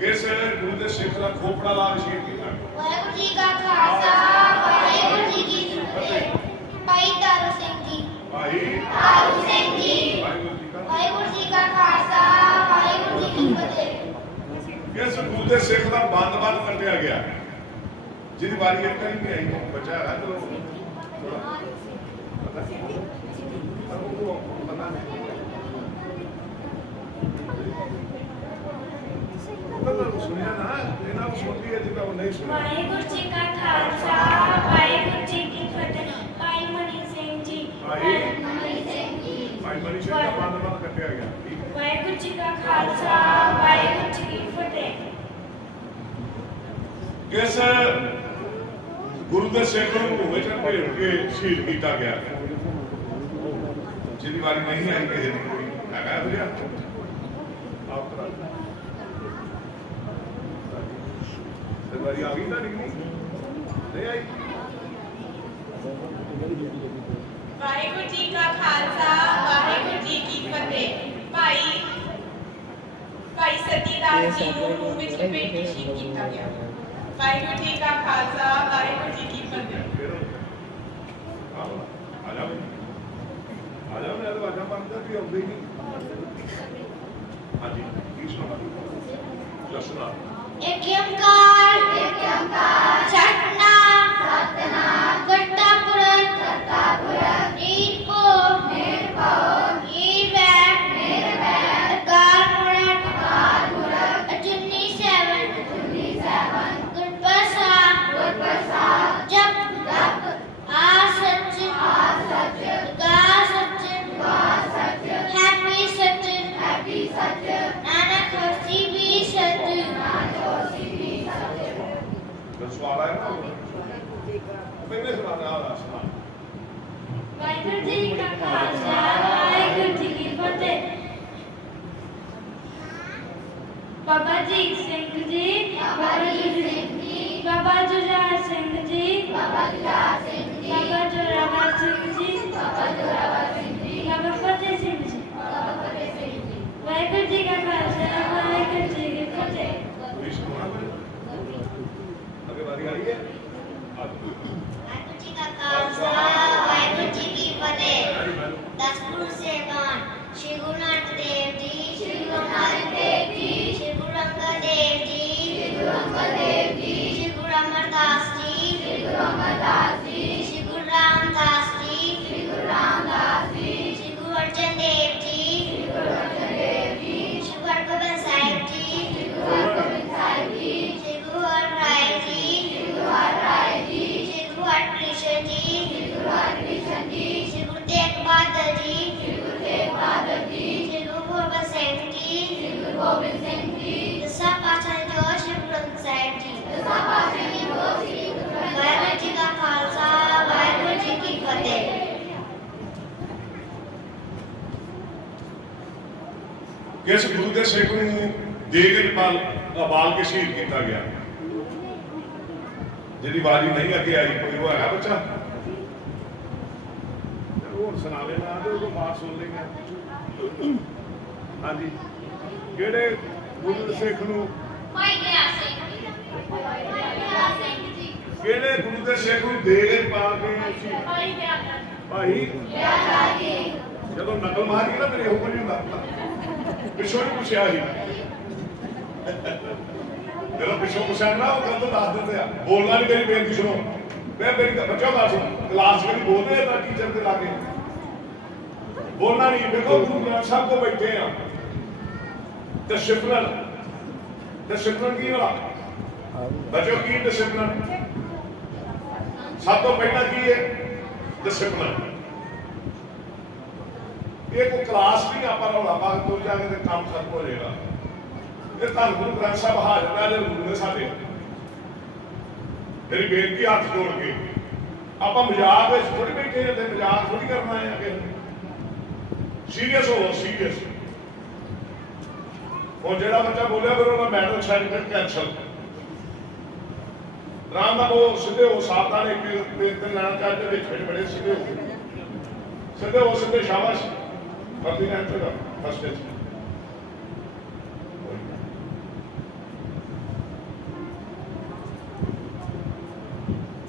ਕਿਸੇ ਗੁਰੂ ਦੇ ਸਿੱਖ ਦਾ ਖੋਪੜਾ ਲਾ ਕੇ ਸ਼ਹੀਦ ਕੀਤਾ ਵਾਹਿਗੁਰੂ ਜੀ ਕਾ ਖਾਲਸਾ ਵਾਹਿਗੁਰੂ ਜੀ ਕੀ ਫਤਿਹ ਭਾਈ ਤਾਰੂ ਸਿੰਘ ਜੀ ਭਾਈ ਤਾਰੂ ਸਿੰਘ ਜੀ ਵਾਹਿਗੁਰੂ ਜੀ ਕਾ ਵਾਹਿਗੁਰੂ ਜੀ ਕਾ ਖਾਲਸਾ ਵਾਹਿਗੁਰੂ ਜੀ ਕੀ ਫਤਿਹ ਕਿਸ ਗੁਰੂ ਦੇ ਸਿੱਖ ਦਾ ਬੰਦ ਕੱਟਿਆ ਗਿਆ ਜਿਹਦੀ ਵਾਰੀ ਇੱਕ ਹੀ ਨਹੀਂ ਆਈ ਬੱਚਾ ਹੈ ਚਲੋ ਸੁਣਿਆ ਨਾ ਇਹਨਾਂ ਨੂੰ ਸੁਣਦੀ ਹੈ ਜਿੱਦਾਂ ਉਹ ਨਹੀਂ ਸੁਣਿਆ ਵਾਹਿਗੁਰੂ ਜੀ ਕਾ ਖਾਲਸਾ ਵਾਹਿਗੁਰੂ ਜੀ ਕੀ ਫਤਿਹ ਭਾਈ ਮਨੀ ਸਿੰਘ ਜੀ ਭਾਈ ਮਨੀ ਸਿੰਘ ਜੀ ਭਾਈ ਮਨੀ ਸਿੰਘ ਦਾ ਬੰਦ ਕੱਟਿਆ ਗਿਆ ਠੀਕ ਹੈ ਵਾਹਿਗੁਰੂ ਜੀ ਕਾ ਖਾਲਸਾ ਵਾਹਿਗੁਰੂ ਜੀ ਕੀ ਫਤਿਹ ਕਿਸ ਗੁਰੂ ਦੇ ਸਿੱਖ ਨੂੰ ਭੂਮੇ ਚ ਭੇੜ ਕੇ ਸ਼ਹੀਦ ਕੀਤਾ ਗਿਆ ਜਿਹਦੀ ਵਾਰੀ ਨਹੀਂ ਆਈ ਕਿਸੇ ਦੀ ਕੋਈ ਹੈਗਾ ਵੀਰਿਆ ਆਪ ਕਰਾ ਤੇ ਵਾਰੀ ਆ ਗਈ ਤਾਂ ਨਹੀਂ ਆਈ ਵਾਹਿਗੁਰੂ ਜੀ ਕਾ ਖਾਲਸਾ ਵਾਹਿਗੁਰੂ ਜੀ ਕੀ ਫਤਿਹ ਭਾਈ ਸਤੀਦਾਸ ਜੀ ਨੂੰ ਰੂਮ ਵਿੱਚ ਲਪੇਟ ਕੇ ਸ਼ਹੀਦ ਕੀਤਾ ਗਿਆ ਵਾਹਿਗੁਰੂ ਜੀ ਕਾ ਖਾਲਸਾ ਵਾਹਿਗੁਰੂ ਜੀ ਕੀ ਫਤਿਹ ਆ ਜਾ ਮੈਂ ਤਾਂ ਵਾਜਾ ਬੰਦਾ ਵੀ ਆਉਂਦੇ ਹੀ ਨਹੀਂ ਹਾਂਜੀ ਕੀ ਸੁਣਾ ਜਸਨਾ ਇੱਕ ਓੰਕਾਰ ਸਤਨਾਮ ਕਰਤਾ ਪੁਰਖ ਨਿਰਭਉ ਨਿਰਵੈਰ ਅਕਾਲ ਮੂਰਤ ਅਜੂਨੀ ਸੈਭੰ ਗੁਰ ਪ੍ਰਸਾਦਿ ਜਪ ਆ ਸੱਚ ਗਾ ਸੱਚ ਹੈਪੀ ਸੱਚ ਨਾਨਕ ਹੋਸੀ ਵੀ ਸੱਚ ਸਵਾਲ ਆਇਆ ਨਾ ਪਹਿਲੇ ਸੁਣਾ ਆ ਸੁਣਾ ਵਾਹਿਗੁਰੂ ਜੀ ਕਾ ਖਾਲਸਾ ਵਾਹਿਗੁਰੂ ਜੀ ਕੀ ਫਤਿਹ ਬਾਬਾ ਜੀ ਸਿੰਘ ਜੀ ਬਾਬਾ ਜੁਝਾਰ ਸਿੰਘ ਜੀ ਬਾਬਾ ਜੋਰਾਵਰ ਸਿੰਘ ਜੀ ਬਾਬਾ ਫਤਿਹ ਸਿੰਘ ਜੀ ਵਾਹਿਗੁਰੂ ਜੀ ਕਾ ਖਾਲਸਾ ਵਾਹਿਗੁਰੂ ਜੀ ਕੀ ਫਤਿਹ ਕੋਈ ਸੁਣਾ ਅੱਗੇ ਵਾਰੀ ਆ ਰਹੀ ਹੈ ਵਾਹਿਗੁਰੂ ਜੀ ਕਾ ਖਾਲਸਾ ਵਾਹਿਗੁਰੂ ਜੀ ਕੀ ਫਤਿਹ ਦਸ ਗੁਰੂ ਸੇਵਾਨ ਸ਼੍ਰੀ ਗੁਰੂ ਨਾਨਕ ਦੇਵ ਜੀ ਸ਼੍ਰੀ ਗੁਰੂ ਨਾਨਕ ਦੇਵ ਜੀ ਸ਼੍ਰੀ ਗੁਰੂ ਅੰਗਦ ਦੇਵ ਜੀ ਸ਼੍ਰੀ ਗੁਰੂ ਅਮਰਦਾਸ ਜੀ ਸ਼੍ਰੀ ਗੁਰੂ ਰਾਮਦਾਸ ਜੀ ਸ਼੍ਰੀ ਗੁਰੂ ਅਰਜਨ ਦੇਵ ਜੀ ਸ਼੍ਰੀ ਗੁਰੂ ਹਰਗੋਬਿੰਦ ਸਾਹਿਬ ਜੀ ਸ਼੍ਰੀ ਗੁਰੂ ਹਰਿਰਾਏ ਜੀ ਸ਼੍ਰੀ ਗੁਰੂ ਹਰਕ੍ਰਿਸ਼ਨ ਜੀ ਸ਼੍ਰੀ ਗੁਰੂ ਤੇਗ ਬਹਾਦਰ ਜੀ ਸ਼੍ਰੀ ਗੁਰੂ ਗੋਬਿੰਦ ਸਿੰਘ ਜੀ ਦਸਾਂ ਪਾਤਸ਼ਾਹਾਂ ਜੋ ਸ਼੍ਰੀ ਗੁਰੂ ਗ੍ਰੰਥ ਸਾਹਿਬ ਜੀ ਵਾਹਿਗੁਰੂ ਜੀ ਕਾ ਖਾਲਸਾ ਵਾਹਿਗੁਰੂ ਜੀ ਕੀ ਫਤਿਹ ਕਿਸ ਗੁਰੂ ਦੇ ਸਿੱਖ ਨੂੰ ਦੇਗ ਬਾਲ ਕੇ ਸ਼ਹੀਦ ਕੀਤਾ ਗਿਆ ਜਿਹਦੀ ਵਾਰੀ ਨਹੀਂ ਅੱਗੇ ਆਈ ਕੋਈ ਉਹ ਹੈਗਾ ਬੱਚਾ ਉਹ ਸੁਣਾ ਲੈਣਾ ਤੇ ਉਹ ਬਾਤ ਸੁਣ ਲੈਣਾ ਹਾਂਜੀ ਕਿਹੜੇ ਗੁਰੂ ਦੇ ਸਿੱਖ ਨੂੰ ਭਾਈ ਦਇਆ ਸਿੰਘ ਜੀ ਕਿਹੜੇ ਗੁਰੂ ਦੇ ਸਿੱਖ ਨੂੰ ਦੇਗ ਪਾ ਕੇ ਭਾਈ ਦਇਆ ਭਾਈ ਜੀ ਜਦੋਂ ਨਕਲ ਮਾਰੀ ਨਾ ਮੇਰੇ ਹੁਕਮ ਨਹੀਂ ਹੁੰਦਾ ਪਿੱਛੋਂ ਨਹੀਂ ਪੁੱਛਿਆ ਸੀ ਜਦੋਂ ਪਿੱਛੋਂ ਪੁੱਛਿਆ ਨਾ ਉਹ ਗੱਲ ਤਾਂ ਦੱਸ ਦਿੰਦੇ ਆ ਬੋਲਣਾ ਨਹੀਂ ਮੇਰੀ ਬੇਨਤੀ ਸੁਣੋ ਮੈਂ ਮੇਰੀ ਬੱਚਾ ਗੱਲ ਸੁਣ ਕਲਾਸ ਵਿੱਚ ਬੋਲਦੇ ਆ ਤਾਂ ਟੀਚਰ ਦੇ ਲਾਗੇ ਬੋਲਣਾ ਨਹੀਂ ਦੇਖੋ ਗੁਰੂ ਗ੍ਰੰਥ ਸਾਹਿਬ ਕੋ ਬੈਠੇ ਆ ਡਿਸਪਲਿਨ ਕੀ ਵਾਲਾ ਬੱਚੋ ਕੀ ਡਿਸਪਲਿਨ ਸਭ ਤੋਂ ਪਹਿਲਾਂ ਕੀ ਹੈ ਡਿਸਪਲਿਨ ਇਹ ਕੋਈ ਕਲਾਸ ਨਹੀਂ ਆਪਾਂ ਰੌਲਾ ਪਾ ਕੇ ਤੁਰ ਜਾਗੇ ਤੇ ਕੰਮ ਖਤਮ ਹੋ ਜਾਏਗਾ ਇਹ ਧੰਨ ਗੁਰੂ ਗ੍ਰੰਥ ਸਾਹਿਬ ਹਾਜ਼ਰ ਨਾਜ਼ਰ ਗੁਰੂ ਨੇ ਸਾਡੇ ਮੇਰੀ ਬੇਨਤੀ ਹੱਥ ਜੋੜ ਕੇ, ਆਪਾਂ ਮਜ਼ਾਕ ਵਿੱਚ ਥੋੜੀ ਬੈਠੇ ਹਾਂ, ਤੇ ਮਜ਼ਾਕ ਥੋੜੀ ਕਰਨਾ ਹੈ ਕਿ ਸੀਰੀਅਸ ਹੋ, ਸੀਰੀਅਸ। ਹੁਣ ਜਿਹੜਾ ਬੱਚਾ ਬੋਲਿਆ ਫਿਰ ਉਹਦਾ ਮੈਡਲ ਸਰਟੀਫਿਕੇਟ ਕੈਂਸਲ। ਆਰਾਮ ਨਾਲ ਉਹ ਸਿੱਧੇ ਹੋ, ਸਾਵਧਾਨ, ਇੱਕ ਲੈਣਾ ਚਾਹਤੇ ਵਿੱਚ ਬੜੇ ਸਿੱਧੇ ਹੋ, ਸਿੱਧੇ ਹੋ, ਸਿੱਧੇ, ਸ਼ਾਬਾਸ਼। ਫਰਦੀ ਲੈਣ ਤੇ ਫਸਟ ਵਿੱਚ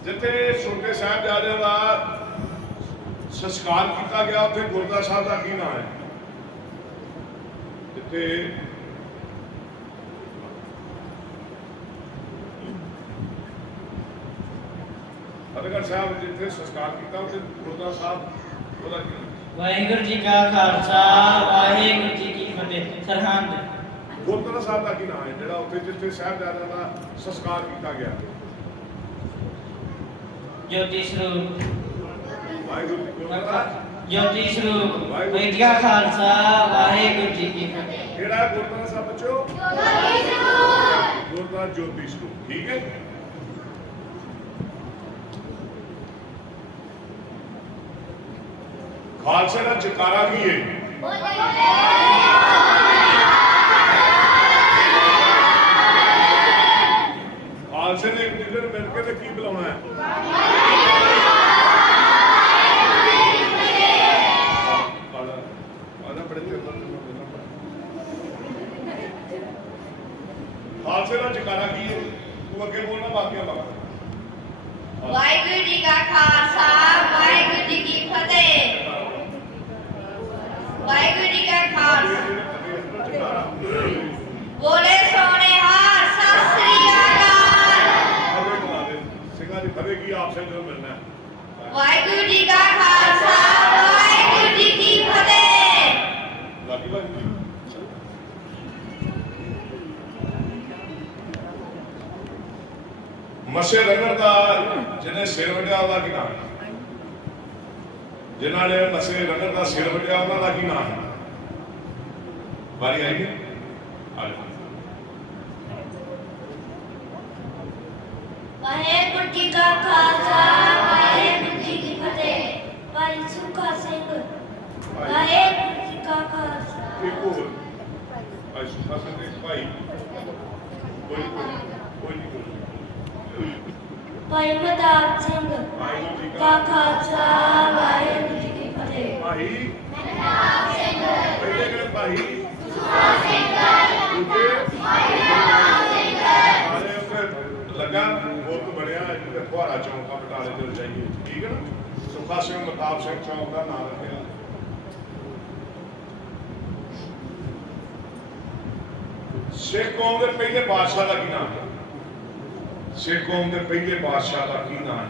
ਜਿੱਥੇ ਛੋਟੇ ਸਾਹਿਬਜ਼ਾਦਿਆਂ ਦਾ ਸੰਸਕਾਰ ਕੀਤਾ ਗਿਆ, ਉੱਥੇ ਗੁਰਦੁਆਰਾ ਸਾਹਿਬ ਦਾ ਕੀ ਨਾਮ ਹੈ? ਜਿੱਥੇ ਫਤਿਹਗੜ੍ਹ ਸਾਹਿਬ ਜਿੱਥੇ ਸੰਸਕਾਰ ਕੀਤਾ, ਉੱਥੇ ਗੁਰਦੁਆਰਾ ਸਾਹਿਬ ਉਹਦਾ ਕੀ ਨਾਮ? ਵਾਹਿਗੁਰੂ ਜੀ ਕਾ ਖਾਲਸਾ ਵਾਹਿਗੁਰੂ ਜੀ ਕੀ ਫਤਿਹ। ਸਰਹੰਦ। ਗੁਰਦੁਆਰਾ ਸਾਹਿਬ ਦਾ ਕੀ ਨਾਮ ਹੈ ਜਿਹੜਾ ਉੱਥੇ ਜਿੱਥੇ ਸਾਹਿਬਜ਼ਾਦਿਆਂ ਦਾ ਸੰਸਕਾਰ ਕੀਤਾ ਗਿਆ? ਜੋਤੀ ਸਰੂਪ। ਵਾਹਿਗੁਰੂ ਜੀ ਗੁਰਦੁਆਰਾ ਜੋਤੀ ਸਰੂਪ। ਵਾਹਿਗੁਰੂ ਜੀ ਕਾ ਖਾਲਸਾ ਵਾਹਿਗੁਰੂ ਜੀ ਕੀ ਫਤਿਹ। ਕਿਹੜਾ ਗੁਰਦੁਆਰਾ ਸਾਹਿਬ ਬੱਚੋ? ਗੁਰਦੁਆਰਾ ਜੋਤੀ ਸਰੂਪ। ਠੀਕ ਹੈ। ਖਾਲਸੇ ਦਾ ਜਕਾਰਾ ਕੀ ਹੈ? ਖਾਲਸੇ ਨੇ ਇੱਕ ਦੂਜੇ ਨੂੰ ਮਿਲ ਕੇ ਤੇ ਕੀ ਬੁਲਾਉਣਾ ਹੈ? ਖਾਲਸੇ ਦਾ ਜਕਾਰਾ ਕੀ ਹੈ? ਤੂੰ ਅੱਗੇ ਬੋਲਣਾ, ਬਾਕੀਆਂ ਬਾਤ। ਵਾਹਿਗੁਰੂ ਜੀ ਕਾ ਖਾਲਸਾ ਵਾਹਿਗੁਰੂ ਜੀ ਕੀ ਫਤਿਹ। ਵਾਹਿਗੁਰੂ ਜੀ ਕਾ ਖਾਲਸਾ ਬੋਲੇ ਸੋਹਣੇ ਹਾਰ, ਸਤਿ ਸ੍ਰੀ ਅਕਾਲ। ਸਿੰਘਾਂ ਦੀ ਫਤਿਹ ਕੀ ਆਪ ਸੇ ਜਦੋਂ ਮਿਲਣਾ ਹੈ। ਵਾਹਿਗੁਰੂ ਜੀ ਕਾ ਖਾਲਸਾ ਵਾਹਿਗੁਰੂ ਜੀ ਕੀ ਫਤਿਹ। ਲਾਗੀ ਬਾਜੀ ਮਸੇ ਰੰਗਰ ਦਾ ਜਿਹਨੇ ਸਿਰ ਵਟਿਆ ਉਹਦਾ ਕੀ ਨਾਮ ਹੈ? ਜਿਨ੍ਹਾਂ ਨੇ ਮਸੇ ਰੰਗਰ ਦਾ ਸਿਰ ਵਟਿਆ ਉਹਨਾਂ ਦਾ ਕੀ ਨਾਮ ਹੈ? ਵਾਰੀ ਆਈ ਹੈ। ਵਾਹਿਗੁਰੂ ਜੀ ਕਾ ਖਾਲਸਾ ਵਾਹਿਗੁਰੂ ਜੀ ਕੀ ਫਤਿਹ। ਭਾਈ ਸੁੱਖਾ ਸਿੰਘ। ਵਾਹਿਗੁਰੂ ਜੀ ਕਾ ਖਾਲਸਾ। ਇੱਕ ਹੋਰ ਭਾਈ ਸੁਖਾ ਸਿੰਘ ਦੇ ਭਾਈ ਕੋਈ ਨਹੀਂ ਭਾਈ ਮਦਾਰ ਸਿੰਘ। ਕਾ ਖਾਲਸਾ ਵਾਹਿਗੁਰੂ ਜੀ ਕੀ ਫਤਿਹ। ਭਾਈ ਮਦਾਰ ਸਿੰਘ। ਪਹਿਲੇ ਕਿਹੜੇ ਭਾਈ? ਸੁਖਾ ਸਿੰਘ। ਦੂਜੇ ਭਾਈ ਮਦਾਰ ਸਿੰਘ। ਆਲੇ ਉੱਤੇ ਲੱਗਾ ਬਹੁਤ ਬੜਿਆ ਜਿੱਥੇ ਫੁਹਾਰਾ ਚੌਂਕਾ ਬਟਾਲੇ ਤੋਂ ਜਾਈਏ। ਠੀਕ ਹੈ ਨਾ? ਸੁਖਾ ਸਿੰਘ ਮਤਾਬ ਸਿੰਘ ਚੌਂਕ ਦਾ ਨਾਮ ਰੱਖਿਆ। ਸਿੱਖ ਕੌਮ ਦੇ ਪਹਿਲੇ ਬਾਦਸ਼ਾਹ ਦਾ ਕੀ ਨਾਮ ਹੈ? ਸਿੱਖ ਕੌਮ ਦੇ ਪਹਿਲੇ ਬਾਦਸ਼ਾਹ ਦਾ ਕੀ ਨਾਮ ਹੈ?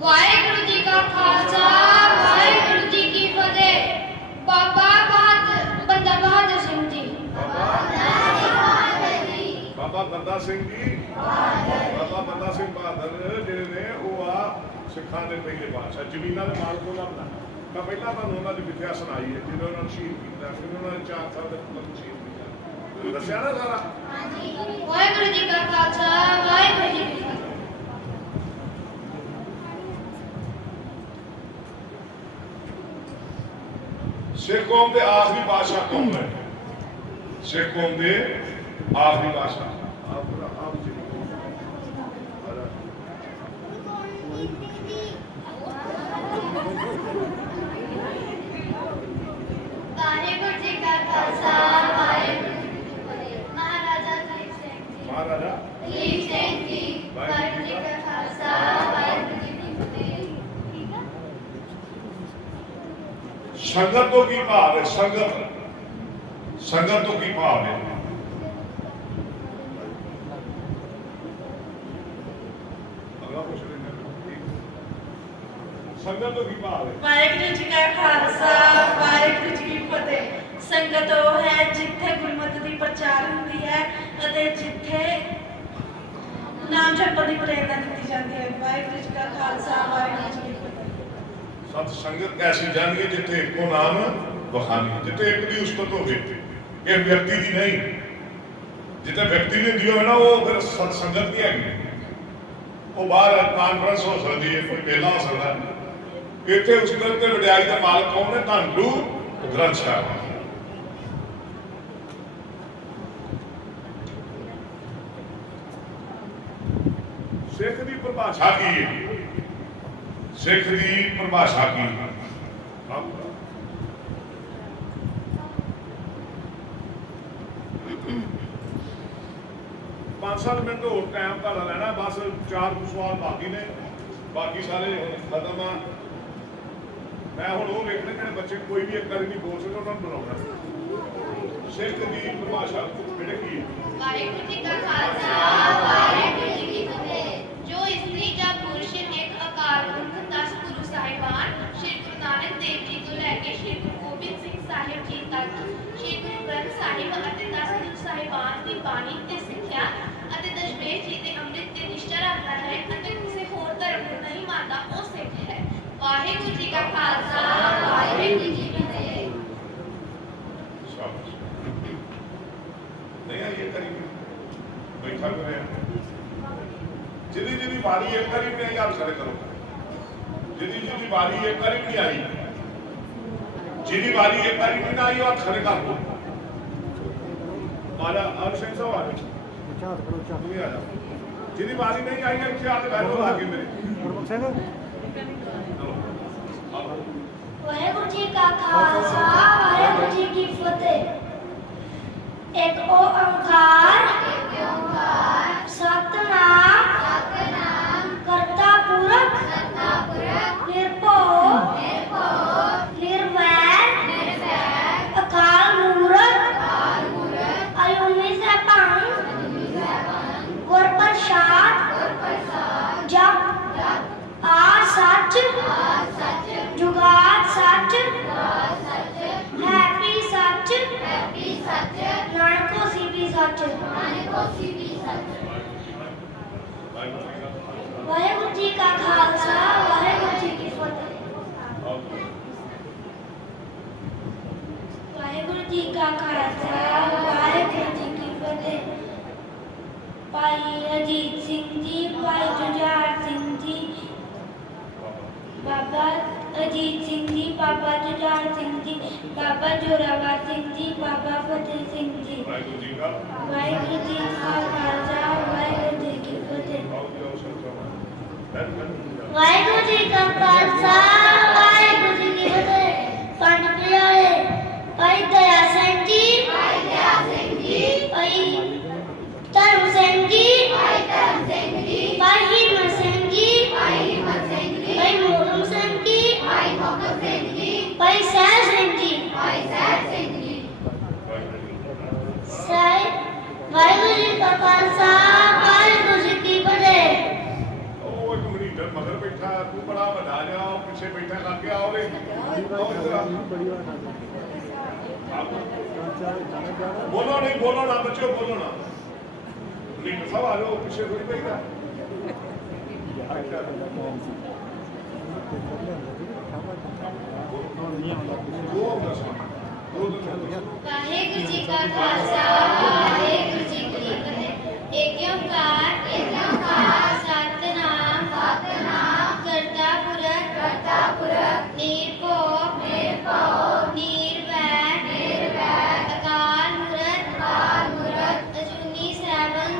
ਵਾਹਿਗੁਰੂ ਜੀ ਕਾ ਖਾਲਸਾ ਵਾਹਿਗੁਰੂ ਜੀ ਕੀ ਫਤਿਹ। ਬਾਬਾ ਬੰਦਾ ਬਹਾਦਰ ਸਿੰਘ ਜੀ। ਬਾਬਾ ਬੰਦਾ ਸਿੰਘ ਜੀ। ਬਾਬਾ ਬੰਦਾ ਸਿੰਘ ਬਹਾਦਰ ਜਿਹੜੇ ਨੇ ਉਹ ਆ ਸਿੱਖਾਂ ਦੇ ਪਹਿਲੇ ਬਾਦਸ਼ਾਹ, ਜ਼ਮੀਨਾਂ ਦੇ ਮਾਲਕ ਉਹਨਾਂ ਦਾ। ਮੈਂ ਪਹਿਲਾਂ ਤੁਹਾਨੂੰ ਉਹਨਾਂ ਦੀ ਵਿਥਿਆ ਸੁਣਾਈ ਹੈ ਜਦੋਂ ਉਹਨਾਂ ਨੂੰ ਸ਼ਹੀਦ ਕੀਤਾ, ਫਿਰ ਉਹਨਾਂ ਨੇ 4 ਸਾਲ ਦੇ ਪੁੱਤ ਸ਼ਹੀਦ ਕੀਤਾ। ਦੱਸਿਆ ਨਾ ਸਾਰਾ? ਵਾਹਿਗੁਰੂ ਜੀ ਕਾ ਖਾਲਸਾ ਵਾਹਿਗੁਰੂ ਜੀ ਕੀ ਫਤਿਹ। ਸਿੱਖ ਕੌਮ ਦੇ ਆਖਰੀ ਬਾਦਸ਼ਾਹ ਕੌਣ ਹੈ? ਸਿੱਖ ਕੌਮ ਦੇ ਆਖਰੀ ਬਾਦਸ਼ਾਹ ਵਾਹਿਗੁਰੂ ਜੀ ਕਾ ਖਾਲਸਾ ਵਾਹਿਗੁਰੂ ਜੀ ਕੀ ਫਤਿਹ। ਮਹਾਰਾਜਾ ਦਲੀਪ ਸਿੰਘ ਜੀ। ਮਹਾਰਾਜਾ ਦਲੀਪ ਸਿੰਘ ਜੀ। ਵਾਹਿਗੁਰੂ ਜੀ ਕਾ ਖਾਲਸਾ ਵਾਹਿਗੁਰੂ ਜੀ ਕੀ ਫਤਿਹ। ਠੀਕ ਆ। ਸੰਗਤ ਤੋਂ ਕੀ ਭਾਵ ਹੈ? ਸੰਗਤ ਤੋਂ ਕੀ ਭਾਵ ਹੈ? ਅਗਲਾ ਪੁੱਛ ਲੈਣਾ। ਸੰਗਤ ਤੋਂ ਕੀ ਭਾਵ ਹੈ? ਵਾਹਿਗੁਰੂ ਜੀ ਕਾ ਖਾਲਸਾ ਵਾਹਿਗੁਰੂ ਜੀ ਕੀ ਫਤਿਹ। ਸੰਗਤ ਉਹ ਹੈ ਜਿੱਥੇ ਗੁਰਮਤਿ ਦੀ ਪ੍ਰਚਾਰ ਹੁੰਦੀ ਹੈ ਅਤੇ ਜਿੱਥੇ ਨਾਮ ਜਪਣ ਦੀ ਪ੍ਰੇਰਨਾ ਦਿੱਤੀ ਜਾਂਦੀ ਹੈ। ਵਾਹਿਗੁਰੂ ਜੀ ਕਾ ਖਾਲਸਾ ਵਾਹਿਗੁਰੂ ਜੀ ਕੀ ਫਤਿਹ। ਸਤ ਸੰਗਤ ਐਸੀ ਜਾਣੀਏ ਜਿੱਥੇ ਇੱਕੋ ਨਾਮ ਵਖਾਨੀ, ਜਿੱਥੇ ਇੱਕ ਦੀ ਉਸਤਤ ਹੋਵੇ। ਕਿ ਵਿਅਕਤੀ ਦੀ ਨਹੀਂ। ਜਿੱਥੇ ਵਿਅਕਤੀ ਦੀ ਹੁੰਦੀ ਹੋਵੇ ਨਾ ਉਹ ਫਿਰ ਸੰਗਤ ਨਹੀਂ ਹੈਗੀ, ਉਹ ਬਾਹਰ ਕਾਨਫਰੰਸ ਹੋ ਸਕਦੀ ਹੈ, ਕੋਈ ਮੇਲਾ ਹੋ ਸਕਦਾ। ਇੱਥੇ ਉਸ ਗੱਲ ਤੇ ਵਡਿਆਈ ਦਾ ਮਾਲਕ ਕੌਣ ਹੈ? ਧੰਨ ਗੁਰੂ ਗ੍ਰੰਥ ਸਾਹਿਬ। ਸਿੱਖ ਦੀ ਪਰਿਭਾਸ਼ਾ ਕੀ ਹੈ? ਸਿੱਖ ਦੀ ਪਰਿਭਾਸ਼ਾ ਕੀ ਹੈ? 5-7 ਮਿੰਟ ਹੋਰ ਟਾਈਮ ਤੁਹਾਡਾ ਲੈਣਾ, ਬਸ 4 ਸਵਾਲ ਬਾਕੀ ਨੇ, ਬਾਕੀ ਸਾਰੇ ਹੁਣ ਖਤਮ ਆ। ਮੈਂ ਹੁਣ ਉਹ ਵੇਖਣੇ ਜਿਹੜੇ ਬੱਚੇ ਕੋਈ ਵੀ ਇੱਕ ਵਾਰੀ ਨਹੀਂ ਬੋਲ ਸਕਦੇ ਉਹਨਾਂ ਨੂੰ ਬਣਾਉਣਾ। ਸਿੱਖ ਦੀ ਪਰਿਭਾਸ਼ਾ ਬੇਟੇ ਕੀ ਹੈ? ਵਾਹਿਗੁਰੂ ਜੀ ਕਾ ਖਾਲਸਾ ਵਾਹਿਗੁਰੂ ਜੀ ਕੀ ਫਤਿਹ। ਜੋ ਇਸਤਰੀ ਜਾਂ ਪੁਰਸ਼ ਇੱਕ ਅਕਾਲ ਪੁਰਖ 10 ਗੁਰੂ ਸਾਹਿਬਾਨ ਸ਼੍ਰੀ ਗੁਰੂ ਨਾਨਕ ਦੇਵ ਜੀ ਤੋਂ ਲੈ ਕੇ ਸ਼੍ਰੀ ਗੁਰੂ ਗੋਬਿੰਦ ਸਿੰਘ ਸਾਹਿਬ ਜੀ ਤੱਕ ਸ਼੍ਰੀ ਗੁਰੂ ਗ੍ਰੰਥ ਸਾਹਿਬ ਅਤੇ 10 ਗੁਰੂ ਸਾਹਿਬਾਨ ਦੀ ਬਾਣੀ ਤੇ ਸਿੱਖਿਆ ਅਤੇ ਦਸ਼ਮੇਸ਼ ਜੀ ਦੇ ਅੰਮ੍ਰਿਤ ਤੇ ਨਿਸ਼ਚਾ ਰੱਖਦਾ ਹੈ ਅਤੇ ਕਿਸੇ ਹੋਰ ਧਰਮ ਨੂੰ ਨਹੀਂ ਮੰਨਦਾ, ਉਹ ਸਿੱਖ ਹੈ। ਵਾਹਿਗੁਰੂ ਜੀ ਕਾ ਖਾਲਸਾ ਵਾਹਿਗੁਰੂ ਜੀ ਕੀ ਫਤਿਹ। नहीं ये करीब बैठा हुआ है जिदी जिदी बारी एक करीब नहीं आप खड़े करो, जिदी जिदी बारी एक करीब नहीं आई, जिदी बारी एक करीब नहीं आई आप खड़े कर दो। माला अभिषेक साहब आ जाओ, जिदी बारी नहीं आई है क्या आप बैठो आगे मेरे। ਵਾਹਿਗੁਰੂ ਜੀ ਕਾ ਖਾਲਸਾ ਵਾਹਿਗੁਰੂ ਜੀ ਕੀ ਫਤਿਹ। ਇੱਕ ਓੰਕਾਰ ਸਤਿਨਾਮ ਕਰਤਾ ਪੁਰਖ ਨਿਰਭਉ ਨਿਰਵੈਰ ਅਕਾਲ ਮੂਰਤ ਅਜੂਨੀ ਸੈਭੰ ਗੁਰ ਪ੍ਰਸਾਦ ਜਪ ਆ ਸੱਚ ਜੁਗਾਦ ਸੱਚ ਹੈਪੀ ਸੱਚ ਨਾਨਕੋ ਸੀਪੀ ਸੱਚ। ਵਾਹਿਗੁਰੂ ਜੀ ਕਾ ਖਾਲਸਾ ਵਾਹਿਗੁਰੂ ਜੀ ਕੀ ਫਤਿਹ। ਵਾਹਿਗੁਰੂ ਜੀ ਕਾ ਖਾਲਸਾ ਵਾਹਿਗੁਰੂ ਜੀ ਕੀ ਫਤਿਹ। ਭਾਈ ਅਜੀਤ ਸਿੰਘ ਜੀ, ਭਾਈ ਜੁਝਾਰ ਸਿੰਘ ਜੀ, ਬਾਬਾ ਅਜੀਤ ਸਿੰਘ ਜੀ, ਬਾਬਾ ਜੁਝਾਰ ਸਿੰਘ ਜੀ, ਬਾਬਾ ਜੋਰਾਵਰ ਸਿੰਘ ਜੀ, ਬਾਬਾ ਫਤਿਹ ਸਿੰਘ ਜੀ। वाहिगुरु जी का ਵਾਹਿਗੁਰੂ ਜੀ ਕਾ ਖਾਲਸਾ ਵਾਹਿਗੁਰੂ ਜੀ ਕੀ ਫਤਿਹ। ਵਾਹਿਗੁਰੂ ਜੀ ਕਾ ਖਾਲਸਾ ਵਾਹਿਗੁਰੂ ਜੀ ਕੀ ਫਤਿਹ। ਪੰਜ ਪਿਆਰੇ ਭਾਈ ਦਇਆ ਸਿੰਘ ਜੀ, ਭਾਈ ਧਰਮ ਸਿੰਘ ਜੀ, ਭਾਈ ਹਿੰਮਤ ਸਿੰਘ ਜੀ, ਭਾਈ ਮੋਹਨ ਸਿੰਘ ਜੀ, ਭਾਈ ਸਹਿਜ ਸਿੰਘ ਜੀ। ਵਾਹਿਗੁਰੂ ਜੀ ਕਾ ਖਾਲਸਾ ਵਾਹਿਗੁਰੂ ਜੀ ਕੀ ਫਤਿਹ। ਉਹ ਇੱਕ ਮਰੀਜ਼ਰ ਮਗਰ ਬੈਠਾ, ਤੂੰ ਬੜਾ ਵੱਡਾ ਜਾ, ਉਹ ਪਿੱਛੇ ਬੈਠਾ ਕਰਕੇ ਆਓ ਰੇ ਬੋਲੋ ਨਹੀਂ, ਬੋਲੋ ਨਾ ਬੱਚਿਓ, ਬੋਲੋ ਨਾ। ਮਰੀਜ਼ਰ ਸਾਹਿਬ ਆ ਜਾਓ, ਪਿੱਛੇ ਥੋੜੀ ਬੈਠਾ। ਵਾਹਿਗੁਰੂ ਜੀ ਕਾ ਖਾਲਸਾ ਵਾਹਿਗੁਰੂ ਜੀ ਕੀ ਫਤਿਹ। ਏਕ ਓੰਕਾਰ ਸਤਿਨਾਮ ਕਰਤਾ ਪੁਰਖ ਨਿਰਭਉ ਨਿਰਵੈਰ ਅਕਾਲ ਮੂਰਤ ਅਜੂਨੀ ਸੈਭੰ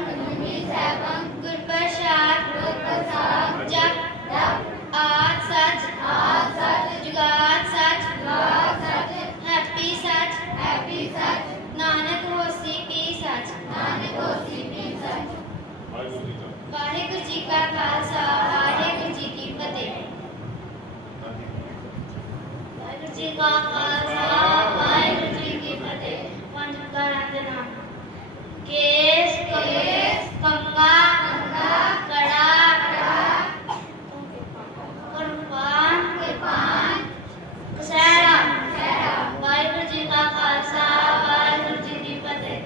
ਗੁਰ ਪ੍ਰਸਾਦ ਜਪ ਆਦਿ ਸੱਚ ਜੁਗਾਦ ਸੱਚ ਹੈਪੀ ਸੱਚ ਨਾਨਕ ਹੋਸੀ ਪੀ ਸੱਚ। ਵਾਹਿਗੁਰੂ ਜੀ ਕਾ ਖਾਲਸਾ ਵਾਹਿਗੁਰੂ ਜੀ ਕੀ ਫਤਿਹ। ਵਾਹਿਗੁਰੂ ਜੀ ਕਾ ਖਾਲਸਾ ਵਾਹਿਗੁਰੂ ਜੀ ਕੀ ਫਤਿਹ। ਪੰਜ ਪ੍ਰਕਾਰਾਂ ਦੇ ਨਾਮ ਕੇਸ ਕੰਘਾ ਕੜਾ ਕਿਰਪਾਨ ਕਸਹਿਰਾ। ਵਾਹਿਗੁਰੂ ਜੀ ਕਾ ਖਾਲਸਾ ਵਾਹਿਗੁਰੂ ਜੀ ਕੀ ਫਤਿਹ।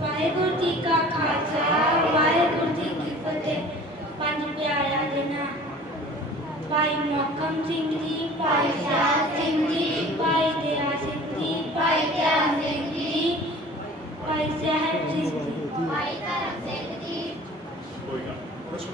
ਵਾਹਿਗੁਰੂ ਜੀ ਕਾ ਖਾਲਸਾ ਵਾਹਿਗੁਰੂ ਜੀ ਕੀ ਫਤਿਹ। ਪੰਜ ਪਿਆਰਿਆਂ ਦੇ ਨਾਮ ਭਾਈ ਮੋਹਕਮ ਸਿੰਘ ਜੀ, ਭਾਈ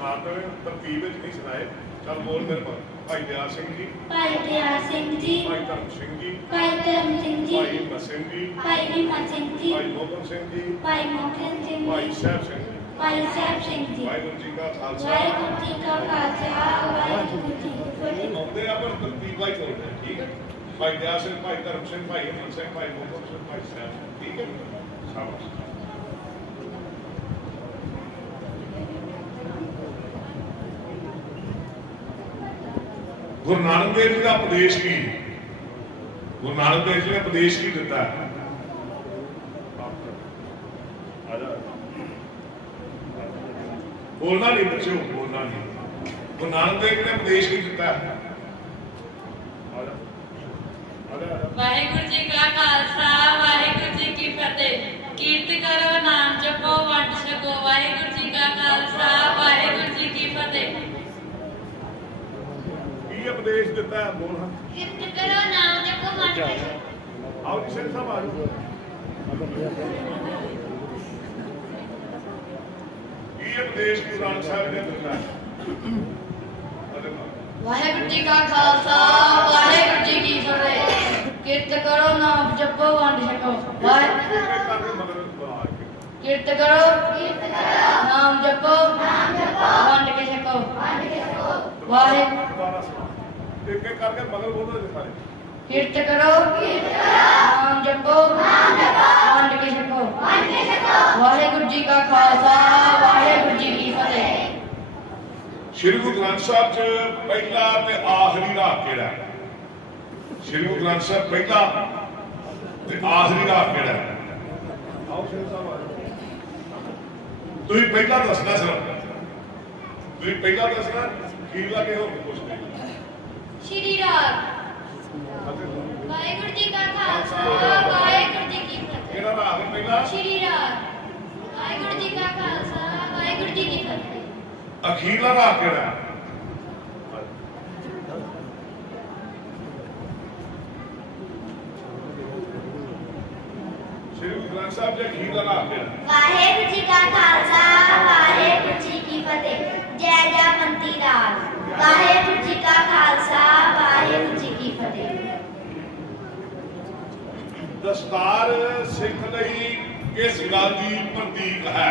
ਸੁਣਾ ਦੇਵੇ, ਤਰਤੀਬ ਵਿੱਚ ਨਹੀਂ ਸੁਣਾਏ। ਚੱਲ ਬੋਲ ਮੇਰੇ ਕੋਲ। ਭਾਈ ਦਿਆਲ ਸਿੰਘ ਜੀ, ਭਾਈ ਦਿਆਲ ਸਿੰਘ ਜੀ, ਭਾਈ ਧਰਮ ਸਿੰਘ ਜੀ, ਭਾਈ ਧਰਮ ਸਿੰਘ ਜੀ, ਭਾਈ ਹਿੰਮਤ ਸਿੰਘ ਜੀ, ਭਾਈ ਹਿੰਮਤ ਸਿੰਘ ਜੀ, ਭਾਈ ਮੋਹਨ ਸਿੰਘ ਜੀ, ਭਾਈ ਮੋਹਨ ਸਿੰਘ ਭਾਈ ਜੀ, ਸਾਹਿਬ ਸਿੰਘ ਜੀ। ਭਾਈ ਸਾਹਿਬ ਸਿੰਘ ਜੀ। ਵਾਹਿਗੁਰੂ ਜੀ ਕਾ ਖਾਲਸਾ। ਵਾਹਿਗੁਰੂ ਜੀ ਕਾ ਖਾਲਸਾ, ਵਾਹਿਗੁਰੂ ਜੀ ਕੀ ਫਤਿਹ। ਆਉਂਦੇ ਆ ਪਰ ਤਰਤੀਬ ਵਾਈ ਬੋਲਦੇ ਆ, ਠੀਕ ਹੈ। ਭਾਈ ਦਿਆਲ ਸਿੰਘ, ਭਾਈ ਧਰਮ ਸਿੰਘ, ਭਾਈ ਹਿੰਮਤ ਸਿੰਘ, ਭਾਈ ਮੋਹਨ ਸਿੰਘ, ਭਾਈ ਸਾਹਿਬ ਸਿੰਘ, ਠੀਕ ਹੈ। ਸ਼ਾਬਾਸ਼। ਗੁਰੂ ਨਾਨਕ ਦੇਵ ਜੀ ਦਾ ਉਪਦੇਸ਼ ਕੀ? ਗੁਰੂ ਨਾਨਕ ਦੇਵ ਜੀ ਨੇ ਉਪਦੇਸ਼ ਕੀ ਦਿੱਤਾ? ਬੋਲਣਾ ਨਹੀਂ ਬੱਚਿਓ, ਬੋਲਣਾ ਨਹੀਂ। ਗੁਰੂ ਨਾਨਕ ਦੇਵ ਜੀ ਨੇ ਉਪਦੇਸ਼ ਕੀ ਦਿੱਤਾ? ਵਾਹਿਗੁਰੂ ਜੀ ਕਾ ਖਾਲਸਾ ਵਾਹਿਗੁਰੂ ਜੀ ਕੀ ਫਤਿਹ। ਕੀਰਤ ਕਰੋ ਨਾਮ ਜਪੋ ਵੰਡ ਛਕੋ। ਵਾਹਿਗੁਰੂ ਜੀ ਕਾ ਖਾਲਸਾ ਵਾਹਿਗੁਰੂ ਜੀ ਕੀ ਫਤਿਹ। ਕੀ ਉਪਦੇਸ਼ ਦਿੱਤਾ? ਬੋਲ ਹਾਂ। ਕਿਰਤ ਕਰੋ ਨਾਮ ਜਪੋ ਵੰਡ ਛਕੋ। ਆਓ ਜੀ ਸਿੰਘ ਸਾਹਿਬ ਆ ਜਾਓ। ਕੀ ਉਪਦੇਸ਼ ਗੁਰੂ ਨਾਨਕ ਸਾਹਿਬ ਨੇ ਦਿੱਤਾ? ਵਾਹਿਗੁਰੂ ਜੀ ਕਾ ਖਾਲਸਾ, ਵਾਹਿਗੁਰੂ ਜੀ ਕੀ ਫਤਿਹ। ਕਿਰਤ ਕਰੋ ਨਾਮ ਜਪੋ ਵੰਡ ਛਕੋ। ਕਿਰਤ ਕਰੋ ਨਾਮ ਜਪੋ ਵੰਡ ਕੇ ਛਕੋ। ਵਾਹਿਗੁਰੂ ਇੱਕ ਇੱਕ ਕਰਕੇ ਮਗਰ ਬੋਲੋ ਜੀ ਸਾਰੇ। ਕਿਰਤ ਕਰੋ ਨਾਮ ਜਪੋ ਵੰਡ ਕੇ ਛਕੋ। ਵਾਹਿਗੁਰੂ ਜੀ ਕਾ ਖਾਲਸਾ, ਵਾਹਿਗੁਰੂ ਜੀ ਕੀ ਫਤਿਹ। ਸ਼੍ਰੀ ਗੁਰੂ ਗ੍ਰੰਥ ਸਾਹਿਬ 'ਚ ਪਹਿਲਾ ਤੇ ਆਖਰੀ ਰਾਗ ਕਿਹੜਾ ਹੈ? ਸ਼੍ਰੀ ਗੁਰੂ ਗ੍ਰੰਥ ਸਾਹਿਬ ਪਹਿਲਾ ਤੇ ਆਖਰੀ ਰਾਗ ਕਿਹੜਾ ਹੈ? ਆਓ ਸਿੰਘ ਸਾਹਿਬ ਆ ਜਾਓ। ਤੁਸੀਂ ਪਹਿਲਾਂ ਦੱਸਣਾ ਸਿਰਫ, ਤੁਸੀਂ ਪਹਿਲਾਂ ਦੱਸਣਾ, ਅਖੀਰਲਾ ਕਿਹੋ ਕੁਛ ਨਹੀਂ। ਸ਼੍ਰੀ ਰਾਗ। ਵਾਹਿਗੁਰੂ ਜੀ ਕਾ ਖਾਲਸਾ, ਵਾਹਿਗੁਰੂ ਜੀ ਕੀ ਫਤਿਹ। ਕਿਹੜਾ ਰਾਗ ਹੈ ਪਹਿਲਾ? ਸ਼੍ਰੀ ਰਾਗ। ਵਾਹਿਗੁਰੂ ਜੀ ਕਾ ਖਾਲਸਾ, ਵਾਹਿਗੁਰੂ ਜੀ ਕੀ ਫਤਿਹ। ਅਖੀਰਲਾ ਰਾਗ ਕਿਹੜਾ ਹੈ? ਸ਼੍ਰੀ ਗੁਰੂ ਗ੍ਰੰਥ ਸਾਹਿਬ ਜੀ ਅਖੀਰਲਾ ਰਾਗ ਕਿਹੜਾ ਹੈ? ਵਾਹਿਗੁਰੂ ਜੀ ਕਾ ਖਾਲਸਾ, ਵਾਹਿਗੁਰੂ ਜੀ ਕੀ ਫਤਿਹ। ਜੈ ਜੈ ਮੰਤੀ ਰਾਗ। ਵਾਹਿਗੁਰੂ ਜੀ ਕਾ ਖਾਲਸਾ, ਵਾਹਿਗੁਰੂ ਜੀ ਕੀ ਫਤਿਹ। ਦਸਤਾਰ ਸਿੱਖ ਲਈ ਕਿਸ ਗੱਲ ਦੀ ਪ੍ਰਤੀਕ ਹੈ?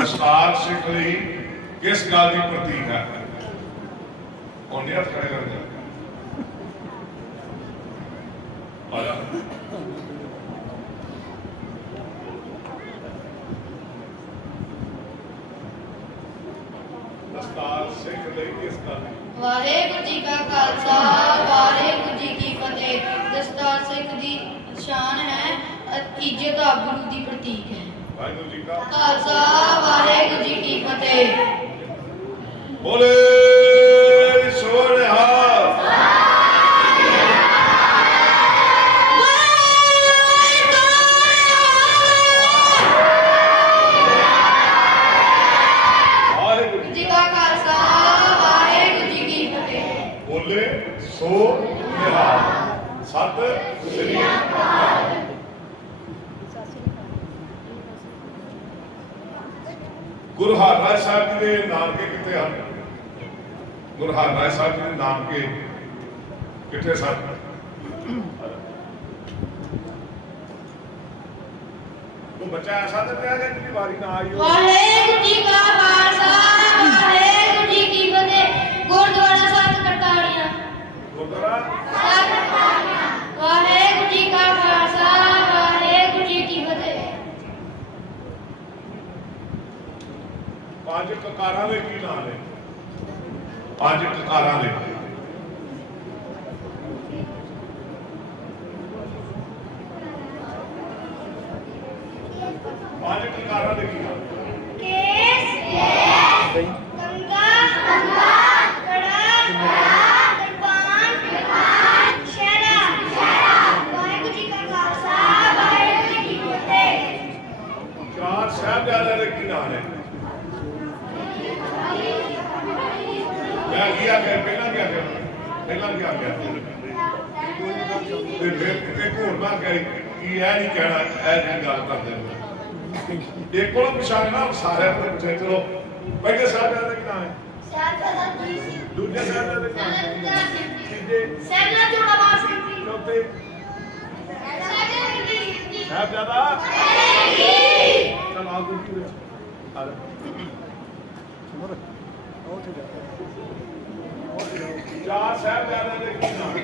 ਦਸਤਾਰ ਸਿੱਖ ਲਈ ਕਿਸ ਗੱਲ ਦੀ ਪ੍ਰਤੀਕ ਹੈ? ਉਹਨੇ ਹੱਥ ਖੜੇ ਕਰ ਦਿਆ। ਆ ਜਾ। ਦਸਤਾਰ ਸਿੱਖ ਲਈ ਕਿਸ ਗੱਲ ਦੀ? ਵਾਹਿਗੁਰੂ ਜੀ ਕਾ ਖਾਲਸਾ, ਵਾਹਿਗੁਰੂ ਜੀ ਕੀ ਫਤਿਹ। ਦਸਤਾਰ ਸਿੱਖ ਦੀ ਸ਼ਾਨ ਹੈ, ਇੱਜ਼ਤ ਗੁਰੂ ਦੀ ਪ੍ਰਤੀਕ ਹੈ। ਵਾਹਿਗੁਰੂ ਜੀ ਕਾ ਖਾਲਸਾ, ਵਾਹਿਗੁਰੂ ਜੀ ਕੀ ਫਤਿਹ। ਬੋਲੇ ਸੋਹਣਾ। ਵਾਹਿਗੁਰੂ ਜੀ ਕਾ ਖਾਲਸਾ, ਵਾਹਿਗੁਰੂ ਜੀ ਕੀ ਫਤਿਹ। ਬੋਲੇ ਸੋ ਨਿਹਾਲ। ਸਤਿ ਸ੍ਰੀ ਅਕਾਲ। ਗੁਰੂ ਹਰਿਰਾਏ ਸਾਹਿਬ ਜੀ ਦੇ ਨਾਨਕੇ ਕਿੱਥੇ ਹਨ? ਗੁਰੂ ਹਰਿਰਾਏ ਸਾਹਿਬ ਜੀ ਦੇ ਨਾਨਕੇ ਕਿੱਥੇ ਸਨ? ਉਹ ਬੱਚਾ ਐਸਾ ਤਾਂ ਪਿਆ ਜਿਹਦੀ ਵਾਰੀ ਨਾ ਆਈ ਹੋ। ਵਾਹਿਗੁਰੂ ਜੀ ਕਾ ਖਾਲਸਾ, ਵਾਹਿਗੁਰੂ ਜੀ ਕੀ ਫਤਿਹ। ਗੁਰਦੁਆਰਾ ਸਾਹਿਬ ਕਟਾੜੀਆਂ। ਗੁਰਦੁਆਰਾ ਵਾਹਿਗੁਰੂ ਜੀ ਕਾ ਖਾਲਸਾ, ਵਾਹਿਗੁਰੂ ਜੀ ਕੀ ਫਤਿਹ। ਪੰਜ ਕਕਾਰਾਂ ਦੇ ਕੀ ਨਾਂ ਨੇ? ਪੰਜ ਕਕਾਰਾਂ ਦੇ ਪੰਜ ਕਕਾਰਾਂ ਦੇ ਕੀ ਨਾਂ? ਕੇਸ, ਗੰਗਾ, ਕੜਾ, ਕਿਰਪਾਨ, ਸ਼ਹਿਰਾ। ਵਾਹਿਗੁਰੂ ਜੀ ਕਾ ਖਾਲਸਾ, ਵਾਹਿਗੁਰੂ ਜੀ ਕੀ ਫਤਿਹ। ਚਾਰ ਸਾਹਿਬਜ਼ਾਦਿਆਂ ਦੇ ਕੀ ਨਾਂ ਨੇ? ਮੈਂ ਕੀ ਆਖਿਆ? ਪਹਿਲਾਂ ਕੀ ਆਖਿਆ? ਪਹਿਲਾਂ ਕੀ ਆਖਿਆ? ਤੇ ਫਿਰ ਕਿਤੇ ਘੋਰ ਨਾ ਗਈ ਕੀ ਇਹ ਨਹੀਂ ਕਹਿਣਾ, ਇਹ ਨਹੀਂ ਗੱਲ ਕਰਦੇ। ਇੱਕ ਕੋਲ ਪਛਾਣਨਾ ਸਾਰਿਆਂ ਤੋਂ ਪੁੱਛੇ। ਚਲੋ ਪਹਿਲੇ ਸਾਹਿਬਜ਼ਾਦੇ ਦਾ ਕੀ ਨਾਮ ਹੈ? ਸਾਹਿਬਜ਼ਾਦਾ ਅਜੀਤ ਸਿੰਘ, ਦੂਜੇ ਸਾਹਿਬਜ਼ਾਦੇ ਦਾ ਕੀ ਨਾਮ ਹੈ? ਸਾਹਿਬਜ਼ਾਦਾ ਸਿੰਘ ਜੀ, ਤੀਜੇ, ਸਾਹਿਬਜ਼ਾਦਾ ਜੋਰਾਵਰ ਸਿੰਘ ਜੀ, ਚੌਥੇ ਸਾਹਿਬਜ਼ਾਦਾ ਸਿੰਘ ਜੀ, ਸਾਹਿਬਜ਼ਾਦਾ ਜੀ। ਚਲ ਆ ਗੁੱਡੀ ਆ ਜਾ। ਚਾਰ ਸਾਹਿਬਜ਼ਾਦਿਆਂ ਦੇ ਕੀ ਨਾਮ ਹੈ?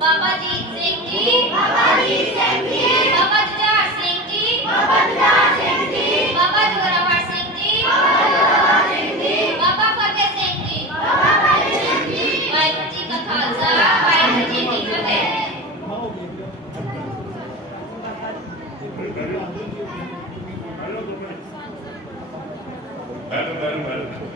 ਬਾਬਾ ਜੀਤ ਸਿੰਘ ਜੀ, ਬਾਬਾ ਜੀਤ ਸਿੰਘ ਜੀ, ਬਾਬਾ ਜੁਝਾਰ ਸਿੰਘ ਜੀ, ਬਾਬਾ ਜੁਝਾਰ ਸਿੰਘ ਜੀ, ਬਾਬਾ ਜੋਰਾਵਰ ਸਿੰਘ ਜੀ, ਬਾਬਾ ਜੋਰਾਵਰ ਸਿੰਘ ਜੀ, ਬਾਬਾ ਫਤਿਹ ਸਿੰਘ ਜੀ, ਬਾਬਾ ਫਤਿਹ ਸਿੰਘ ਜੀ। ਵਾਹਿਗੁਰੂ ਜੀ ਕਾ ਖਾਲਸਾ, ਵਾਹਿਗੁਰੂ ਜੀ ਕੀ ਫਤਿਹ। ਬੈਠੋ।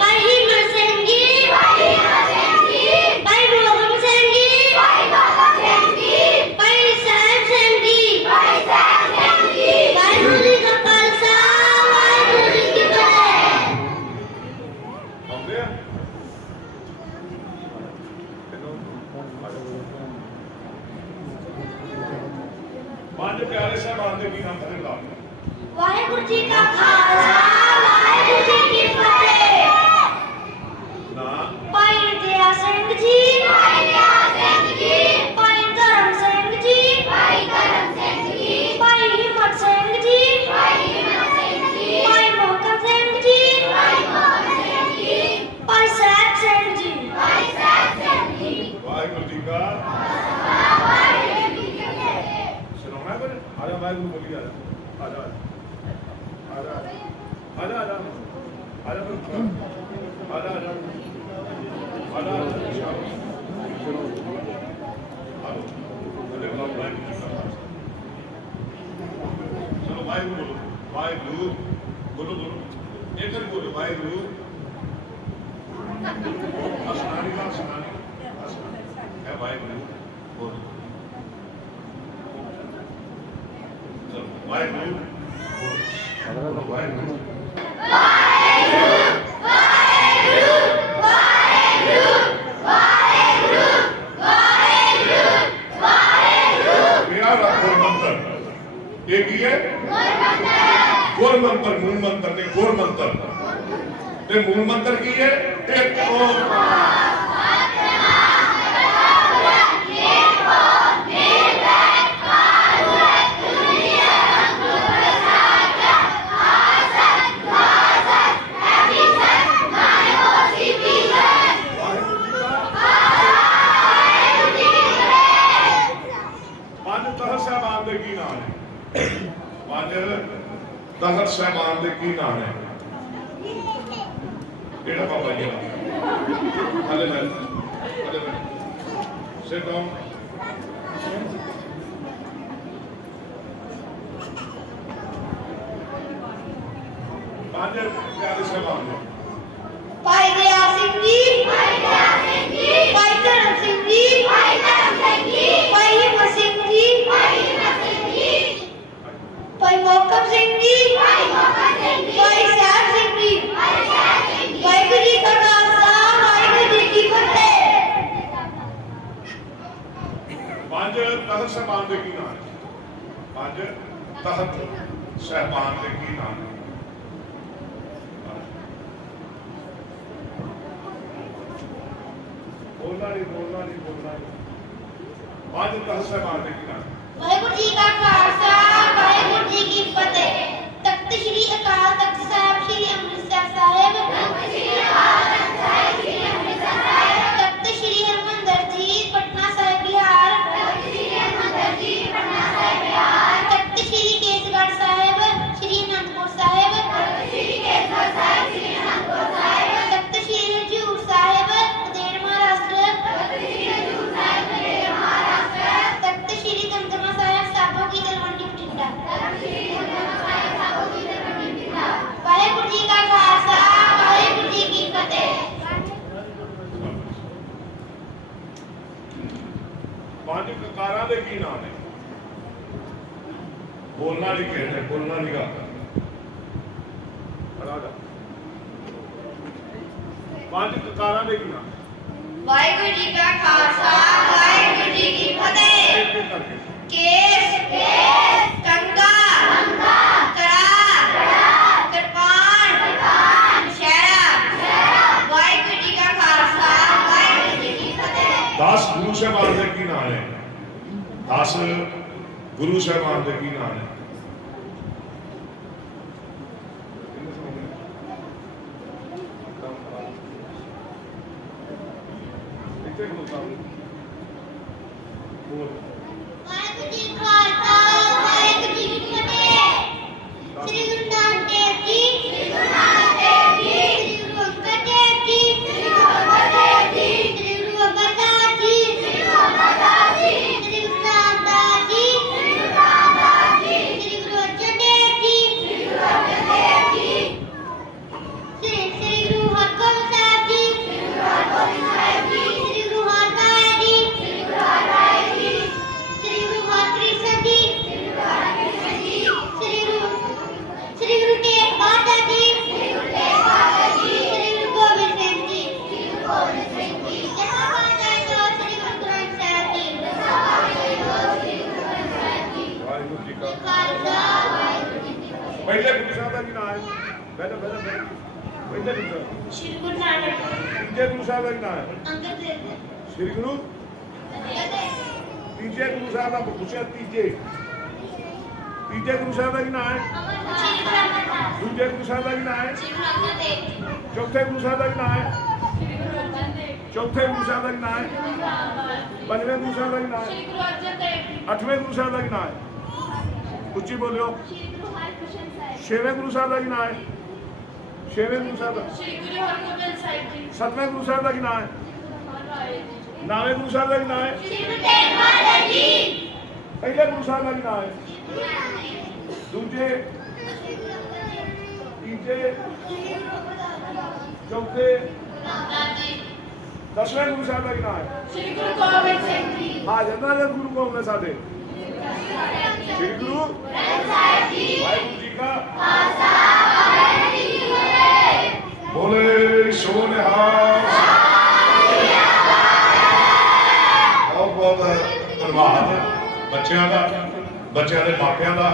ਭਾਈ ਹਿੰਮਤ ਸਿੰਘ ਜੀ, ਭਾਈ ਹਿੰਮਤ ਸਿੰਘ ਜੀ, ਭਾਈ ਮੋਹਕਮ ਸਿੰਘ ਜੀ, ਭਾਈ ਮੋਹਕਮ ਸਿੰਘ ਜੀ, ਭਾਈ ਸਾਹਿਬ ਸਿੰਘ ਜੀ, ਭਾਈ ਸਾਹਿਬ ਸਿੰਘ ਜੀ। ਵਾਹਿਗੁਰੂ ਜੀ ਕਾ ਖਾਲਸਾ, ਵਾਹਿਗੁਰੂ ਜੀ ਕੀ ਫਤਿਹ। ਆਉਂਦੇ ਆ? ਪੰਜ ਪਿਆਰੇ ਸਾਹਿਬਾਨ ਦੇ ਕੀ ਨਾਮ ਕਰੇ ਲਾ? ਵਾਹਿਗੁਰੂ ਜੀ ਕਾ ਖਾਲਸਾ, ਵਾਹਿਗੁਰੂ ਜੀ ਕੀ ਫਤਿਹ। ਨਾ ਭਾਈ ਦਇਆ ਸਿੰਘ ਜੀ, ਭਾਈ ਦਇਆ ਸਿੰਘ ਜੀ, ਭਾਈ ਧਰਮ ਸਿੰਘ ਜੀ, ਭਾਈ ਧਰਮ ਸਿੰਘ ਜੀ, ਭਾਈ ਹਿੰਮਤ ਸਿੰਘ ਜੀ, ਭਾਈ ਹਿੰਮਤ ਸਿੰਘ ਜੀ, ਭਾਈ ਮੋਹਕਮ ਸਿੰਘ ਜੀ, ਭਾਈ ਮੋਹਕਮ ਸਿੰਘ ਜੀ, ਭਾਈ ਸਾਹਿਬ ਸਿੰਘ ਜੀ, ਭਾਈ ਸਾਹਿਬ ਸਿੰਘ ਜੀ। ਵਾਹਿਗੁਰੂ ਜੀ ਕਾ ਵਾਹਿਗੁਰੂ ਜੀ ਕੀ ਫਤਿਹ। ਸੁਣਾਉਣਾ ਕੁਝ? ਆ ਜਾ ਵਾਹਿਗੁਰੂ ਬੋਲੀ ਆ ਜਾ। ਆ ਜਾ ਆ ਜਾ ਆ ਜਾ ਆ ਜਾ ਆ ਜਾ ਆ ਜਾ ਆ ਜਾ ਆ ਜਾ ਚਲੋ ਵਾਹਿਗੁਰੂ ਵਾਹਿਗੁਰੂ ਬੋਲੋ ਬੋਲੋ ਇਹ ਕਰ ਬੋਲੋ ਵਾਹਿਗੁਰੂ ਅਸਨਾਨੀ ਦਾ ਅਸਨਾਨੀ ਹੈ ਵਾਹਿਗੁਰੂ ਬੋਲੋ ਚਲੋ ਵਾਹਿਗੁਰੂ ਬੋਲੋ ਵਾਹਿਗੁਰੂ ਮੇਰਾ ਗੁਰ ਮੰਤਰ ਇਹ ਕੀ ਹੈ? ਗੁਰ ਮੰਤਰ ਮੂਲ ਮੰਤਰ ਨੇ ਗੁਰ ਮੰਤਰ ਤੇ ਮੂਲ ਮੰਤਰ ਕੀ ਹੈ? ਇੱਕ ਓੰਕਾਰ ਤਖਤ ਸਾਹਿਬਾਨ ਦੇ ਕੀ ਨਾਮ ਹੈ? ਕਿਹੜਾ ਬਾਬਾ ਜੀ ਦਾ? ਹਲੇ ਮੈਂ ਸਿਟ ਡਾਊਨ। ਪੰਜ ਪਿਆਰੇ ਸਾਹਿਬਾਨ ਨੇ ਭਾਈ ਦਇਆ ਸਿੰਘ ਜੀ, ਭਾਈ ਦਇਆ ਸਿੰਘ ਜੀ, ਭਾਈ ਧਰਮ ਸਿੰਘ ਜੀ, ਭਾਈ ਧਰਮ ਸਿੰਘ ਜੀ, ਭਾਈ ਹਿੰਮਤ ਸਿੰਘ ਜੀ, ਭਾਈ ਹਿੰਮਤ ਸਿੰਘ ਜੀ, ਭਾਈ ਮੋਹਕਮ ਸਿੰਘ ਜੀ, ਭਾਈ ਮੋਹਕਮ ਸਿੰਘ ਜੀ, ਭਾਈ ਸਾਹਿਬ ਸਿੰਘ ਜੀ, ਭਾਈ ਸਾਹਿਬ ਸਿੰਘ ਜੀ। ਵਾਹਿਗੁਰੂ ਜੀ ਕਾ ਖਾਲਸਾ, ਵਾਹਿਗੁਰੂ ਜੀ ਕੀ ਫਤਿਹ। ਪੰਜ ਤਖਤ ਸਾਹਿਬਾਨ ਦੇ ਕੀ ਨਾਮ ਹੈ? ਪੰਜ ਤਖਤ ਸਾਹਿਬਾਨ ਦੇ ਕੀ ਨਾਮ ਹੈ? ਬੋਲਣਾ ਨਹੀਂ ਪੰਜ ਤਖਤ ਸਾਹਿਬਾਨ ਦੇ ਕੀ ਨਾਮ ਹੈ? ਵਾਹਿਗੁਰੂ ਜੀ ਕਾ ਖਾਲਸਾ, ਵਾਹਿਗੁਰੂ ਜੀ ਕੀ ਫਤਿਹ। ਤਖਤ ਸ੍ਰੀ ਅਕਾਲ ਤਖਤ ਸਾਹਿਬ ਸ੍ਰੀ ਅੰਮ੍ਰਿਤਸਰ ਸਾਹਿਬ, ਤਖਤ ਸ੍ਰੀ ਅਕਾਲ ਤਖਤ ਸਾਹਿਬ ਸ੍ਰੀ ਅੰਮ੍ਰਿਤਸਰ ਸਾਹਿਬ, ਤਖਤ ਸ੍ਰੀ ਹਰਿਮੰਦਰ ਜੀ ਪਟਨਾ ਸਾਹਿਬ ਬਿਹਾਰ, ਤਖਤ ਸ੍ਰੀ ਹਰਿਮੰਦਰ ਜੀ ਪਟਨਾ ਸਾਹਿਬ ਬਿਹਾਰ, ਤਖਤ ਸ੍ਰੀ ਕੇਸਗੜ੍ਹ ਸਾਹਿਬ ਸ੍ਰੀ ਅਨੰਦਪੁਰ ਸਾਹਿਬ, ਤਖਤ ਸ੍ਰੀ ਕੇਸਗੜ੍ਹ ਸਾਹਿਬ ਸ੍ਰੀ ਅਨੰਦਪੁਰ ਸਾਹਿਬ, ਤਖਤ ਸ੍ਰੀ ਹਜ਼ੂਰ ਸਾਹਿਬ ਨੰਦੇੜ ਮਹਾਰਾਸ਼ਟਰ, ਤਖਤ ਸ੍ਰੀ ਹਜ਼ੂਰ ਸਾਹਿਬ ਨੰਦੇੜ ਮਹਾਰਾਸ਼ਟਰ, ਤਖਤ ਸ੍ਰੀ ਦਮਦਮਾ ਸਾਹਿਬ ਸਾਬੋ ਕੀ ਤਲਵੰਡੀ ਬਠਿੰਡਾ, ਤਖਤ ਸ੍ਰੀ ਦਮਦਮਾ ਸਾਹਿਬ ਸਾਬੋ ਕੀ ਤਲਵੰਡੀ ਬਠਿੰਡਾ। ਵਾਹਿਗੁਰੂ ਜੀ ਕਾ ਖਾਲਸਾ, ਵਾਹਿਗੁਰੂ ਜੀ ਕੀ ਫਤਿਹ। ਪੰਜ ਕਕਾਰਾਂ ਦੇ ਕੀ ਨਾਮ ਹੈ? ਬੋਲਣਾ ਨਹੀਂ ਕਹਿੰਦੇ, ਬੋਲਣਾ ਨਹੀਂ ਗਾ। ਰਾਜਾ ਪੰਜ ਕਕਾਰਾਂ ਦੇ ਕੀ ਨਾਮ? ਵਾਹਿਗੁਰੂ ਜੀ ਕਾ ਖਾਲਸਾ, ਵਾਹਿਗੁਰੂ ਜੀ ਕੀ ਫਤਿਹ। ਇੱਕ ਇੱਕ ਕਰਕੇ ਕੇਸ, ਕੰਗਾ, ਕੜਾ, ਨਾਂ ਨੇ? 10 ਗੁਰੂ ਸਾਹਿਬਾਨ ਦੇ ਕੀ ਨਾਂ ਨੇ? ਵਾਹਿਗੁਰੂ ਜੀ ਕਾ ਖਾਲਸਾ ਵਾਹਿਗੁਰੂ ਜੀ ਕੀ ਫਤਿਹ। ਸ੍ਰੀ ਗੁਰੂ ਨਾਨਕ ਦੇਵ ਜੀ, ਸ੍ਰੀ ਗੁਰੂ ਨਾਨਕ ਦੇਵ ਜੀ, ਸ੍ਰੀ ਗੁਰੂ ਅੰਗਦ ਦੇਵ ਜੀ, ਸ੍ਰੀ ਗੁਰੂ ਅੰਗਦ ਦੇਵ ਜੀ, ਸ੍ਰੀ ਗੁਰੂ ਅਮਰਦਾਸ ਜੀ, ਸ੍ਰੀ ਗੁਰੂ ਅਮਰਦਾਸ ਜੀ, ਸ੍ਰੀ ਗੁਰੂ ਰਾਮਦਾਸ ਜੀ, ਸ੍ਰੀ ਗੁਰੂ ਰਾਮਦਾਸ ਜੀ, ਸ੍ਰੀ ਗੁਰੂ ਅਰਜਨ ਦੇਵ ਜੀ, ਸ੍ਰੀ ਗੁਰੂ ਅਰਜਨ ਦੇਵ ਜੀ, ਸ੍ਰੀ ਗੁਰੂ ਹਰਗੋਬਿੰਦ ਸਾਹਿਬ ਜੀ, ਸ੍ਰੀ ਗੁਰੂ ਹਰਗੋਬਿੰਦ ਸਾਹਿਬ ਜੀ, ਸ੍ਰੀ ਗੁਰੂ ਹਰਰਾਏ ਜੀ, ਸ੍ਰੀ ਗੁਰੂ ਹਰਰਾਏ ਜੀ, ਸ੍ਰੀ ਗੁਰੂ ਹਰਕ੍ਰਿਸ਼ਨ ਜੀ, ਸ੍ਰੀ ਗੁਰੂ ਹਰਕ੍ਰਿਸ਼ਨ ਜੀ, ਸ੍ਰੀ ਗੁਰੂ ਤੇਗ ਬਹਾਦਰ ਜੀ, ਸ੍ਰੀ ਗੁਰੂ ਤੇਗ ਬਹਾਦਰ ਜੀ, ਸ੍ਰੀ ਗੁਰੂ ਗੋਬਿੰਦ ਸਿੰਘ ਜੀ, ਸ੍ਰੀ ਗੁਰੂ ਗੋਬਿੰਦ ਸਿੰਘ ਜੀ, ਦਸਾਂ ਪਾਤਸ਼ਾਹਾਂ ਜੋ ਸ੍ਰੀ ਗੁਰੂ ਗ੍ਰੰਥ ਸਾਹਿਬ ਜੀ, ਦਸਾਂ ਪਾਤਸ਼ਾਹਾਂ ਜੋ ਸ੍ਰੀ ਗੁਰੂ ਗ੍ਰੰਥ ਸਾਹਿਬ ਜੀ। ਵਾਹਿਗੁਰੂ ਜੀ ਕਾ ਖਾਲਸਾ ਵਾਹਿਗੁਰੂ ਜੀ ਕੀ ਫਤਿਹ। ਪਹਿਲੇ ਗੁਰੂ ਸਾਹਿਬ ਦਾ ਕੀ ਨਾਂ ਹੈ? ਪਹਿਲੇ ਗੁਰੂ ਸਾਹਿਬ। ਸ੍ਰੀ ਗੁਰੂ ਨਾਨਕ ਤੀਜੇ ਗੁਰੂ ਸਾਹਿਬ ਦਾ ਕੀ ਨਾਂ ਹੈ? ਅੰਗਦ ਦੇਵ ਜੀ, ਸ੍ਰੀ ਗੁਰੂ। ਤੀਜੇ ਗੁਰੂ ਸਾਹਿਬ ਦਾ ਪੁੱਛਿਆ ਤੀਜੇ ਗੁਰੂ ਸਾਹਿਬ ਦਾ ਕੀ ਨਾਂ ਹੈ? ਸ੍ਰੀ ਗੁਰੂ ਅਮਰਦਾਸ, ਦੂਜੇ ਗੁਰੂ ਸਾਹਿਬ ਦਾ ਕੀ ਨਾਂ ਹੈ? ਸ੍ਰੀ ਗੁਰੂ ਅੰਗਦ ਦੇਵ ਜੀ, ਚੌਥੇ ਗੁਰੂ ਸਾਹਿਬ ਦਾ ਕੀ ਨਾਂ ਹੈ? ਸ੍ਰੀ ਗੁਰੂ ਅਰਜਨ ਦੇਵ ਚੌਥੇ ਗੁਰੂ ਸਾਹਿਬ ਦਾ ਕੀ ਨਾਂ ਹੈ? ਗੁਰੂ ਰਾਮਦਾਸ ਜੀ, ਪੰਜਵੇਂ ਗੁਰੂ ਸਾਹਿਬ ਦਾ ਕੀ ਨਾਂ ਹੈ? ਸ੍ਰੀ ਗੁਰੂ ਅਰਜਨ ਦੇਵ ਜੀ, ਅੱਠਵੇਂ ਗੁਰੂ ਸਾਹਿਬ ਦਾ ਕੀ ਨਾਂ ਹੈ? ਉੱਚੀ ਬੋਲਿਓ। ਸ੍ਰੀ ਗੁਰੂ ਹਰਿਕ੍ਰਿਸ਼ਨ ਸਾਹਿਬ, ਛੇਵੇਂ ਗੁਰੂ ਸਾਹਿਬ ਦਾ ਕੀ ਨਾਂ ਹੈ? ਛੇਵੇਂ ਗੁਰੂ ਸਾਹਿਬ ਦਾ। ਸ੍ਰੀ ਗੁਰੂ ਹਰਗੋਬਿੰਦ ਸਾਹਿਬ ਜੀ, ਸੱਤਵੇਂ ਗੁਰੂ ਸਾਹਿਬ ਦਾ ਕੀ ਨਾਂ ਹੈ? ਹਰਰਾਏ ਜੀ, ਨੌਵੇਂ ਗੁਰੂ ਸਾਹਿਬ ਦਾ ਕੀ ਨਾਂ ਹੈ? ਸ੍ਰੀ ਗੁਰੂ ਤੇਗ ਬਹਾਦਰ ਜੀ, ਪਹਿਲੇ ਗੁਰੂ ਸਾਹਿਬ ਦਾ ਕੀ ਨਾਂ ਹੈ? ਦੂਜੇ, ਤੀਜੇ, ਚੌਥੇ, ਰਾਮਦਾਸ ਜੀ, ਦਸਵੇਂ ਗੁਰੂ ਸਾਹਿਬ ਦਾ ਕੀ ਨਾਂ ਹੈ? ਸ੍ਰੀ ਗੁਰੂ ਗੋਬਿੰਦ ਸਿੰਘ ਜੀ, ਆ ਜਾਂਦਾ ਦੇ ਗੁਰੂ ਕੌਣ ਨੇ ਸਾਡੇ? ਸ੍ਰੀ ਗੁਰੂ ਗ੍ਰੰਥ ਸਾਹਿਬ ਜੀ, ਵਾਹਿਗੁਰੂ ਜੀ ਕਾ ਖਾਲਸਾ ਵਾਹਿਗੁਰੂ ਜੀ ਕੀ ਫਤਿਹ। ਬੋਲੇ ਸੋ ਨਿਹਾਲ। ਬਹੁਤ ਬਹੁਤ ਧੰਨਵਾਦ ਬੱਚਿਆਂ ਦਾ, ਬੱਚਿਆਂ ਦੇ ਮਾਪਿਆਂ ਦਾ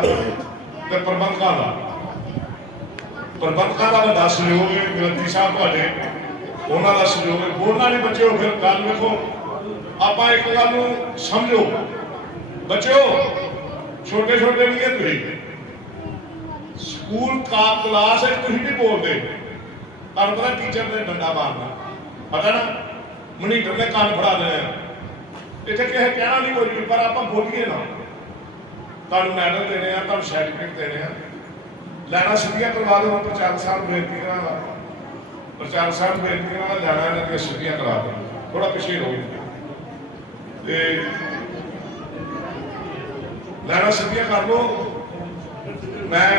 ਤੇ ਪ੍ਰਬੰਧਕਾਂ ਦਾ। ਪ੍ਰਬੰਧਕਾਂ ਦਾ ਵੱਡਾ ਸਹਿਯੋਗ ਹੈ, ਗ੍ਰੰਥੀ ਸਾਹਿਬ ਤੁਹਾਡੇ, ਉਹਨਾਂ ਦਾ ਸਹਿਯੋਗ ਹੈ। ਬੋਲਣਾ ਨਹੀਂ ਬੱਚਿਓ, ਫਿਰ ਗੱਲ ਵੇਖੋ। ਆਪਾਂ ਇੱਕ ਗੱਲ ਨੂੰ ਸਮਝੋ ਬੱਚਿਓ, ਛੋਟੇ ਛੋਟੇ ਨਹੀਂ ਹੈ ਤੁਸੀਂ, ਸਕੂਲ ਕਲਾਸ ਵਿੱਚ ਤੁਸੀਂ ਨਹੀਂ ਬੋਲਦੇ, ਤੁਹਾਨੂੰ ਪਤਾ ਟੀਚਰ ਨੇ ਡੰਡਾ ਮਾਰਨਾ, ਪਤਾ ਨਾ, ਮਨੀਟਰ ਨੇ ਕੰਨ ਫੜਾ ਦੇਣਾ। ਇੱਥੇ ਕਿਸੇ ਕਹਿਣਾ ਨਹੀਂ ਕੋਈ, ਪਰ ਆਪਾਂ ਬੋਲੀਏ ਨਾ। ਤੁਹਾਨੂੰ ਮੈਡਲ ਦੇਣੇ ਆ, ਤੁਹਾਨੂੰ ਸਰਟੀਫਿਕੇਟ ਦੇਣੇ ਆ, ਲੈਣਾ ਸਿੱਧੀਆਂ ਕਰਵਾ ਦਿਓ। ਪ੍ਰਚਾਰ ਸਾਹਿਬ ਬੇਨਤੀ ਕਰਾਂਗਾ, ਪ੍ਰਚਾਰ ਸਾਹਿਬ ਬੇਨਤੀ ਕਰਾਂਗਾ, ਲੈਣਾ ਇਹਨਾਂ ਦੀਆਂ ਸਿੱਧੀਆਂ ਕਰਾ ਦਿਓ, ਥੋੜਾ ਪਿੱਛੇ ਰਹੋ ਤੇ ਲੈਣਾ ਸਿੱਧੀਆਂ ਕਰ ਲਓ। ਮੈਂ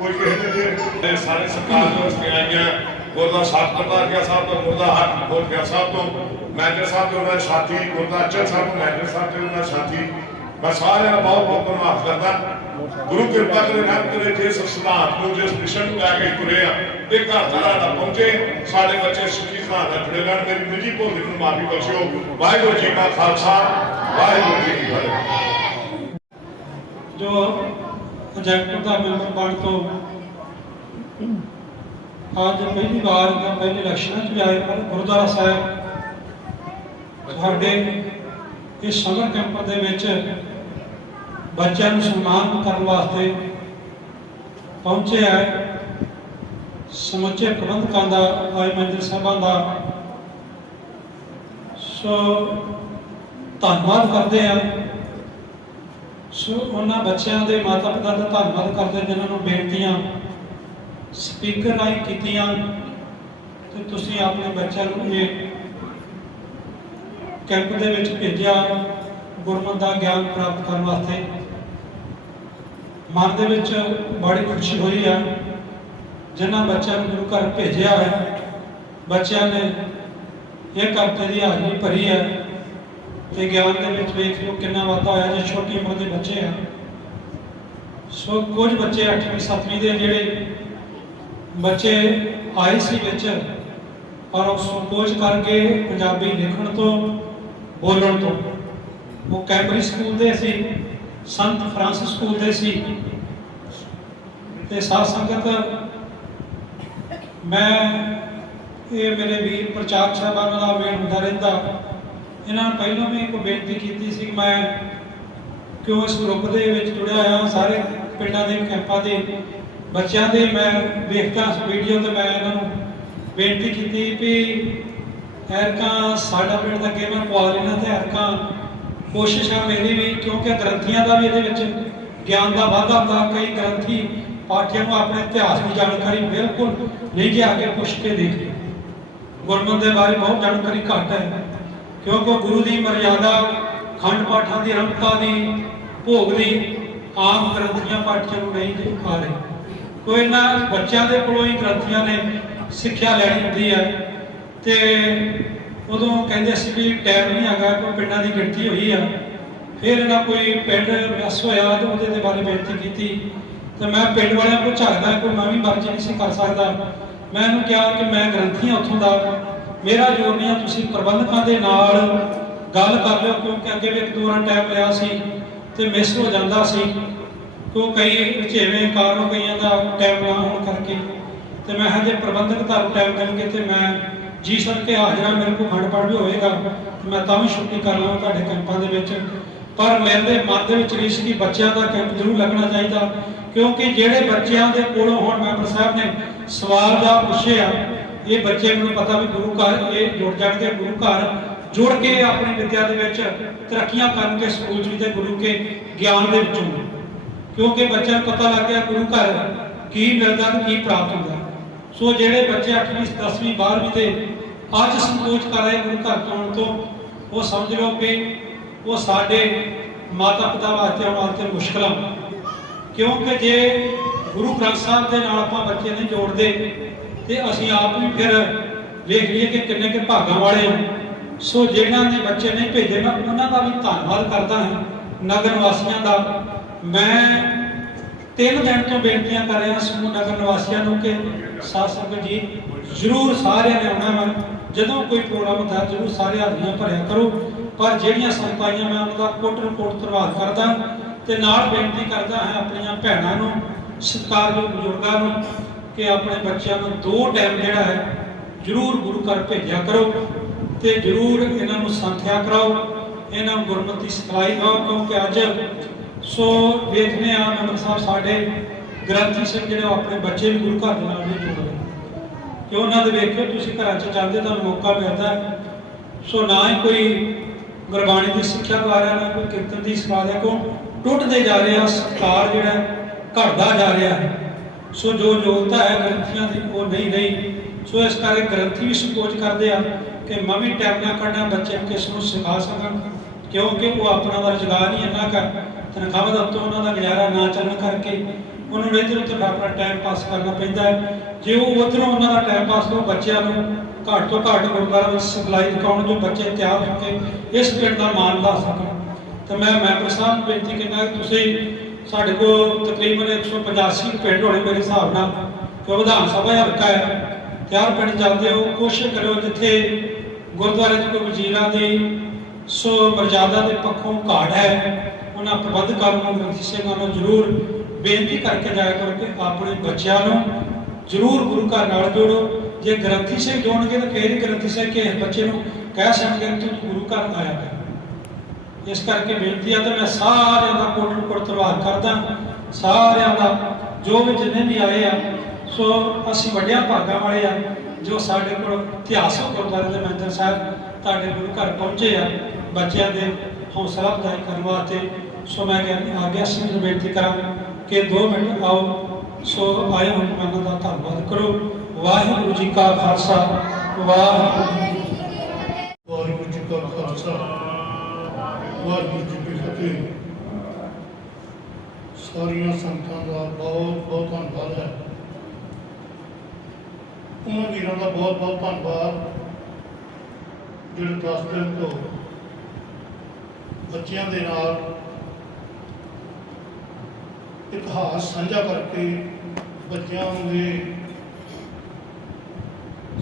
ਕੋਈ ਕਿਸੇ ਦੇ ਸਾਰੇ ਸਰਕਾਰ ਦੇ ਵਾਸਤੇ ਆਈਆਂ, ਗੁਰਦਾ ਸਾਹਿਬ ਕਰਤਾਰਕਿਆ ਸਾਹਿਬ ਤੋਂ, ਗੁਰਦਾ ਹੱਕ ਗੋਰਖਿਆ ਸਾਹਿਬ ਤੋਂ, ਮੈਨੇਜਰ ਸਾਹਿਬ ਤੋਂ, ਉਹਨਾਂ ਸਾਥੀ ਗੁਰਦਾ ਅਚਲ ਸਾਹਿਬ ਤੋਂ, ਮੈਨੇਜਰ ਸਾਹਿਬ ਤੇ ਉਹਨਾਂ ਸਾਥੀ, ਮੈਂ ਸਾਰਿਆਂ ਦਾ ਬਹੁਤ ਬਹੁਤ ਧੰਨਵਾਦ ਕਰਦਾ। ਗੁਰੂ ਕਿਰਪਾ ਕਰੇ, ਰਹਿਮਤ ਕਰੇ, ਜਿਸ ਸਿਧਾਂਤ ਨੂੰ, ਜਿਸ ਮਿਸ਼ਨ ਨੂੰ ਲੈ ਕੇ ਤੁਰੇ ਆ, ਤੇ ਘਰ ਦਾ ਪਹੁੰਚੇ, ਸਾਡੇ ਬੱਚੇ ਸੁਖੀ ਸਿਧਾਂਤ ਨਾਲ ਜੁੜੇ ਰਹਿਣ। ਮੇਰੀ ਨਿੱਜੀ ਭੁੱਲ ਨੂੰ ਮਾਫੀ ਬਖਸ਼ਿਓ। ਵਾਹਿਗੁਰੂ ਜੀ ਕਾ ਖਾਲਸਾ, ਵਾਹਿਗੁਰੂ ਜੀ ਕੀ ਫਤਿਹ। ਜੋ ਪ੍ਰੋਜੈਕਟ ਦਾ ਮੈਂਬਰ ਬਣ ਤੋਂ ਅੱਜ ਪਹਿਲੀ ਵਾਰ ਪਹਿਲੇ ਇਲੈਕਸ਼ਨਾਂ 'ਚ ਵੀ ਆਏ, ਪਰ ਗੁਰਦੁਆਰਾ ਸਾਹਿਬ ਸਾਡੇ ਇਸ ਸਮਰ ਕੈਂਪ ਦੇ ਵਿੱਚ ਬੱਚਿਆਂ ਨੂੰ ਸਨਮਾਨ ਕਰਨ ਵਾਸਤੇ ਪਹੁੰਚੇ ਹੈ। ਸਮੁੱਚੇ ਪ੍ਰਬੰਧਕਾਂ ਦਾ, ਆਏ ਮੈਨੇਜਰ ਸਾਹਿਬਾਨ ਦਾ ਸੋ ਧੰਨਵਾਦ ਕਰਦੇ ਆ। ਸੋ ਉਹਨਾਂ ਬੱਚਿਆਂ ਦੇ ਮਾਤਾ ਪਿਤਾ ਦਾ ਧੰਨਵਾਦ ਕਰਦੇ ਜਿਨ੍ਹਾਂ ਨੂੰ ਬੇਨਤੀਆਂ ਸਪੀਕਰ ਰਾਹੀਂ ਕੀਤੀਆਂ ਤੇ ਤੁਸੀਂ ਆਪਣੇ ਬੱਚਿਆਂ ਨੂੰ ਇਹ ਕੈਂਪ ਦੇ ਵਿੱਚ ਭੇਜਿਆ ਗੁਰਮਤਿ ਦਾ ਗਿਆਨ ਪ੍ਰਾਪਤ ਕਰਨ ਵਾਸਤੇ। ਮਨ ਦੇ ਵਿੱਚ ਬੜੀ ਖੁਸ਼ੀ ਹੋਈ ਹੈ ਜਿਨ੍ਹਾਂ ਬੱਚਿਆਂ ਨੂੰ ਗੁਰੂ ਘਰ ਭੇਜਿਆ ਹੈ। ਬੱਚਿਆਂ ਨੇ ਇੱਕ ਹਫ਼ਤੇ ਦੀ ਹਾਜ਼ਰੀ ਭਰੀ ਹੈ ਤੇ ਗਿਆਨ ਦੇ ਵਿੱਚ ਵੇਖ ਲਓ ਕਿੰਨਾ ਵਾਧਾ ਹੋਇਆ ਜੇ ਛੋਟੀ ਉਮਰ ਦੇ ਬੱਚੇ ਆ। ਸੋ ਕੁਝ ਬੱਚੇ 8ਵੀਂ 7ਵੀਂ ਦੇ ਜਿਹੜੇ ਬੱਚੇ ਆਏ ਸੀ ਵਿੱਚ, ਪਰ ਉਹ ਸੰਕੋਚ ਕਰਕੇ ਪੰਜਾਬੀ ਲਿਖਣ ਤੋਂ ਬੋਲਣ ਤੋਂ, ਉਹ ਕੈਂਬਰਿਜ ਸਕੂਲ ਦੇ ਸੀ, ਸੰਤ ਫਰਾਂਸਿਸ ਸਕੂਲ ਦੇ ਸੀ। ਤੇ ਸਾਧ ਸੰਗਤ, ਮੈਂ ਇਹ ਮੇਰੇ ਵੀਰ ਪ੍ਰਚਾਰਕ ਸਾਹਿਬਾਨਾਂ ਦਾ ਮੇਲ ਹੁੰਦਾ ਰਹਿੰਦਾ, ਇਹਨਾਂ ਨੂੰ ਪਹਿਲਾਂ ਵੀ ਕੋਈ ਬੇਨਤੀ ਕੀਤੀ ਸੀ। ਮੈਂ ਕਿਉਂ ਇਸ ਗਰੁੱਪ ਦੇ ਵਿੱਚ ਜੁੜਿਆ ਹੋਇਆ, ਸਾਰੇ ਪਿੰਡਾਂ ਦੇ ਕੈਂਪਾਂ ਦੇ ਬੱਚਿਆਂ ਦੇ ਮੈਂ ਵੇਖਦਾ ਵੀਡੀਓ ਤੇ ਮੈਂ ਇਹਨਾਂ ਨੂੰ ਬੇਨਤੀ ਕੀਤੀ ਵੀ ਐਰਕਾਂ ਸਾਡਾ ਪਿੰਡ ਦਾ ਅੱਗੇ ਮੈਂ ਪਵਾ ਲੈਣਾ ਤੇ ਐਰਕਾਂ ਕੋਸ਼ਿਸ਼ ਆ ਮੇਰੀ ਵੀ, ਕਿਉਂਕਿ ਗ੍ਰੰਥੀਆਂ ਦਾ ਵੀ ਇਹਦੇ ਵਿੱਚ ਗਿਆਨ ਦਾ ਵਾਧਾ ਹੁੰਦਾ। ਕਈ ਗ੍ਰੰਥੀ ਪਾਠੀਆਂ ਨੂੰ ਆਪਣੇ ਇਤਿਹਾਸ ਦੀ ਜਾਣਕਾਰੀ ਬਿਲਕੁਲ ਨਹੀਂ ਜੇ ਅੱਗੇ ਪੁੱਛ ਕੇ ਦੇਖਦੇ, ਗੁਰਮਤਿ ਦੇ ਬਾਰੇ ਬਹੁਤ ਜਾਣਕਾਰੀ ਘੱਟ ਹੈ, ਕਿਉਂਕਿ ਗੁਰੂ ਦੀ ਮਰਿਆਦਾ ਖੰਡ ਪਾਠਾਂ ਦੀ ਰੰਪਤਾ ਦੀ ਭੋਗ ਦੀ ਆਮ ਗ੍ਰੰਥੀਆਂ ਪਾਠੀਆਂ ਨੂੰ ਨਹੀਂ ਦੇ ਪਾ ਰਹੇ। ਕੋਈ ਇਹਨਾਂ ਬੱਚਿਆਂ ਦੇ ਕੋਲੋਂ ਹੀ ਗ੍ਰੰਥੀਆਂ ਨੇ ਸਿੱਖਿਆ ਲੈਣੀ ਹੁੰਦੀ ਹੈ ਤੇ ਉਦੋਂ ਕਹਿੰਦੇ ਸੀ ਵੀ ਟਾਈਮ ਨਹੀਂ ਹੈਗਾ, ਕੋਈ ਪਿੰਡਾਂ ਦੀ ਗਿਣਤੀ ਹੋਈ ਆ। ਫਿਰ ਇਹਨਾਂ ਕੋਈ ਪਿੰਡ ਵਸ ਹੋਇਆ ਤੇ ਉਹਦੇ ਦੇ ਬਾਰੇ ਬੇਨਤੀ ਕੀਤੀ ਤੇ ਮੈਂ ਪਿੰਡ ਵਾਲਿਆਂ ਕੋਲ ਝਾਕਦਾ, ਕੋਈ ਮੈਂ ਵੀ ਮਰਜ਼ੀ ਨਹੀਂ ਸੀ ਕਰ ਸਕਦਾ। ਮੈਂ ਇਹਨੂੰ ਕਿਹਾ ਕਿ ਮੈਂ ਗ੍ਰੰਥੀ ਹਾਂ ਉੱਥੋਂ ਦਾ, ਮੇਰਾ ਜ਼ੋਰ ਨਹੀਂ ਆ, ਤੁਸੀਂ ਪ੍ਰਬੰਧਕਾਂ ਦੇ ਨਾਲ ਗੱਲ ਕਰ ਲਿਓ, ਕਿਉਂਕਿ ਅੱਗੇ ਵੀ ਇੱਕ ਦੋ ਵਾਰ ਟਾਈਮ ਲਿਆ ਸੀ ਤੇ ਮਿਸ ਹੋ ਜਾਂਦਾ ਸੀ, ਕਿਉਂ ਕਈ ਵਿਚੇਵੇਂ ਕਾਰਨ ਕਈਆਂ ਦਾ ਟਾਈਮ ਨਾ ਹੋਣ ਕਰਕੇ। ਤੇ ਮੈਂ ਹਜੇ ਪ੍ਰਬੰਧਕ ਤੁਹਾਨੂੰ ਟਾਈਮ ਦੇਣਗੇ ਤੇ ਮੈਂ ਜੀ ਸਰ ਕੇ ਹਾਜ਼ਰ, ਮੇਰੇ ਕੋਲ ਖੰਡ ਪਾਠ ਵੀ ਹੋਵੇਗਾ ਮੈਂ ਤਾਂ ਵੀ ਛੁੱਟੀ ਕਰ ਲਵਾਂ ਤੁਹਾਡੇ ਕੈਂਪਾਂ ਦੇ ਵਿੱਚ। ਪਰ ਮੇਰੇ ਮਨ ਦੇ ਵਿੱਚ ਨਹੀਂ ਸੀ ਕਿ ਬੱਚਿਆਂ ਦਾ ਕੈਂਪ ਜ਼ਰੂਰ ਲੱਗਣਾ ਚਾਹੀਦਾ, ਕਿਉਂਕਿ ਜਿਹੜੇ ਬੱਚਿਆਂ ਦੇ ਕੋਲੋਂ ਹੁਣ ਮੈਂਬਰ ਸਾਹਿਬ ਨੇ ਸਵਾਲ ਦਾ ਪੁੱਛਿਆ, ਇਹ ਬੱਚੇ ਮੈਨੂੰ ਪਤਾ ਵੀ ਗੁਰੂ ਘਰ ਇਹ ਜੁੜ ਜਾਣਗੇ, ਗੁਰੂ ਘਰ ਜੁੜ ਕੇ ਆਪਣੀ ਵਿਦਿਆ ਦੇ ਵਿੱਚ ਤਰੱਕੀਆਂ ਕਰਨਗੇ, ਸਕੂਲ ਜੀ ਦੇ ਗੁਰੂ ਕੇ ਗਿਆਨ ਦੇ ਵਿੱਚੋਂ, ਕਿਉਂਕਿ ਬੱਚਿਆਂ ਨੂੰ ਪਤਾ ਲੱਗ ਗਿਆ ਗੁਰੂ ਘਰ ਕੀ ਮਿਲਦਾ ਤੇ ਕੀ ਪ੍ਰਾਪਤ ਹੁੰਦਾ। ਸੋ ਜਿਹੜੇ ਬੱਚੇ 8ਵੀਂ 10ਵੀਂ 12ਵੀਂ ਦੇ ਅੱਜ ਸੰਕੋਚ ਕਰ ਰਹੇ ਗੁਰੂ ਘਰ ਤੋਂ ਆਉਣ ਤੋਂ, ਉਹ ਸਮਝ ਲਓ ਕਿ ਉਹ ਸਾਡੇ ਮਾਤਾ ਪਿਤਾ ਵਾਸਤੇ ਆਉਣ ਵਾਸਤੇ ਮੁਸ਼ਕਲਾਂ, ਕਿਉਂਕਿ ਜੇ ਗੁਰੂ ਗ੍ਰੰਥ ਸਾਹਿਬ ਦੇ ਨਾਲ ਆਪਾਂ ਬੱਚੇ ਨਹੀਂ ਜੋੜਦੇ ਤੇ ਅਸੀਂ ਆਪ ਵੀ ਫਿਰ ਵੇਖ ਲਈਏ ਕਿ ਕਿੰਨੇ ਕਿ ਭਾਗਾਂ ਵਾਲੇ ਹਾਂ। ਸੋ ਜਿਹਨਾਂ ਨੇ ਬੱਚੇ ਨਹੀਂ ਭੇਜੇ ਮੈਂ ਉਹਨਾਂ ਦਾ ਵੀ ਧੰਨਵਾਦ ਕਰਦਾ ਹਾਂ, ਨਗਰ ਵਾਸੀਆਂ ਦਾ। ਮੈਂ 3 ਦਿਨ ਤੋਂ ਬੇਨਤੀਆਂ ਕਰ ਰਿਹਾ ਸਮੂਹ ਨਗਰ ਨਿਵਾਸੀਆਂ ਨੂੰ ਕਿ ਸਾਧ ਸੰਗਤ ਜੀ ਜ਼ਰੂਰ ਸਾਰਿਆਂ ਨੇ ਆਉਣਾ ਵਾ, ਜਦੋਂ ਕੋਈ ਪ੍ਰੋਗਰਾਮ ਹੁੰਦਾ ਜ਼ਰੂਰ ਸਾਰੇ ਹਾਜ਼ਰੀਆਂ ਭਰਿਆ ਕਰੋ। ਪਰ ਜਿਹੜੀਆਂ ਸੰਗਤਾਂ ਮੈਂ ਉਹਨਾਂ ਦਾ ਕੋਟ ਧੰਨਵਾਦ ਕਰਦਾ ਤੇ ਨਾਲ ਬੇਨਤੀ ਕਰਦਾ ਹਾਂ ਆਪਣੀਆਂ ਭੈਣਾਂ ਨੂੰ, ਸਤਿਕਾਰਯੋਗ ਬਜ਼ੁਰਗਾਂ ਨੂੰ ਕਿ ਆਪਣੇ ਬੱਚਿਆਂ ਨੂੰ 2 ਟਾਈਮ ਜਿਹੜਾ ਹੈ ਜ਼ਰੂਰ ਗੁਰੂ ਘਰ ਭੇਜਿਆ ਕਰੋ ਤੇ ਜ਼ਰੂਰ ਇਹਨਾਂ ਨੂੰ ਸੰਥਿਆ ਕਰਾਓ, ਇਹਨਾਂ ਨੂੰ ਗੁਰਮਤਿ ਦੀ ਸਿਖਲਾਈ ਦਿਓ, ਕਿਉਂਕਿ ਅੱਜ ਸੋ ਵੇਖਦੇ ਆ ਮੈਂਬਰ ਸਾਹਿਬ ਸਾਡੇ ਗ੍ਰੰਥੀ ਸਿੰਘ ਜਿਹੜੇ ਆਪਣੇ ਬੱਚੇ ਵੀ ਗੁਰੂ ਘਰ ਦੇ ਨਾਲ ਨਹੀਂ ਜੋੜ ਰਹੇ, ਕਿ ਉਹਨਾਂ ਦੇ ਵੇਖਿਓ ਤੁਸੀਂ ਘਰਾਂ 'ਚ ਜਾਂਦੇ ਤੁਹਾਨੂੰ ਮੌਕਾ ਮਿਲਦਾ। ਸੋ ਨਾ ਹੀ ਕੋਈ ਗੁਰਬਾਣੀ ਦੀ ਸਿੱਖਿਆ ਦਵਾ ਰਿਹਾ, ਨਾ ਕੋਈ ਕੀਰਤਨ ਦੀ ਸਿਖਾ ਰਿਹਾ, ਕਿਉਂ ਟੁੱਟਦੇ ਜਾ ਰਿਹਾ, ਸਤਿਕਾਰ ਜਿਹੜਾ ਘਟਦਾ ਜਾ ਰਿਹਾ ਹੈ। ਸੋ ਜੋ ਯੋਗਤਾ ਹੈ ਗ੍ਰੰਥੀਆਂ ਦੀ ਉਹ ਨਹੀਂ ਰਹੀ। ਸੋ ਇਸ ਕਰਕੇ ਗ੍ਰੰਥੀ ਵੀ ਸੰਕੋਚ ਕਰਦੇ ਆ ਕਿ ਮੈਂ ਵੀ ਟਾਈਮ ਨਾ ਕੱਢਾਂ ਬੱਚੇ ਨੂੰ ਕਿਸ ਨੂੰ ਸਿਖਾ ਸਕਣ, ਕਿਉਂਕਿ ਉਹ ਆਪਣਾ ਦਾ ਰੁਜ਼ਗਾਰ ਨਹੀਂ ਇੰਨਾ ਕਰ ਤਨਖਾਹ ਦਾ ਉੱਤੋਂ ਉਹਨਾਂ ਦਾ ਗੁਜ਼ਾਰਾ ਨਾ ਚੱਲਣ ਕਰਕੇ ਉਹਨਾਂ ਨੂੰ ਇੱਧਰ ਉੱਧਰ ਆਪਣਾ ਟਾਈਮ ਪਾਸ ਕਰਨਾ ਪੈਂਦਾ ਹੈ। ਜੇ ਉਹ ਉੱਧਰੋਂ ਉਹਨਾਂ ਦਾ ਟਾਈਮ ਪਾਸ ਕਰੋ, ਬੱਚਿਆਂ ਨੂੰ ਘੱਟ ਤੋਂ ਘੱਟ ਗੁਰਦੁਆਰਾ ਵਿੱਚ ਸਿਖਲਾਈ ਦਿਖਾਉਣ, ਜੋ ਬੱਚੇ ਤਿਆਰ ਹੋ ਕੇ ਇਸ ਪਿੰਡ ਦਾ ਮਾਣ ਲਾ ਸਕਣ। ਤਾਂ ਮੈਂ ਮੈਂਬਰ ਸਾਹਿਬ ਨੂੰ ਬੇਨਤੀ ਕਰਦਾ ਕਿ ਤੁਸੀਂ ਸਾਡੇ ਕੋਲ ਤਕਰੀਬਨ 185 ਪਿੰਡ ਹੋਣੇ ਮੇਰੇ ਹਿਸਾਬ ਨਾਲ, ਕਿ ਵਿਧਾਨ ਸਭਾ ਹਲਕਾ ਹੈ, ਤਿਆਰ ਪਿੰਡ ਜਾਂਦੇ ਹੋ, ਕੋਸ਼ਿਸ਼ ਕਰਿਓ ਜਿੱਥੇ ਗੁਰਦੁਆਰੇ 'ਚ ਕੋਈ ਵਜ਼ੀਰਾਂ ਦੀ ਸੋ ਮਰਜ਼ਾਦਾ ਦੇ ਪੱਖੋਂ ਘਾਟ ਹੈ, ਉਹਨਾਂ ਪ੍ਰਬੰਧਕਾਂ ਨੂੰ ਗ੍ਰੰਥੀ ਸਿੰਘਾਂ ਨੂੰ ਜ਼ਰੂਰ ਬੇਨਤੀ ਕਰਕੇ ਜਾਇਆ ਕਰੋ ਕਿ ਆਪਣੇ ਬੱਚਿਆਂ ਨੂੰ ਜ਼ਰੂਰ ਗੁਰੂ ਘਰ ਨਾਲ ਜੋੜੋ। ਜੇ ਗ੍ਰੰਥੀ ਸਿੰਘ ਜੋੜਨਗੇ ਤਾਂ ਫੇਰ ਹੀ ਗ੍ਰੰਥੀ ਸਿੰਘ ਕਿਸੇ ਬੱਚੇ ਨੂੰ ਕਹਿ ਸਕਦੇ ਕਿ ਤੂੰ ਗੁਰੂ ਘਰ ਆਇਆ ਕਰ। ਇਸ ਕਰਕੇ ਬੇਨਤੀ ਆ ਤੇ ਮੈਂ ਸਾਰਿਆਂ ਦਾ ਕੋਟ ਧੰਨਵਾਦ ਕਰਦਾ, ਸਾਰਿਆਂ ਦਾ ਜੋ ਵੀ ਜਿੰਨੇ ਵੀ ਆਏ ਆ। ਸੋ ਅਸੀਂ ਵੱਡਿਆਂ ਭਾਗਾਂ ਵਾਲੇ ਆ ਜੋ ਸਾਡੇ ਕੋਲ ਇਤਿਹਾਸਕ ਗੁਰਦੁਆਰੇ ਦੇ ਮੈਂਬਰ ਸਾਹਿਬ ਤੁਹਾਡੇ ਗੁਰੂ ਘਰ ਪਹੁੰਚੇ ਆ ਬੱਚਿਆਂ ਦੇ ਹੌਸਲਾ ਅਫਜ਼ਾਈ ਕਰਨ ਵਾਸਤੇ। ਸੋ ਮੈਂ ਆ ਗਿਆ ਸੀ ਨੂੰ ਬੇਨਤੀ ਕਰਾਂ ਕਿ 2 ਮਿੰਟ ਆਓ। ਸੋ ਆਏ ਹੋਏ ਮਹਿਮਾਨਾਂ ਦਾ ਧੰਨਵਾਦ ਕਰੋ। ਵਾਹਿਗੁਰੂ ਜੀ ਕਾ ਖਾਲਸਾ, ਵਾਹਿਗੁਰੂ ਜੀ ਕਾ ਖਾਲਸਾ, ਵਾਹਿਗੁਰੂ ਜੀ ਕੀ ਫਤਿਹ। ਸਾਰੀਆਂ ਸੰਗਤਾਂ ਦਾ ਬਹੁਤ ਬਹੁਤ ਧੰਨਵਾਦ ਹੈ। ਉਹਨਾਂ ਵੀਰਾਂ ਦਾ ਬਹੁਤ ਬਹੁਤ ਧੰਨਵਾਦ ਜਿਹੜੇ 10 ਦਿਨ ਤੋਂ ਬੱਚਿਆਂ ਦੇ ਨਾਲ ਇਤਿਹਾਸ ਸਾਂਝਾ ਕਰਕੇ ਬੱਚਿਆਂ ਦੇ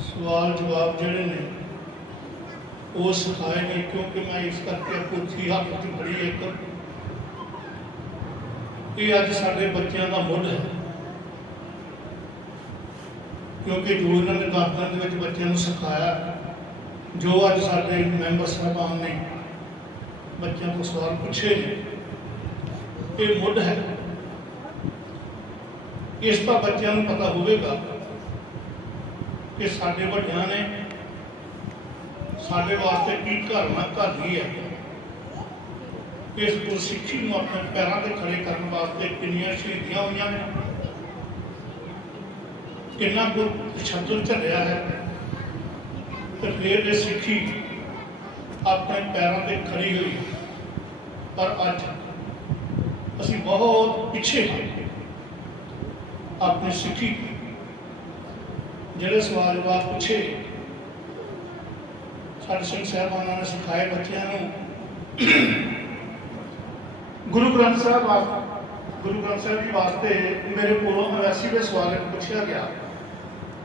ਸਵਾਲ ਜਵਾਬ ਜਿਹੜੇ ਨੇ ਉਹ ਸਿਖਾਏ ਨੇ। ਕਿਉਂਕਿ ਮੈਂ ਇਸ ਕਰਕੇ ਪੁੱਛੀ ਹੱਥ 'ਚ ਫੜੀ ਇੱਕ, ਇਹ ਅੱਜ ਸਾਡੇ ਬੱਚਿਆਂ ਦਾ ਮੁੱਢ ਹੈ, ਕਿਉਂਕਿ ਜੋ ਇਹਨਾਂ ਨੇ 10 ਦਿਨ ਦੇ ਵਿੱਚ ਬੱਚਿਆਂ ਨੂੰ ਸਿਖਾਇਆ जो अज साडे मैंबर साहबान ने बच्चों को सवाल पूछे ने, ये मुੱਢ है। इसका बच्चों को पता होगा कि साडे वड्डियां ने साडे वास्ते की घरना घर ही है। इस गुरसिੱਖੀ ਨੂੰ अपने पैरों से खड़े करने वास्ते कितनियां शहीदियां हुई हैं, कितना कुछ छंदर झलिया है, तो फिर ये सिੱਖੀ अपने पैरों से खड़ी हुई। पर अज असी बहुत पिछे हैं अपनी सिੱਖੀ। ਜਿਹੜੇ सवाल जवाब पूछे साढ़े सिंह साहबाना ने सिखाए बच्चों को। गुरु ग्रंथ साहब जी वास्ते मेरे को 89 सवाल पूछा गया।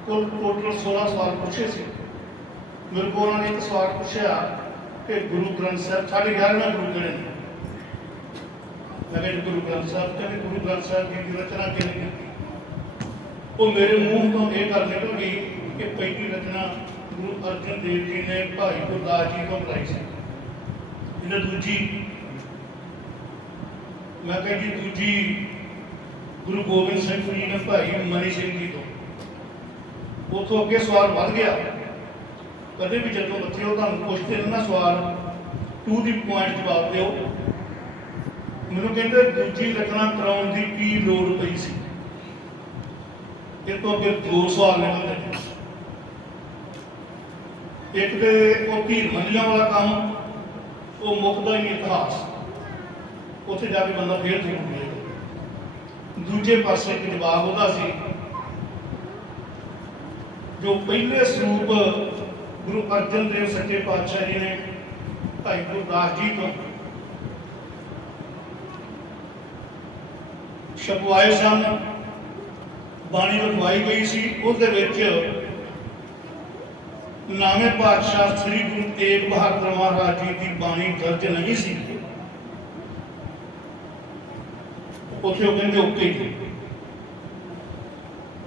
कुल टोटल 16 सवाल पूछे थे। मेरे को उन्होंने एक सवाल पूछा कि गुरु ग्रंथ साहब 11.5 गुरु किहड़े ने। मैं कहा गुरु ग्रंथ साहब कहते गुरु ग्रंथ साहब जी की रचना किहने की। वो मेरे मुंह तो यह गल निकल गई कि पहली रचना गुरु अर्जन देव जी ने भाई गुरदास जी को कराई सी। जिन्हें दूजी मैं कह जी दूजी गुरु गोबिंद सिंह जी ने भाई मनी सिंह जी तो उतों अगे सवाल बढ़ गया। कदे भी जो बच्चे तुम पुछते ना सवाल टू दी पॉइंट जवाब दो। मैनू कहते दूजी रचना कराउण दी की लोड़ पई सी। तो अगे 2 सवाल निकलते। एक तो वो भीड़ मंडियां वाला काम वो मुकदा ही इतिहास, उत्थे जाके बंदा फिर जरूर मिलेगा। दूजे पासे एक जवाब होता सी जो पहले स्वरूप गुरु अर्जन देव सच्चे पातशाह जी ने भाई गुरदास जी को छपवाए सन, बाणी लिखवाई गई सी। उसदे विच नामे पातशाह श्री गुरु तेग बहादुर महाराज जी की बाणी दर्ज नहीं सी। उत्थे वो कहते ओके जी।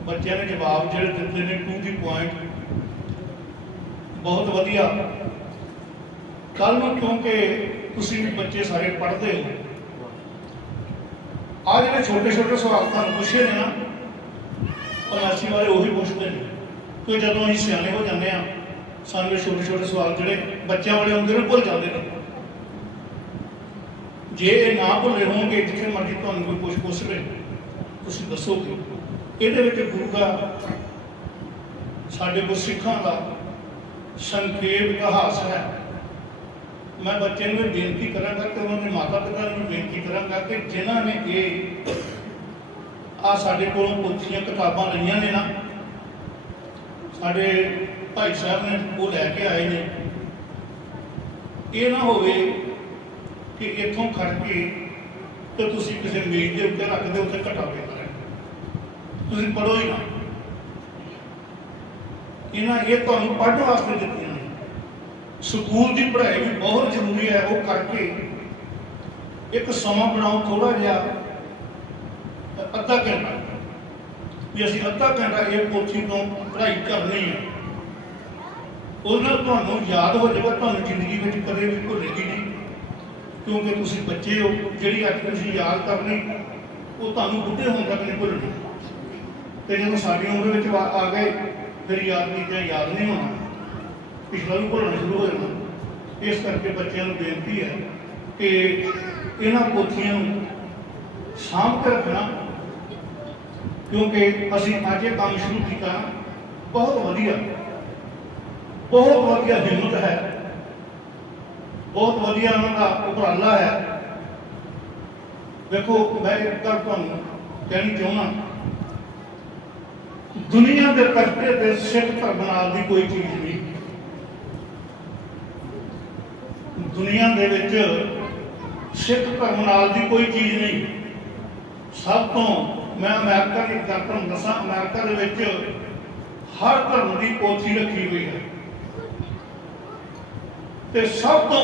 बच्चों ने जवाब जो दिते ने टू दी पॉइंट बहुत वधिया। कल क्योंकि तुसीं भी बच्चे सारे पढ़ते हो, आ जो छोटे छोटे सवाल तुहानूं पूछे ने ना 85 वाले उही पूछते हैं। तो जदों असीं सियाने हो जाते हैं सानूं छोटे छोटे सवाल जोड़े बच्चों वाले होंगे ने भुल जाते हैं। जे ये ना भुले होंगे जिथे मर्जी तुहानूं कोई पुछ ले तुसीं दसोगे। इहदे विच गुरु का साडे गुरसिੱਖਾਂ का संखेप इतिहास है। मैं बच्चे को बेनती करांगा कि उन्होंने माता पिता को बेनती करांगा कि जिन्होंने ये आ साडे कोलों पोथियां किताबां लईआं ने ना, साडे भाई साहब ने वो लैके आए ने, ये ना होवे कि इत्थों खड़ के तो तुसीं किसी मेज के उत्ते रख दे उत्ते घटा पेदा रहे, तुसीं पढ़ो ही ना। इन्हां ये तुहानूं पढ़ने वास्ते दित्तियां ने। स्कूल की पढ़ाई भी बहुत जरूरी है। वो करके एक समा बनाओ थोड़ा जिहा अद्धा घंटा भी असीं अद्धा घंटा ये पोथी तो पढ़ाई करनी है। उस नाल तुहानूं याद हो जाएगा, तुहानूं जिंदगी में कदे भी भुलेगी नहीं। क्योंकि तुसीं बच्चे हो, जिहड़ी अज तुसीं याद करनी वो तुहानूं बुढ़े होण तक नहीं भुलनी। तो जदों साडी उम्र विच आ गए फिर याद नहीं याद नहीं होना, पिछला भी भुलना शुरू हो जाना। इस करके बच्चों को बेनती है कि इन्हां पोथियां साਂਭ के रखना। क्योंकि असीं अज ये काम शुरू किया बहुत वधिया हिम्मत है, बहुत वधिया उन्होंने उपराला है। देखो मैं एक गल तुहानूं कहनी चाहुंदा, दुनिया के करते ते सिख धर्म नाल दी कोई चीज़ नहीं। दुनिया दे विच सिख धर्म नाल दी कोई चीज़ नहीं। सब तो मैं अमेरिका की गल तुहानूं दसां, अमेरिका दे विच हर धर्म की पोथी रखी हुई है। ते सब तो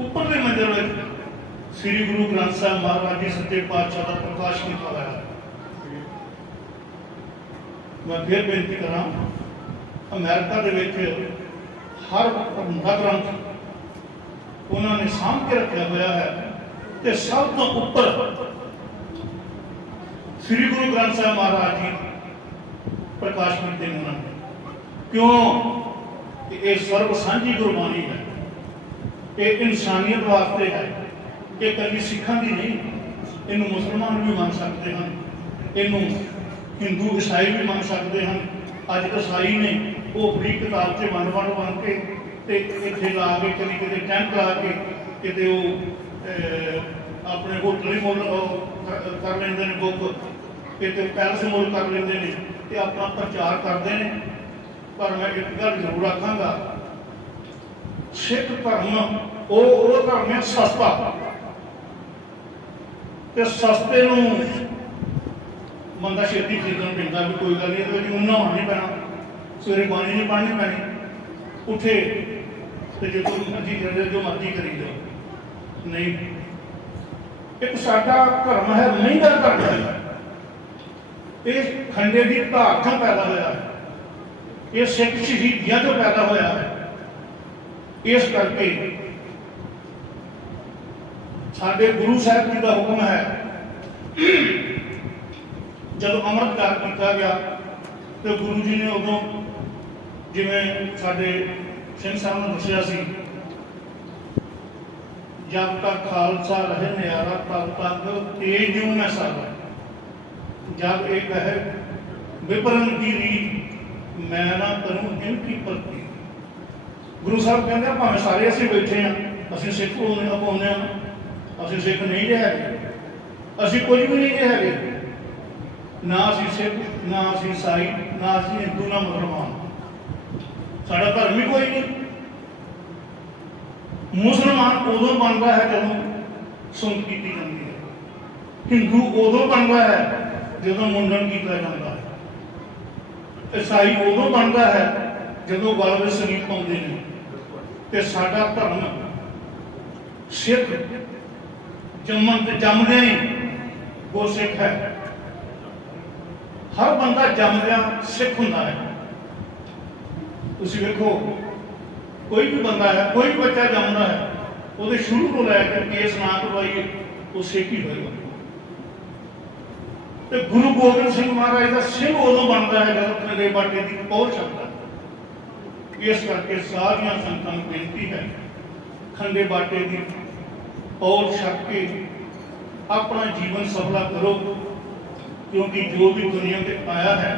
ऊपर मंजिल में श्री गुरु ग्रंथ साहब महाराज जी सच्चे पातशाह का प्रकाश किया हुआ है। मैं फिर बेनती करा ਅਮਰੀਕਾ ਦੇ ਵਿੱਚ ਹਰ ਪ੍ਰਬੰਧਕ ਗ੍ਰੰਥ ਉਹਨਾਂ ਨੇ ਸਾਂਭ ਕੇ ਰੱਖਿਆ ਹੋਇਆ ਹੈ ਤੇ ਸਭ ਤੋਂ ਉੱਪਰ ਸ੍ਰੀ ਗੁਰੂ ਗ੍ਰੰਥ ਸਾਹਿਬ ਮਹਾਰਾਜ ਜੀ ਪ੍ਰਕਾਸ਼ ਕਰਦੇ ਨੇ ਉਹਨਾਂ ਨੇ। ਕਿਉਂ ਕਿ ਇਹ ਸਰਬ ਸਾਂਝੀ ਗੁਰਬਾਣੀ ਹੈ, ਇਹ ਇਨਸਾਨੀਅਤ ਵਾਸਤੇ ਹੈ, ਇਹ ਇਕੱਲੀ ਸਿੱਖਾਂ ਦੀ ਨਹੀਂ, ਇਹਨੂੰ ਮੁਸਲਮਾਨ ਵੀ ਮੰਨ ਸਕਦੇ ਹਨ, ਇਹਨੂੰ ਹਿੰਦੂ ਈਸਾਈ ਵੀ ਮੰਨ ਸਕਦੇ ਹਨ। ਅੱਜ ਈਸਾਈ ਨੇ ਉਹ ਫਰੀ ਕਿਤਾਬ 'ਚ ਬਣ ਕੇ ਤੇ ਇੱਥੇ ਲਾ ਕੇ ਕਦੀ ਕਿਤੇ ਟੈਂਟ ਲਾ ਕੇ ਕਿਤੇ ਉਹ ਆਪਣੇ ਹੋਟਲ ਹੀ ਮੁੱਲ ਕਰ ਲੈਂਦੇ ਨੇ ਬੁੱਕ, ਕਿਤੇ ਪੈਲਸ ਮੁੱਲ ਕਰ ਲੈਂਦੇ ਨੇ ਤੇ ਆਪਣਾ ਪ੍ਰਚਾਰ ਕਰਦੇ ਨੇ। ਪਰ ਮੈਂ ਇੱਕ ਗੱਲ ਜ਼ਰੂਰ ਆਖਾਂਗਾ, ਸਿੱਖ ਧਰਮ ਉਹ ਧਰਮ ਹੈ ਸਸਤਾ, ਤੇ ਸਸਤੇ ਨੂੰ ਬੰਦਾ ਛੇਤੀ ਖਰੀਦਣ ਪੈਂਦਾ ਵੀ ਕੋਈ ਗੱਲ ਨਹੀਂ, ਇਹਦੇ ਵਿੱਚ ਉਹਨਾਂ ਹੋਣਾ ਨਹੀਂ ਪੈਣਾ, ਸਵੇਰੇ ਬਾਣੀ ਨਹੀਂ ਪੜ੍ਹਨੀ ਪੈਣੀ, ਉੱਠੇ ਤੇ ਜੋ ਮਰਜ਼ੀ ਕਰੇ, ਜੋ ਮਰਜ਼ੀ ਕਰੀ ਜਾਓ। ਨਹੀਂ, ਇੱਕ ਸਾਡਾ ਧਰਮ ਹੈ ਮਹਿੰਗਾ ਧਰਮ ਹੈ, ਇਹ ਖੰਡੇ ਦੀ ਧਾਰ ਤੋਂ ਪੈਦਾ ਹੋਇਆ ਹੈ, ਇਹ ਸਿੱਖ ਸ਼ਹੀਦੀਆਂ ਤੋਂ ਪੈਦਾ ਹੋਇਆ ਹੈ। ਇਸ ਕਰਕੇ ਸਾਡੇ ਗੁਰੂ ਸਾਹਿਬ ਜੀ ਦਾ ਹੁਕਮ ਹੈ, ਜਦੋਂ ਅੰਮ੍ਰਿਤ ਦਾਨ ਕੀਤਾ ਗਿਆ ਤੇ ਗੁਰੂ ਜੀ ਨੇ ਉਦੋਂ ਜਿਵੇਂ ਸਾਡੇ ਸਿੰਘ ਸਾਹਿਬ ਨੇ ਦੱਸਿਆ ਸੀ, ਜਦ ਤੱਕ ਖਾਲਸਾ ਰਹੇ ਨਿਆਰਾ ਤਦ ਤੱਕ ਤੇਜ ਜੂ ਮੈਂ ਸਭ, ਜਦ ਇਹ ਕਹੇ ਵਿਪਰਨ ਕੀ ਰੀਤ ਮੈਂ ਨਾ ਕਰੂੰ ਇਨਕੀ ਭਗਤੀ। ਗੁਰੂ ਸਾਹਿਬ ਕਹਿੰਦੇ ਭਾਵੇਂ ਸਾਰੇ ਅਸੀਂ ਬੈਠੇ ਹਾਂ, ਅਸੀਂ ਸਿੱਖ ਹੋਣੇ ਹਾਂ, ਅਸੀਂ ਸਿੱਖ ਨਹੀਂ ਜੇ ਹੈਗੇ, ਅਸੀਂ ਕੁਝ ਵੀ ਨਹੀਂ ਜੇ ਹੈਗੇ, ਨਾ ਅਸੀਂ ਸਿੱਖ, ਨਾ ਅਸੀਂ ਈਸਾਈ, ਨਾ ਅਸੀਂ ਹਿੰਦੂ, ਨਾ ਮੁਸਲਮਾਨ, ਸਾਡਾ ਧਰਮ ਹੀ ਕੋਈ ਨਹੀਂ। ਮੁਸਲਮਾਨ ਉਦੋਂ ਬਣਦਾ ਹੈ ਜਦੋਂ ਸੁਣਤ ਕੀਤੀ ਜਾਂਦੀ ਹੈ, ਹਿੰਦੂ ਉਦੋਂ ਬਣਦਾ ਹੈ ਜਦੋਂ ਮੁੰਡਨ ਕੀਤਾ ਜਾਂਦਾ ਹੈ, ਈਸਾਈ ਉਦੋਂ ਬਣਦਾ ਹੈ ਜਦੋਂ ਗਲ ਵਿੱਚ ਸੰਗੀਤ ਪਾਉਂਦੇ ਨੇ। ਤੇ ਸਾਡਾ ਧਰਮ ਸਿੱਖ ਜੰਮਦੇ ਹੀ ਗੁਰਸਿੱਖ ਹੈ, ਹਰ ਬੰਦਾ ਜੰਮਦਿਆਂ ਸਿੱਖ ਹੁੰਦਾ ਹੈ। ਤੁਸੀਂ ਵੇਖੋ, ਕੋਈ ਵੀ ਬੰਦਾ ਹੈ, ਕੋਈ ਵੀ ਬੱਚਾ ਜੰਮਦਾ ਹੈ, ਉਹਦੇ ਸ਼ੁਰੂ ਤੋਂ ਲੈ ਕੇ ਕੇਸ ਨਾ ਕਰਵਾਈਏ ਉਹ ਸਿੱਖ ਹੀ ਹੋਏਗਾ। ਤੇ ਗੁਰੂ ਗੋਬਿੰਦ ਸਿੰਘ ਮਹਾਰਾਜ ਦਾ ਸਿੰਘ ਉਦੋਂ ਬਣਦਾ ਹੈ ਜਦੋਂ ਖੰਡੇ ਬਾਟੇ ਦੀ ਪਹੁੰਚ ਸਕਦਾ। ਇਸ ਕਰਕੇ ਸਾਰੀਆਂ ਸੰਗਤਾਂ ਨੂੰ ਬੇਨਤੀ ਹੈ, ਖੰਡੇ ਬਾਟੇ ਦੀ ਪਹੁੰਚ ਛੱਡ ਕੇ ਆਪਣਾ ਜੀਵਨ ਸਫਲਾ ਕਰੋ, ਕਿਉਂਕਿ ਜੋ ਵੀ ਦੁਨੀਆ ਤੇ ਆਇਆ ਹੈ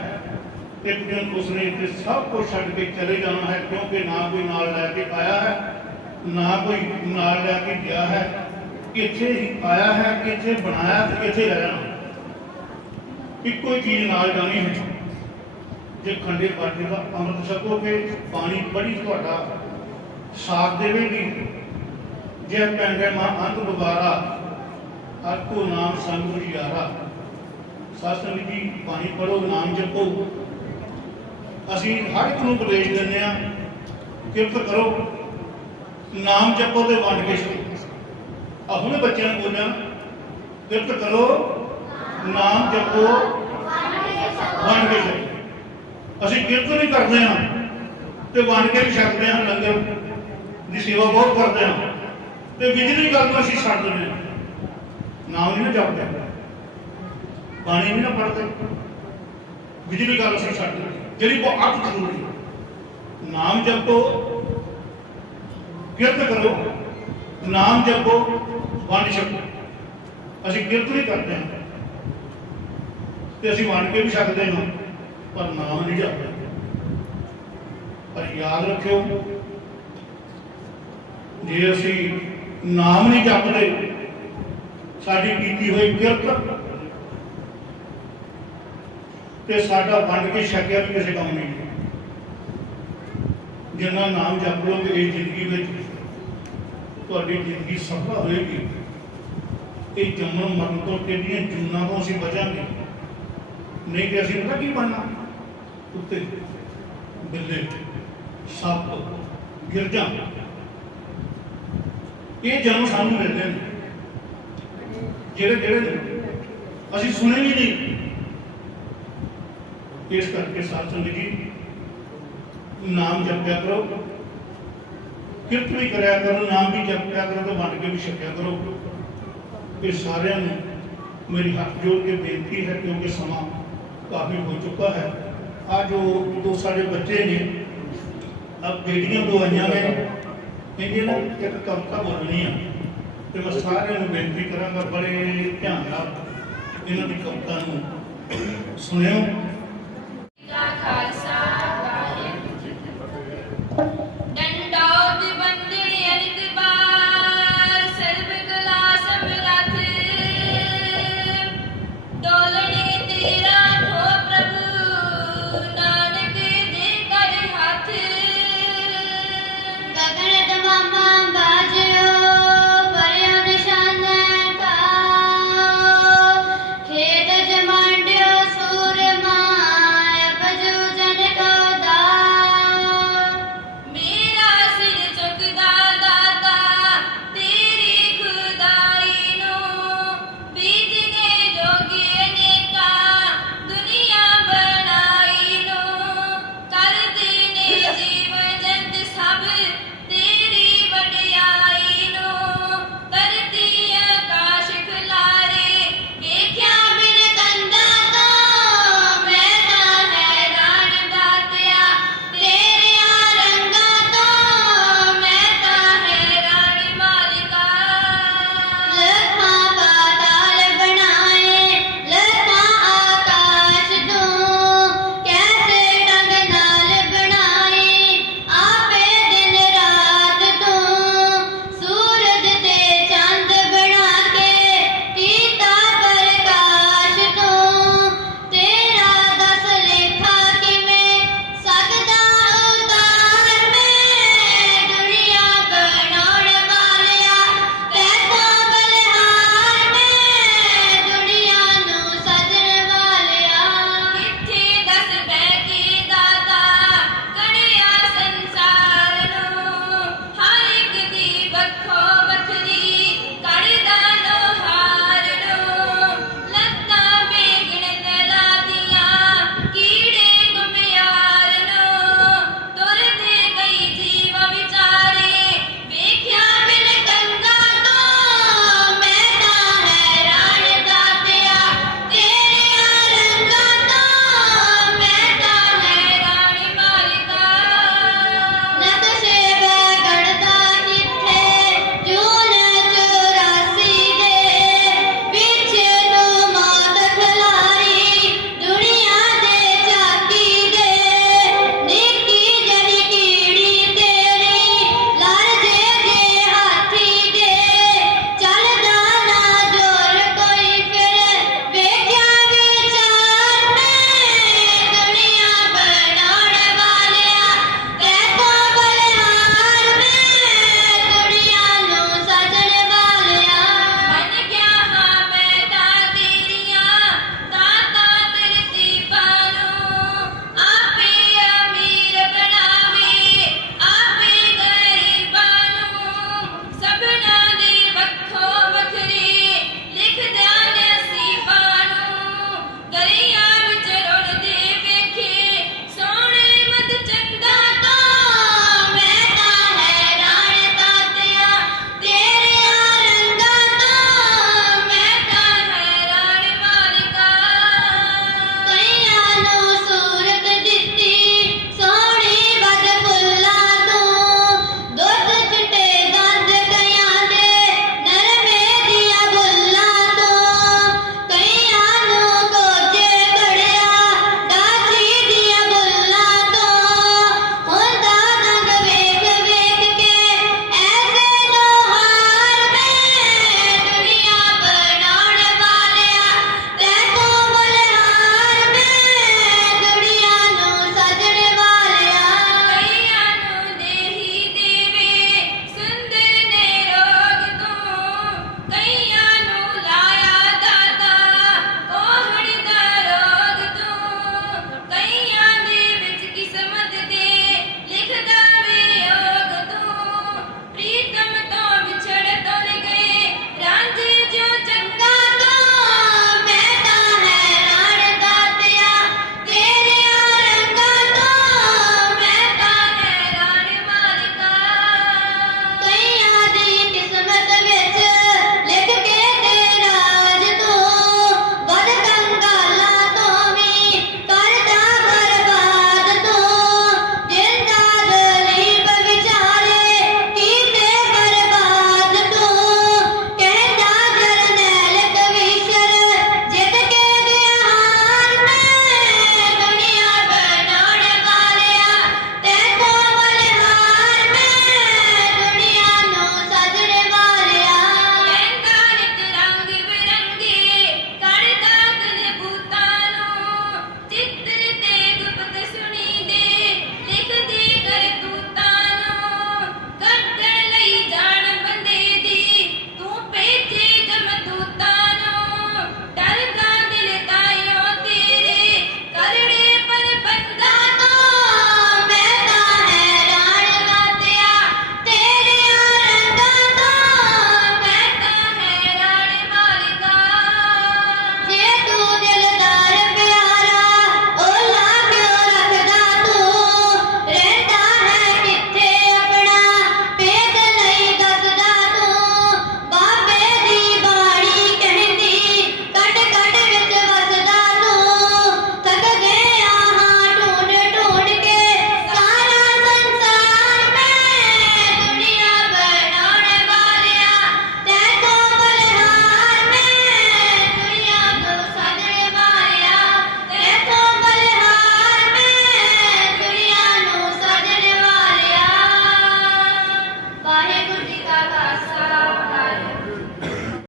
ਇੱਕ ਦਿਨ ਉਸਨੇ ਇੱਥੇ ਸਭ ਕੁਝ ਛੱਡ ਕੇ ਚਲੇ ਜਾਣਾ ਹੈ, ਕਿਉਂਕਿ ਨਾ ਕੋਈ ਨਾਲ ਲੈ ਕੇ ਆਇਆ ਹੈ, ਨਾ ਕੋਈ ਨਾਲ ਲੈ ਕੇ ਗਿਆ ਹੈ, ਇੱਥੇ ਹੀ ਆਇਆ ਹੈ, ਇੱਥੇ ਬਣਾਇਆ ਤੇ ਇੱਥੇ ਰਹਿਣਾ। ਇੱਕੋ ਹੀ ਚੀਜ਼ ਨਾਲ ਜਾਣੀ ਹੈ, ਜੇ ਖੰਡੇ ਬਾਟੇ ਦਾ ਅੰਮ੍ਰਿਤ ਛਕੋਗੇ, ਬਾਣੀ ਬੜੀ ਤੁਹਾਡਾ ਸਾਥ ਦੇਵੇਗੀ। ਜੇ ਪੈਂਦੇ ਮਾਂ ਅੰਤ ਦੁਬਾਰਾ ਹਰ ਕੋ ਨਾਮ ਸੰਗ ਯਾਰਾ, ਸਾਸਨ ਜੀ ਬਾਣੀ ਪੜੋ, ਨਾਮ ਜਪੋ। ਅਸੀਂ ਹਰ ਇੱਕ ਨੂੰ ਉਪਦੇਸ਼ ਦਿੰਦੇ ਹਾਂ, ਕਿਰਤ ਕਰੋ, ਨਾਮ ਜਪੋ ਤੇ ਵੰਡ ਕੇ ਛਕੋ। ਆ ਹੁਣੇ ਬੱਚਿਆਂ ਨੂੰ ਬੋਲਿਆ, ਕਿਰਤ ਕਰੋ, ਨਾਮ ਜਪੋ, ਵੰਡ ਕੇ ਛਕੋ। ਅਸੀਂ ਕਿਰਤ ਵੀ ਕਰਦੇ ਹਾਂ ਤੇ ਵੰਡ ਕੇ ਵੀ ਛਕਦੇ ਹਾਂ, ਲੰਗਰ ਦੀ ਸੇਵਾ ਬਹੁਤ ਕਰਦੇ ਹਾਂ, ਤੇ ਬਿਜਲੀ ਗੱਲ ਨੂੰ ਅਸੀਂ ਛੱਡ ਦਿੰਦੇ ਹਾਂ। ਨਾਮ ਨਹੀਂ ਨਾ ਜਪਦੇ, ਬਾਣੀ ਨਹੀਂ ਨਾ ਪੜ੍ਹਦੇ, ਬਿਜਲੀ ਗੱਲ ਅਸੀਂ ਛੱਡ ਦਿੰਦੇ, ਜਿਹੜੀ ਬਹੁਤ ਜ਼ਰੂਰੀ ਹੈ। ਨਾਮ ਜਪੋ, ਕਿਰਤ ਕਰੋ, ਨਾਮ ਜਪੋ, ਵੰਡ ਛਕੋ। ਅਸੀਂ ਕਿਰਤ ਵੀ ਕਰਦੇ ਹਾਂ ਤੇ ਅਸੀਂ ਵੰਡ ਕੇ ਵੀ ਛਕਦੇ ਹਾਂ, ਪਰ ਨਾਮ ਨਹੀਂ ਜਪਦੇ। ਪਰ ਯਾਦ ਰੱਖਿਓ, ਜੇ ਅਸੀਂ ਨਾਮ ਨਹੀਂ ਜਪਦੇ, ਸਾਡੀ ਕੀਤੀ ਹੋਈ ਕਿਰਤ ਤੇ ਸਾਡਾ ਵੰਡ ਕੇ ਛਕਿਆ ਵੀ ਕਿਸੇ ਕੰਮ ਨਹੀਂ। ਜਿੰਨਾ ਨਾਮ ਜਪ ਲਓਗੇ ਇਸ ਜ਼ਿੰਦਗੀ ਵਿੱਚ, ਤੁਹਾਡੀ ਜ਼ਿੰਦਗੀ ਸਫਲ ਹੋਏਗੀ। ਇਹ ਜੰਮਣ ਮਰਨ ਤੋਂ ਕਿਹੜੀਆਂ ਜੂਨਾਂ ਤੋਂ ਅਸੀਂ ਬਚਾਂਗੇ, ਨਹੀਂ ਕਿ ਅਸੀਂ ਪਤਾ ਕੀ ਬਣਨਾ, ਕੁੱਤੇ, ਬਿੱਲੇ, ਸੱਪ, ਗਿਰਜਾਂ। ਇਹ ਜਨਮ ਸਾਨੂੰ ਮਿਲਦੇ ਨੇ, ਜਿਹੜੇ ਅਸੀਂ ਸੁਣੇ ਵੀ ਨਹੀਂ। ਇਸ ਕਰਕੇ ਸਾਧ ਸੰਗਤ ਜੀ, ਨਾਮ ਜਪਿਆ ਕਰੋ, ਕਿਰਤ ਵੀ ਕਰਿਆ ਕਰੋ, ਨਾਮ ਵੀ ਜਪਿਆ ਕਰੋ ਤੇ ਵੰਡ ਕੇ ਵੀ ਛਕਿਆ ਕਰੋ। ਇਹ ਸਾਰਿਆਂ ਨੂੰ ਮੇਰੀ ਹੱਥ ਜੋੜ ਕੇ ਬੇਨਤੀ ਹੈ, ਕਿਉਂਕਿ ਸਮਾਂ ਕਾਫੀ ਹੋ ਚੁੱਕਾ ਹੈ। ਆ ਜੋ ਦੋ ਸਾਡੇ ਬੱਚੇ ਨੇ, अब बेटियां दो आईयां ने, इन्हें ना एक कविता बोलनी है, तो मैं सारे बेनती करांगा बड़े ध्यान नाल इन्हां दी कविता नूं सुनियो।